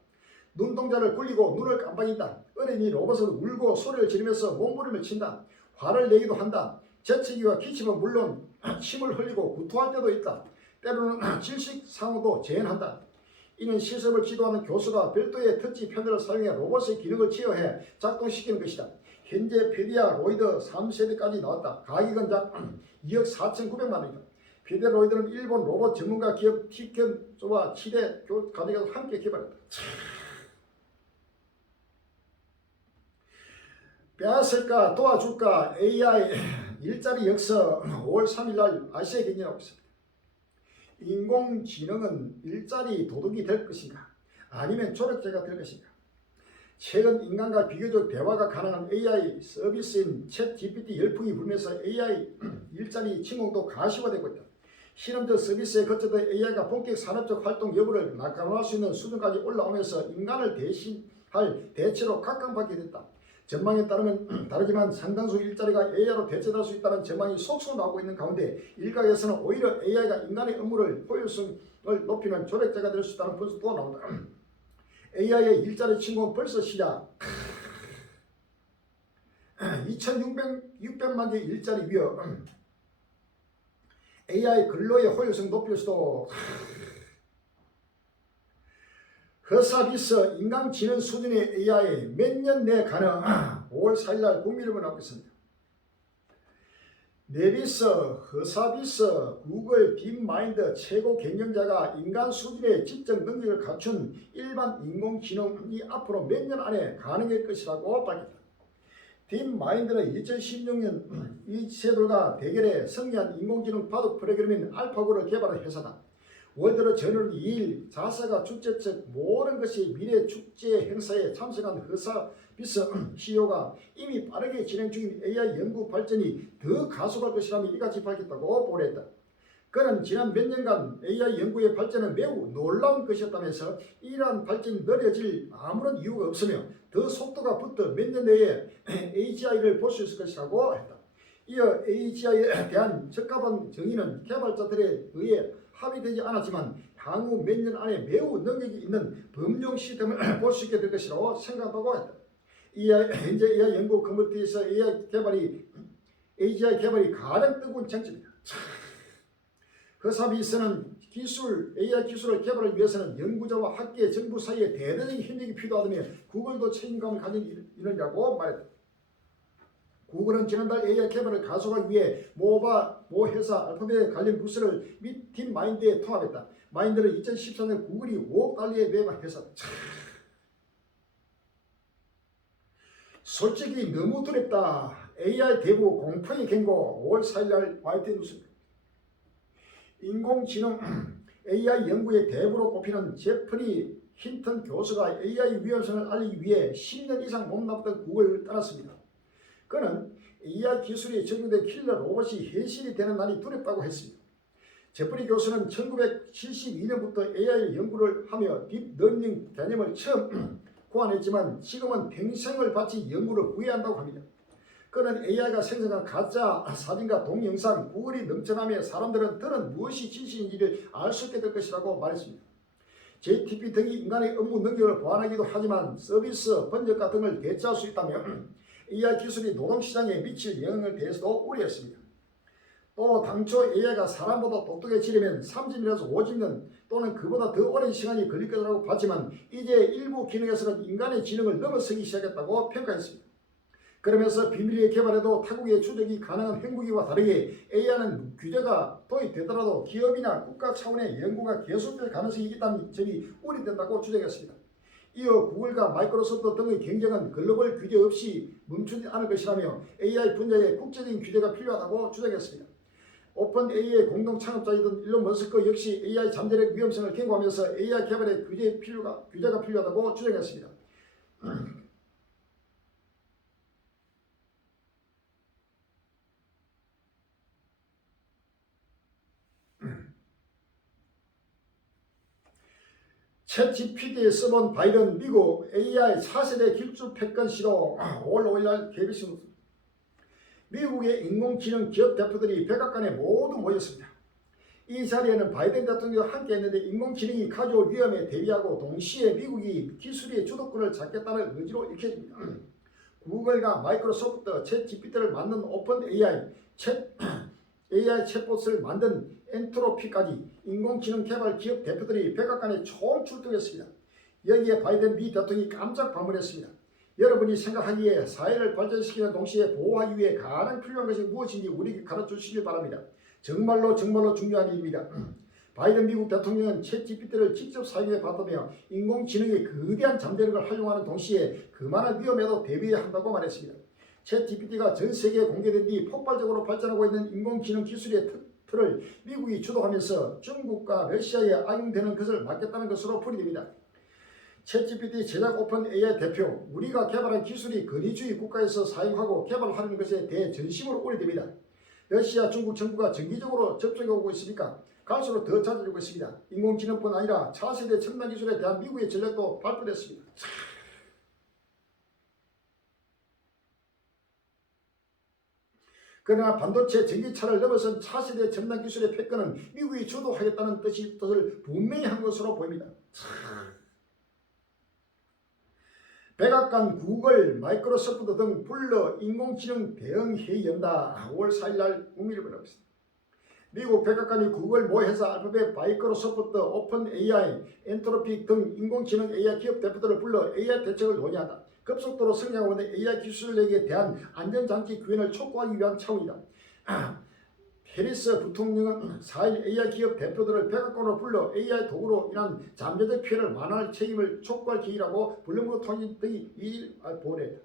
눈동자를 굴리고 눈을 깜빡인다. 어린이 로봇은 울고 소리를 지르면서 몸부림을 친다. 화를 내기도 한다. 재채기와 기침은 물론 침을 흘리고 구토할 때도 있다. 때로는 질식사고도 재현한다. 이는 실습을 지도하는 교수가 별도의 터치패널을 사용해 로봇의 기능을 제어해 작동시키는 것이다. 현재 페디아로이드 3세대까지 나왔다. 가격은 약 2억 4,900만 원이다. 페디아로이드는 일본 로봇 전문가 기업 티켄소와 치대 가족이 함께 개발했다. 빼앗을까 도와줄까 AI 일자리 역사. 5월 3일 날 아시아 경제에 나오고 있습니다. 인공지능은 일자리 도둑이 될 것인가 아니면 조력자가 될 것인가. 최근 인간과 비교적 대화가 가능한 AI 서비스인 챗GPT 열풍이 불면서 AI 일자리 침공도 가시화되고 있다. 실험적 서비스에 거쳐도 AI가 본격 산업적 활동 여부를 낙관할 수 있는 수준까지 올라오면서 인간을 대신할 대체로 각광받게 됐다. 전망에 따르면 다르지만 상당수 일자리가 AI로 대체될 수 있다는 전망이 속속 나오고 있는 가운데 일각에서는 오히려 AI가 인간의 업무를 효율성을 높이는 조력자가 될 수 있다는 분석도 나온다. AI의 일자리 침공은 벌써 시작. 2,600만 개 일자리 위협. AI 근로의 효율성 높일 수도. 허사비스 인공지능 수준의 AI 몇 년 내에 가능. 5월 4일날 국민일보 나오겠습니다. 네비스, 허사비스, 구글, 딥마인드 최고 경영자가 인간 수준의 지적 능력을 갖춘 일반 인공지능이 앞으로 몇 년 안에 가능할 것이라고 밝혔다. 딥마인드는 2016년 이 셋들과 대결해 승리한 인공지능 바둑 프로그래밍 알파고를 개발한 회사다. 월드로 저널 2일 자사가 축제 측 모든 것이 미래 축제 행사에 참석한 허사비스 CEO가 이미 빠르게 진행 중인 AI 연구 발전이 더 가속할 것이라며 이같이 밝혔다고 보도했다. 그는 지난 몇 년간 AI 연구의 발전은 매우 놀라운 것이었다면서 이러한 발전이 느려질 아무런 이유가 없으며 더 속도가 붙어 몇 년 내에 AGI를 볼 수 있을 것이라고 했다. 이어 AGI에 대한 적합한 정의는 개발자들에 의해 합의되지 않았지만 향후 몇 년 안에 매우 능력이 있는 범용 시스템을 볼 수 있게 될 것이라고 생각하고 했다. 현재 AI 연구 커뮤니티에서 AGI 개발이 가장 뜨거운 쟁점이다. 허사비스는 AI 기술을 개발하기 위해서는 연구자와 학계, 정부 사이에 대대적인 협력이 필요하다며 구글도 책임감을 가진 일이라고 말했다. 구글은 지난달 AI 개발을 가속하기 위해 모 회사 알파벳 관련 부서를 및 딥마인드에 통합했다. 마인드는 2014년 구글이 5억 달러에 매입한 회사다. 솔직히 너무 두렵다. AI 대부 공포의 경고. 5월 4일날 YTN 뉴스입니다. 인공지능 AI 연구의 대부로 꼽히는 제프리 힌턴 교수가 AI 위험성을 알리기 위해 10년 이상 몸담았던 구글을 떠났습니다. 그는 AI 기술이 적용된 킬러 로봇이 현실이 되는 날이 두렵다고 했습니다. 제프리 교수는 1972년부터 AI 연구를 하며 딥러닝 개념을 처음 고안했지만 지금은 평생을 바치 연구를 후회한다고 합니다. 그는 AI가 생성한 가짜 사진과 동영상, 구글이 넘쳐나며 사람들은 무엇이 진실인지를 알 수 있게 될 것이라고 말했습니다. GPT 등이 인간의 업무 능력을 보완하기도 하지만 서비스, 번역 같은 걸 대체할 수 있다며 AI 기술이 노동시장에 미칠 영향을 대해서도 우려했습니다. 또 당초 AI가 사람보다 똑똑해지려면 30년에서 50년 또는 그보다 더 오랜 시간이 걸릴 거라고 봤지만 이제 일부 기능에서는 인간의 지능을 넘어서기 시작했다고 평가했습니다. 그러면서 비밀리에 개발해도 타국의 추적이 가능한 핵무기와 다르게 AI는 규제가 도입되더라도 기업이나 국가 차원의 연구가 계속될 가능성이 있다는 점이 우려된다고 주장했습니다. 이어 구글과 마이크로소프트 등의 경쟁은 글로벌 규제 없이 멈추지 않을 것이라며 AI 분야에 국제적인 규제가 필요하다고 주장했습니다. 오픈 AI의 공동 창업자이던 일론 머스크 역시 AI 잠재력 위험성을 경고하면서 AI 개발에 규제가 필요하다고 주장했습니다. 챗GPT에 써본 바이든 미국 AI 4세대 길쭉 패권 시도 5월 5일날 KBS 뉴스. 미국의 인공지능 기업 대표들이 백악관에 모두 모였습니다. 이 자리에는 바이든 대통령과 함께 했는데 인공지능이 가져올 위험에 대비하고 동시에 미국이 기술의 주도권을 잡겠다는 의지로 읽혀집니다. 구글과 마이크로소프트 챗GPT를 만든 오픈 AI 챗봇을 만든 엔트로피까지 인공지능 개발 기업 대표들이 백악관에 총출동했습니다. 여기에 바이든 미 대통령이 깜짝 방문했습니다. 여러분이 생각하기에 사회를 발전시키는 동시에 보호하기 위해 가장 필요한 것이 무엇인지 우리에게 가르쳐주시기 바랍니다. 정말로 중요한 일입니다. 바이든 미국 대통령은 챗GPT를 직접 사용해 봤다며 인공지능의 거대한 잠재력을 활용하는 동시에 그만한 위험에도 대비해야 한다고 말했습니다. 챗GPT가 전 세계에 공개된 뒤 폭발적으로 발전하고 있는 인공지능 기술의 틀을 미국이 주도하면서 중국과 러시아에 악용되는 것을 막겠다는 것으로 풀이됩니다. 챗GPT 제작 오픈 AI 대표, 우리가 개발한 기술이 권위주의 국가에서 사용하고 개발하는 것에 대해 전심으로 우려됩니다. 러시아, 중국 정부가 정기적으로 접촉해 오고 있으니까 갈수록 더 잦아지고 있습니다. 인공지능뿐 아니라 차세대 첨단 기술에 대한 미국의 전략도 발표됐습니다. 그러나 반도체 전기차를 넘어선 차세대 첨단 기술의 패권은 미국이 주도하겠다는 뜻을 분명히 한 것으로 보입니다. 백악관, 구글, 마이크로소프트 등 불러 인공지능 대응 회의 연다. 5월 4일 날 국민을 보냈습니다. 미국 백악관이 구글, 모회사, 알파벳, 마이크로소프트, 오픈 AI, 엔트로픽 등 인공지능 AI 기업 대표들을 불러 AI 대책을 논의한다. 급속도로 성장하고 있는 AI 기술력에 대한 안전장치 규현을 촉구하기 위한 차원이다. 해리스 부통령은 4일 AI 기업 대표들을 백악관으로 불러 AI 도구로 인한 잠재적 피해를 완화할 책임을 촉구할 계획이라고 블룸버그 통신 등이 2일 보냈다.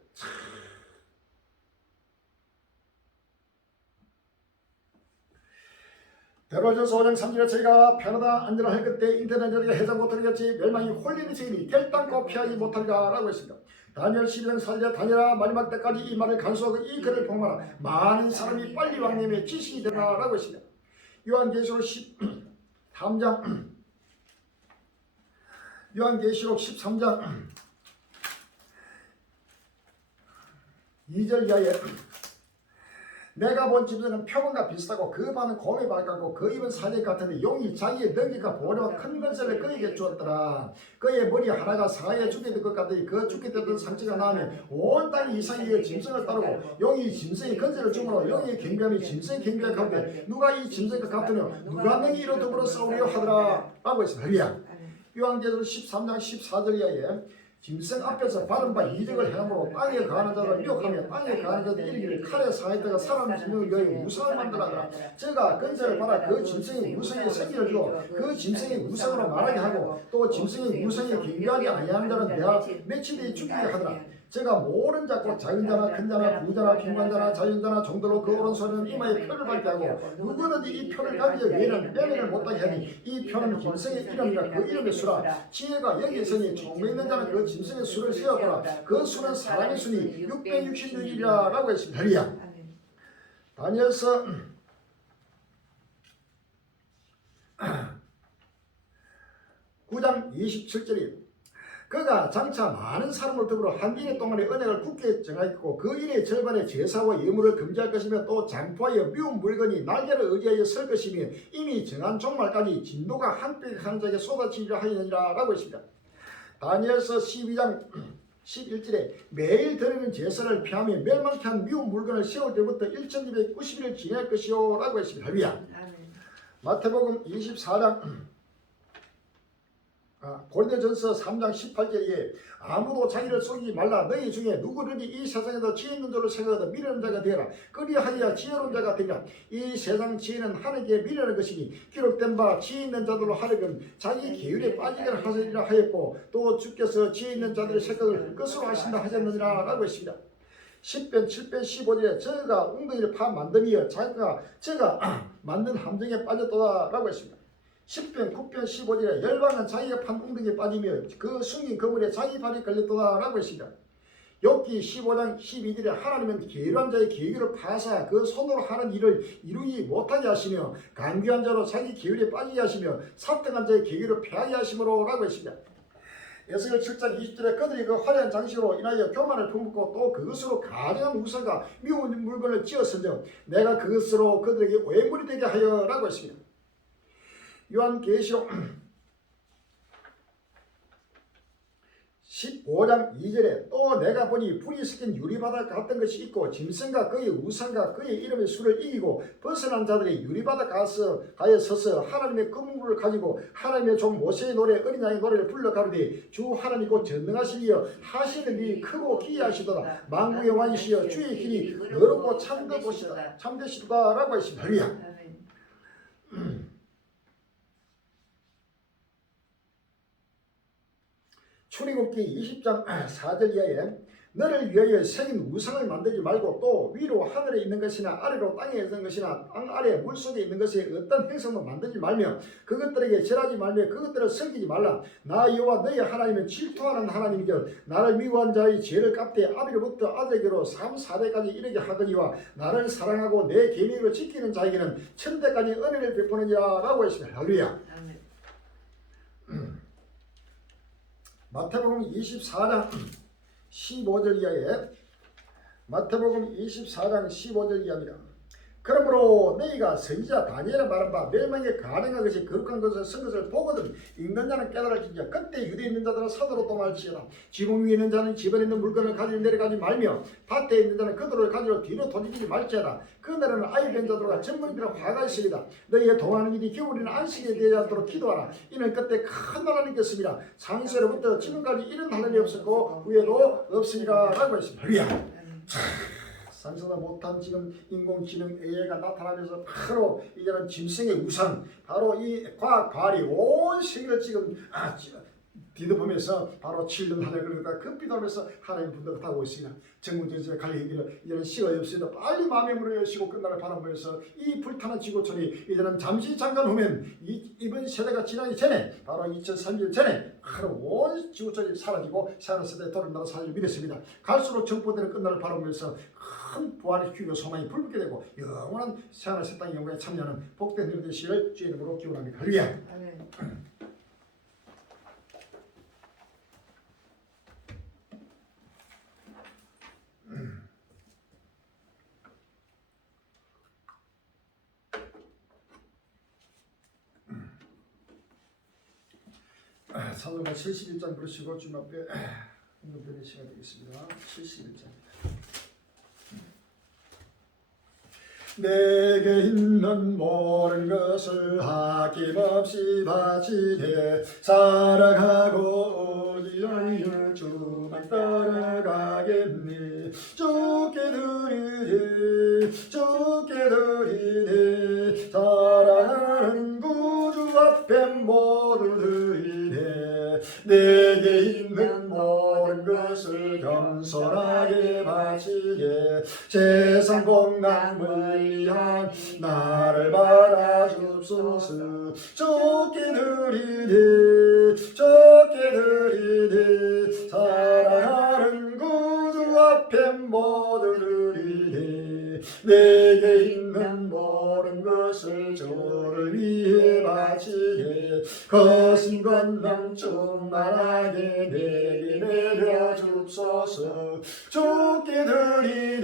대로전서 5장 3절에 저희가 편하다 안전할 그때 인터넷 저희가 해장 못하겠지 멸망이 홀리는 책임이 결단코 피하지 못하리라 라고 했습니다. 다니엘 12장 4절에 다니엘아 마지막 때까지 이 말을 간수하고 이 글을 봉하라 많은 사람이 빨리 왕님의 지식이 되라 라고 했습니다. 요한계시록 13장 요한계시록 13장 2절 이하에 내가 본 짐승은 표범과 비슷하고 그 발은 곰에 밝았고 그 입은 사제 같은데 용이 자기의 너기가 보려와 큰 것을 그에게 주었더라. 그의 머리 하나가 사에 죽게 될 것 같더니 그 죽게 되던 상처가 나면 온 땅이 이상히 짐승을 따르고 용이 짐승의 건재를 주므로 용의 경비함이 짐승의 경비와 같은데 누가 이 짐승과 같으며 누가 능히 이로 더불어 싸우려 하더라 라고 했습니다. 요한계시록 13장 14절 이하에 짐승 앞에서 바른 바 이적을 행함으로 땅에 거하는 자를 미혹하며 땅에 거하는 자들 이르기를 칼에 사했다가 사람 짐승을 여기 우상을 만들어라. 제가 건세를 받아 그 짐승의 우상에 생기를 주어 그 짐승의 우상으로 말하게 하고 또 짐승의 우상에 경배하게 아니하는 자는 내가 며칠 뒤에 죽이게 하더라. 제가 모든 자 곧 자연자나 큰자나 부자나 빈관자나 자연자나 정도로 그 오른손은 이마에 표를 받게 하고 누구든지 이 표를 가지고 외에는 빼내를 못하게 하니 이 표는 짐승의 이름이라 그 이름의 수라. 지혜가 여기 있으니 총매 있는 자는 그 짐승의 수를 세어보라. 그 수는 사람의 수니 666이라 라고 했습니다. 다니엘서 9장 27절이 그가 장차 많은 사람을 더불어 한 일의 동안의 언약을 굳게 정하였고 그 일의 절반의 제사와 예물을 금지할 것이며 또 장포하여 미운 물건이 날개를 의지하여 설 것이며 이미 정한 종말까지 진도가 한뼘 자에게 쏟아지리라 하느니라 라고 했습니다. 다니엘서 12장 11절에 매일 드리는 제사를 피하며 멸망케 한 미운 물건을 세울 때부터 1290일을 지낼 것이요 라고 했습니다. 할렐루야. 마태복음 24장 고린도전서 3장 18절에 아무도 자기를 속이지 말라. 너희 중에 누구든지 이 세상에서 지혜 있는 줄을 생각하다 미련한 자가 되라. 그리하여 지혜로운 자가 되리라. 이 세상 지혜는 하나님께 미련한 것이니 기록된 바 지혜 있는 자들로 하려면 자기 계율에 빠지게 하시리라 하였고 또 주께서 지혜 있는 자들의 생각을 끝으로 하신다 하셨느니라 라고 했습니다. 10편 7편 15절에 저가 웅덩이를 파 만듦이여 저가 만든 함정에 빠졌도다 라고 했습니다. 10편 9편 15절에 열방은 자기가 판 웅덩이에 빠지며 그 숨긴 그물에 자기 발이 걸렸도다 라고 했습니다. 욥기 15장 12절에 하나님은 게으르한 자의 계율을 파사 그 손으로 하는 일을 이루지 못하게 하시며 간교한 자로 자기 계율에 빠지게 하시며 사특한 자의 계율을 폐하게 하심으로 라고 했습니다. 에스겔 7장 20절에 그들이 그 화려한 장식으로 인하여 교만을 품고 또 그것으로 가증한 우상과 미운 물건을 지었으며 내가 그것으로 그들에게 오해물이 되게 하여 라고 했습니다. 요한계시록 15장 2절에 또 내가 보니 불이 섞인 유리바닥 같은 것이 있고 짐승과 그의 우상과 그의 이름의 수를 이기고 벗어난 자들이 유리바닥 가에 서서 하나님의 금물을 가지고 하나님의 종 모세의 노래 어린 양의 노래를 불러 가르되 주 하나님 곧 전능하시니여 하시는 일이 크고 기이하시도다. 만국의 왕이시여 주의 길이 어렵고 참되시도다 라고 했습니다. 할렐루야. 출애굽기 20장 4절 이하에 너를 위하여 새긴 우상을 만들지 말고 또 위로 하늘에 있는 것이나 아래로 땅에 있는 것이나 땅 아래 물속에 있는 것에 어떤 행성도 만들지 말며 그것들에게 절하지 말며 그것들을 섬기지 말라. 나 여호와 너희 하나님은 질투하는 하나님이여 나를 미워한 자의 죄를 갚되 아비로부터 아들에게로 3, 4대까지 이르게 하거니와 나를 사랑하고 내 계명을 지키는 자에게는 천대까지 은혜를 베푸느니라 라고 했습니다. 할렐루야. 마태복음 24장 15절 이하에 마태복음 24장 15절 이하입니다. 그러므로 너희가 선지자 다니엘의 말한 바 멸망에 가능한 것이 거룩한 것을 쓴 것을 보거든 읽는 자는 깨달을지니라. 그때 유대에 있는 자들은 사도로 도말지어라. 지붕 위에 있는 자는 집안에 있는 물건을 가지고 내려가지 말며 밭에 있는 자는 그들을 가지고 뒤로 돌이키지 말지어다. 그날에는 아이 된 자들과 전문비로 화가 있으리라. 너희의 동하는 일이 겨울이나 안식에 되지 않도록 기도하라. 이는 그때 큰 나라를 있겠습니다. 창세로부터 지금까지 이런 하늘이 없었고 후에도 없으리라 라고 했습니다. 할렐루야. 상상도 못한 지금 인공지능 AI가 나타나면서 바로 이제는 짐승의 우상, 바로 이 과학 발이 온 세계를 지금 뒤덮으면서 바로 7년 하늘 그러니까 급비도하면서 하나님 분들을 타고 있습니다. 정문전선에 갈 얘기를 이제는 시간이 없습니다. 빨리 마음의 문을 여시고 끝날을 바라보면서 이 불타는 지구촌이 이제는 잠시 잠깐 후면 이번 세대가 지나기 전에 바로 2030년 전에 바로 온 지구촌이 사라지고 새하늘 세대에 돌아온다고 사실 믿었습니다. 갈수록 정포되는 끝날을 바라보면서 큰 부활의 기회가 소망이 불붙게 되고 영원한 새하늘 새 땅의 영광에 참여하는 복된 일 되시기를 주의 이름으로 기원합니다. 할렐루야. 찬송가 71장 부르시고 주님 앞에 응답되는 시간 되겠습니다. 71장입니다. 내게 있는 모든 것을 아낌없이 바치게 살아가고 어디하여 주만 따라가겠니. 좋게 드리니 사랑하는 구주 앞에 모두 드리네. 내게 있는 모든 것을 겸손하게 바치게 세상 공감을 위한 나를 받아줍소서. 좋게 드리니 사랑하는 구주 앞에 모두 드리니. 내게 있는 모든 것을 저를 위해 바치게 거신 권능 충만하게 내게 내려줍소서. 좋게 드리니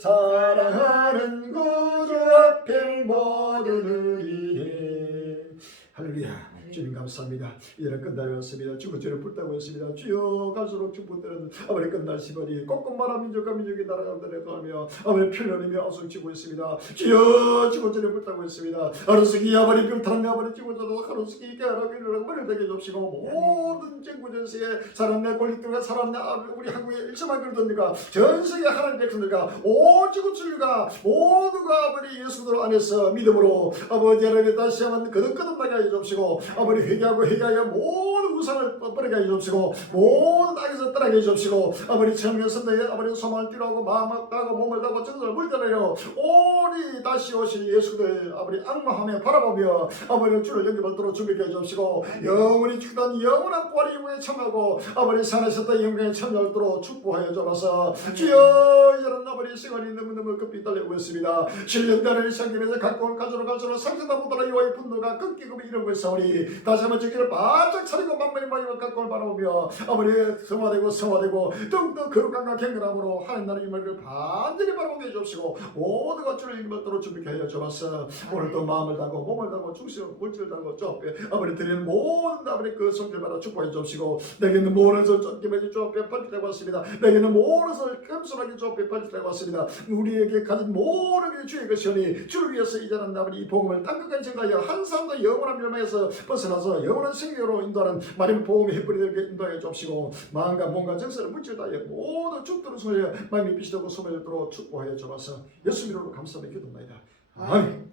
사랑하는 구주 앞에 모두 드리니. 할렐루야. 주님 감사합니다. 이제는 끝나였습니다. 주고 주를 불타고 있습니다. 주여 갈수록 축복되는 아버지 끝날 시간이 꺾음마라 민족과 민족이 날아가며 아버지 편련이며 어성치고 있습니다. 주여 주고 주를 불타고 있습니다. 하루스기 아버지 병탄 아버지 지구자도 하루스기 깨어나고 일어나고 머리를 대게 줍시고 모든 전구전세에 사람의 권리들과 사람의 우리 한국의 일심한 그들과 전세계 하나님 백성들과 오지구 출가 모두가 아버지 예수들 안에서 믿음으로 아버지 하나님 다시 한번 거듭거듭나게 하여 줍시고 아버지 회개하여 모든 우상을 버리게 하여 주옵시고 모든 악에서 떠나게 하여 주옵시고 아버지 청년선대에 아버지 소망을 띠로하고 마음을 따고 몸을 따고 정성을 물들여요 오리 다시 오실 예수들 아버지 악마하며 바라보며 아버지 주를 연결받도록 준비해 주옵시고 영원히 죽던 영원한 부활의 영광에 참여하고 아버지 산에서도 영광에 참여하도록 축복하여 주옵소서. 주여 이제는 아버지 시간이 너무너무 급히 달리고 있습니다. 7년간을 시작되면서 가까운 가지로 갈수록 상세다 보더라 이와의 분노가 끊기고 이러고 있사오니 다시 한번 주기를 바짝 차리고 만만히 마지막 가까운 바라보며 아버지 성화되고 더욱더 거룩함과 경건함으로 하나님 나라의 임하기를 반드시 바라보게 해주옵시고 모두가 주를 임받도록 준비케 하여 주옵소서. 오늘도 마음을 다고 몸을 다고 중심을 물질을 다고 주 앞에 아버지 드리는 모든 아버지 그 성결받아 축복해 주옵시고 내게는 모든 것을 쫓기며 주 앞에 발짓되고 왔습니다. 내게는 모든 것을 겸손하게 주 앞에 발짓되고 왔습니다. 우리에게 가진 모든 게 주의 것이오니 주를 위해서 이제는 아버지 이 복음을 땅끝까지 전가하여 한 사람도 영원한 멸망에서 벗어나서 영원한 생명으로 인도하는 마리아 복음의 햇불이들에게 인도하여 주옵시고 마음과 몸과 정서를 물질 다하여 모두 죽도록 소리하여 마음이 빛이 되고 소멸이 되도록 축복하여 주옵소서. 예수 이름으로 감사하며 기도합니다. 아멘.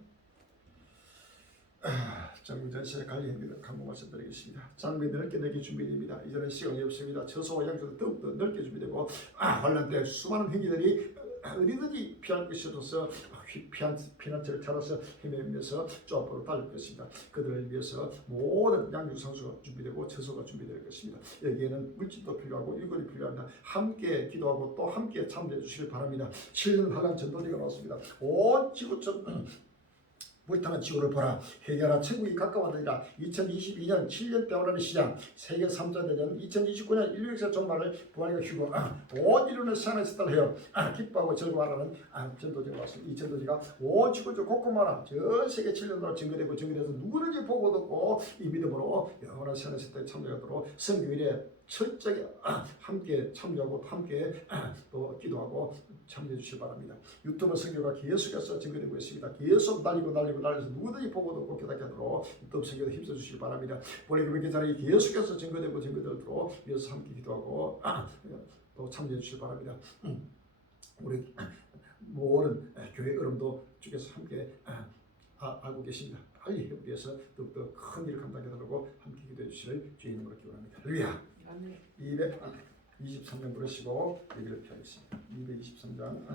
장미 전시회 관리 행위를 간곡 말씀드리겠습니다. 장미는 넓게 넓게 준비됩니다. 이제는 시간이 없습니다. 처소와 양쪽도 더욱더 넓게 준비되고 환란 때 수많은 행위들이 어디든지 피할 것이 없어서 피난처를 찾아서 헤매면서 저 앞으로 달릴 것입니다. 그들을 위해서 모든 양육상수가 준비되고 처소가 준비될 것입니다. 여기에는 물질도 필요하고 일거리 필요합니다. 함께 기도하고 또 함께 참여해 주시길 바랍니다. 7년 환란 전도지가 나왔습니다. 온 지구촌 불타는 지구를 보라. 해결하 천국이 가까워지리라. 2022년 7년 때오라는 시장 세계 3차 대전 2029년 인류 역사 종말을 부활과 휴고 온 인류를 산에서 달해요. 기뻐하고 즐거워하라는 전도지가 왔습니다. 이 전도지가 온 지구적 곳곳마다 전 세계 7년으로 증거되고 누구든지 보고 듣고 이 믿음으로 영원한 산에서 때 참여하도록 성경일에 철저하게 함께 참여하고 함께 또 기도하고 참여해 주시기 바랍니다. 유튜브 설교가 계속해서 증거되고 있습니다. 계속 날려서 누구든지 보고 듣고 깨닫게 하도록 유튜브 설교도 힘써 주시기 바랍니다. 본래 그렇게 자리 계속해서 증거되도록 위해서 함께 기도하고 또 참여해 주시기 바랍니다. 우리 모든 교회 여러분도 주께서 함께 알고 계십니다. 빨리 회복해서 더욱더 큰 일을 감당해 달라고 함께 기도해 주시를 주의 이름으로 기원합니다. 할렐루야. 223장 부르시고 얘기를 펴겠습니다. 223장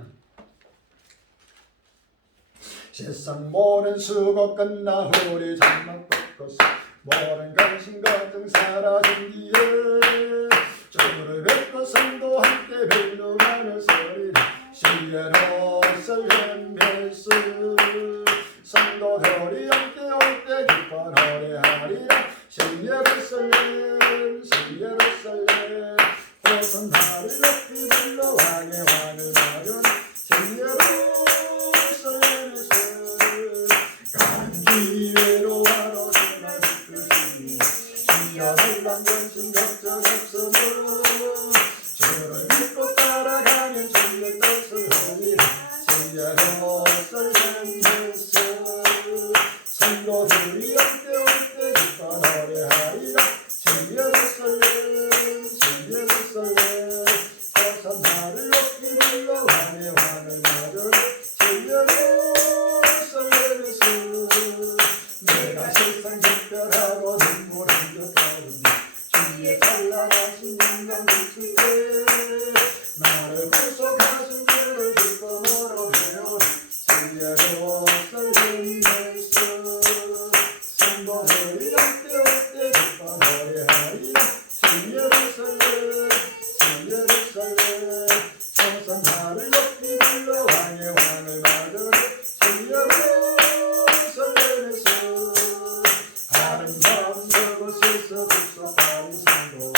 세상 모든 수고 끝나 우리 장막 꺾었어 모든 관심 걱정 사라진 뒤에 주를 뵙고 성도 함께 빌려가는 소리 신뢰로 설렘했어 성도들이 함께 올 때 기뻐 노래하리라 예루살렘 예루살렘 호산나를 높이 불러 왕의 왕을 받은 예루살렘에서 감기회로 와로 주날 빛으시니 신령한 전신 걱정 없으므로 주를 믿고 따라가면 주의 뜻을 하리라 예루살렘에서 성도들이 함께 올 때 기뻐 노래하리라 예루살렘 호산나를 높이 불러 왕의 왕을 받은 예루살렘에서 내가 세상 특별하고 눈물 흘렸다니 주의 찬란하신 영광 비출 때 나를 구속하신 주를 기쁨으로 배우리 예루살렘에서 성도들이 함께 올 때 기뻐 노래하리라 예루살렘 호산나를 높이 불러 왕의 왕을 받으리 예루살렘에서 아름다운 그곳에서 구속하는 성도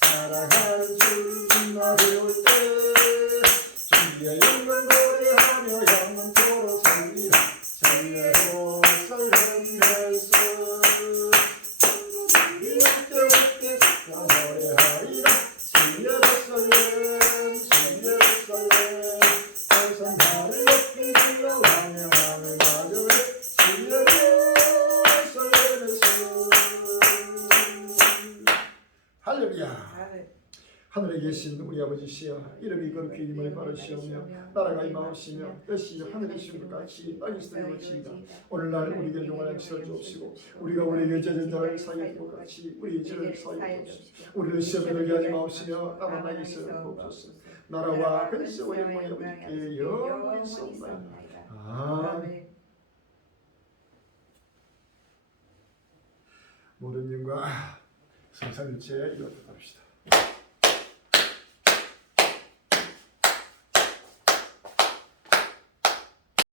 사랑하는 주님과 배울 때 주의 영광 노래하며 영원토록 살리라 예루살렘에서 성도들이 함께 올 때 기뻐 노래하리라 예루살렘 호산나를 높이 불러 왕의 왕을 받으리 예루살렘에서 할렐루야. 하늘에 계신 우리 아버지시여 이름이 거룩히 이름을 바르시오며 나라가 임하옵시며 뜻이 하늘에 이룬 것 같이 땅에서도 이루어지이다. 오늘날 우리에게 용할 양식을 주옵시고 우리가 우리에게 죄진 자를 사하여 줄 것 같이 우리의 죄를 사하여 주옵시고 우리를 시험에 들게 하지 마옵시며 다만 나에게서 구하옵소서. 나라와 근세와 영광이 아버지께 영원히 있사옵나이다. 아멘. 모든 영광 성삼일체에 이어받합시다.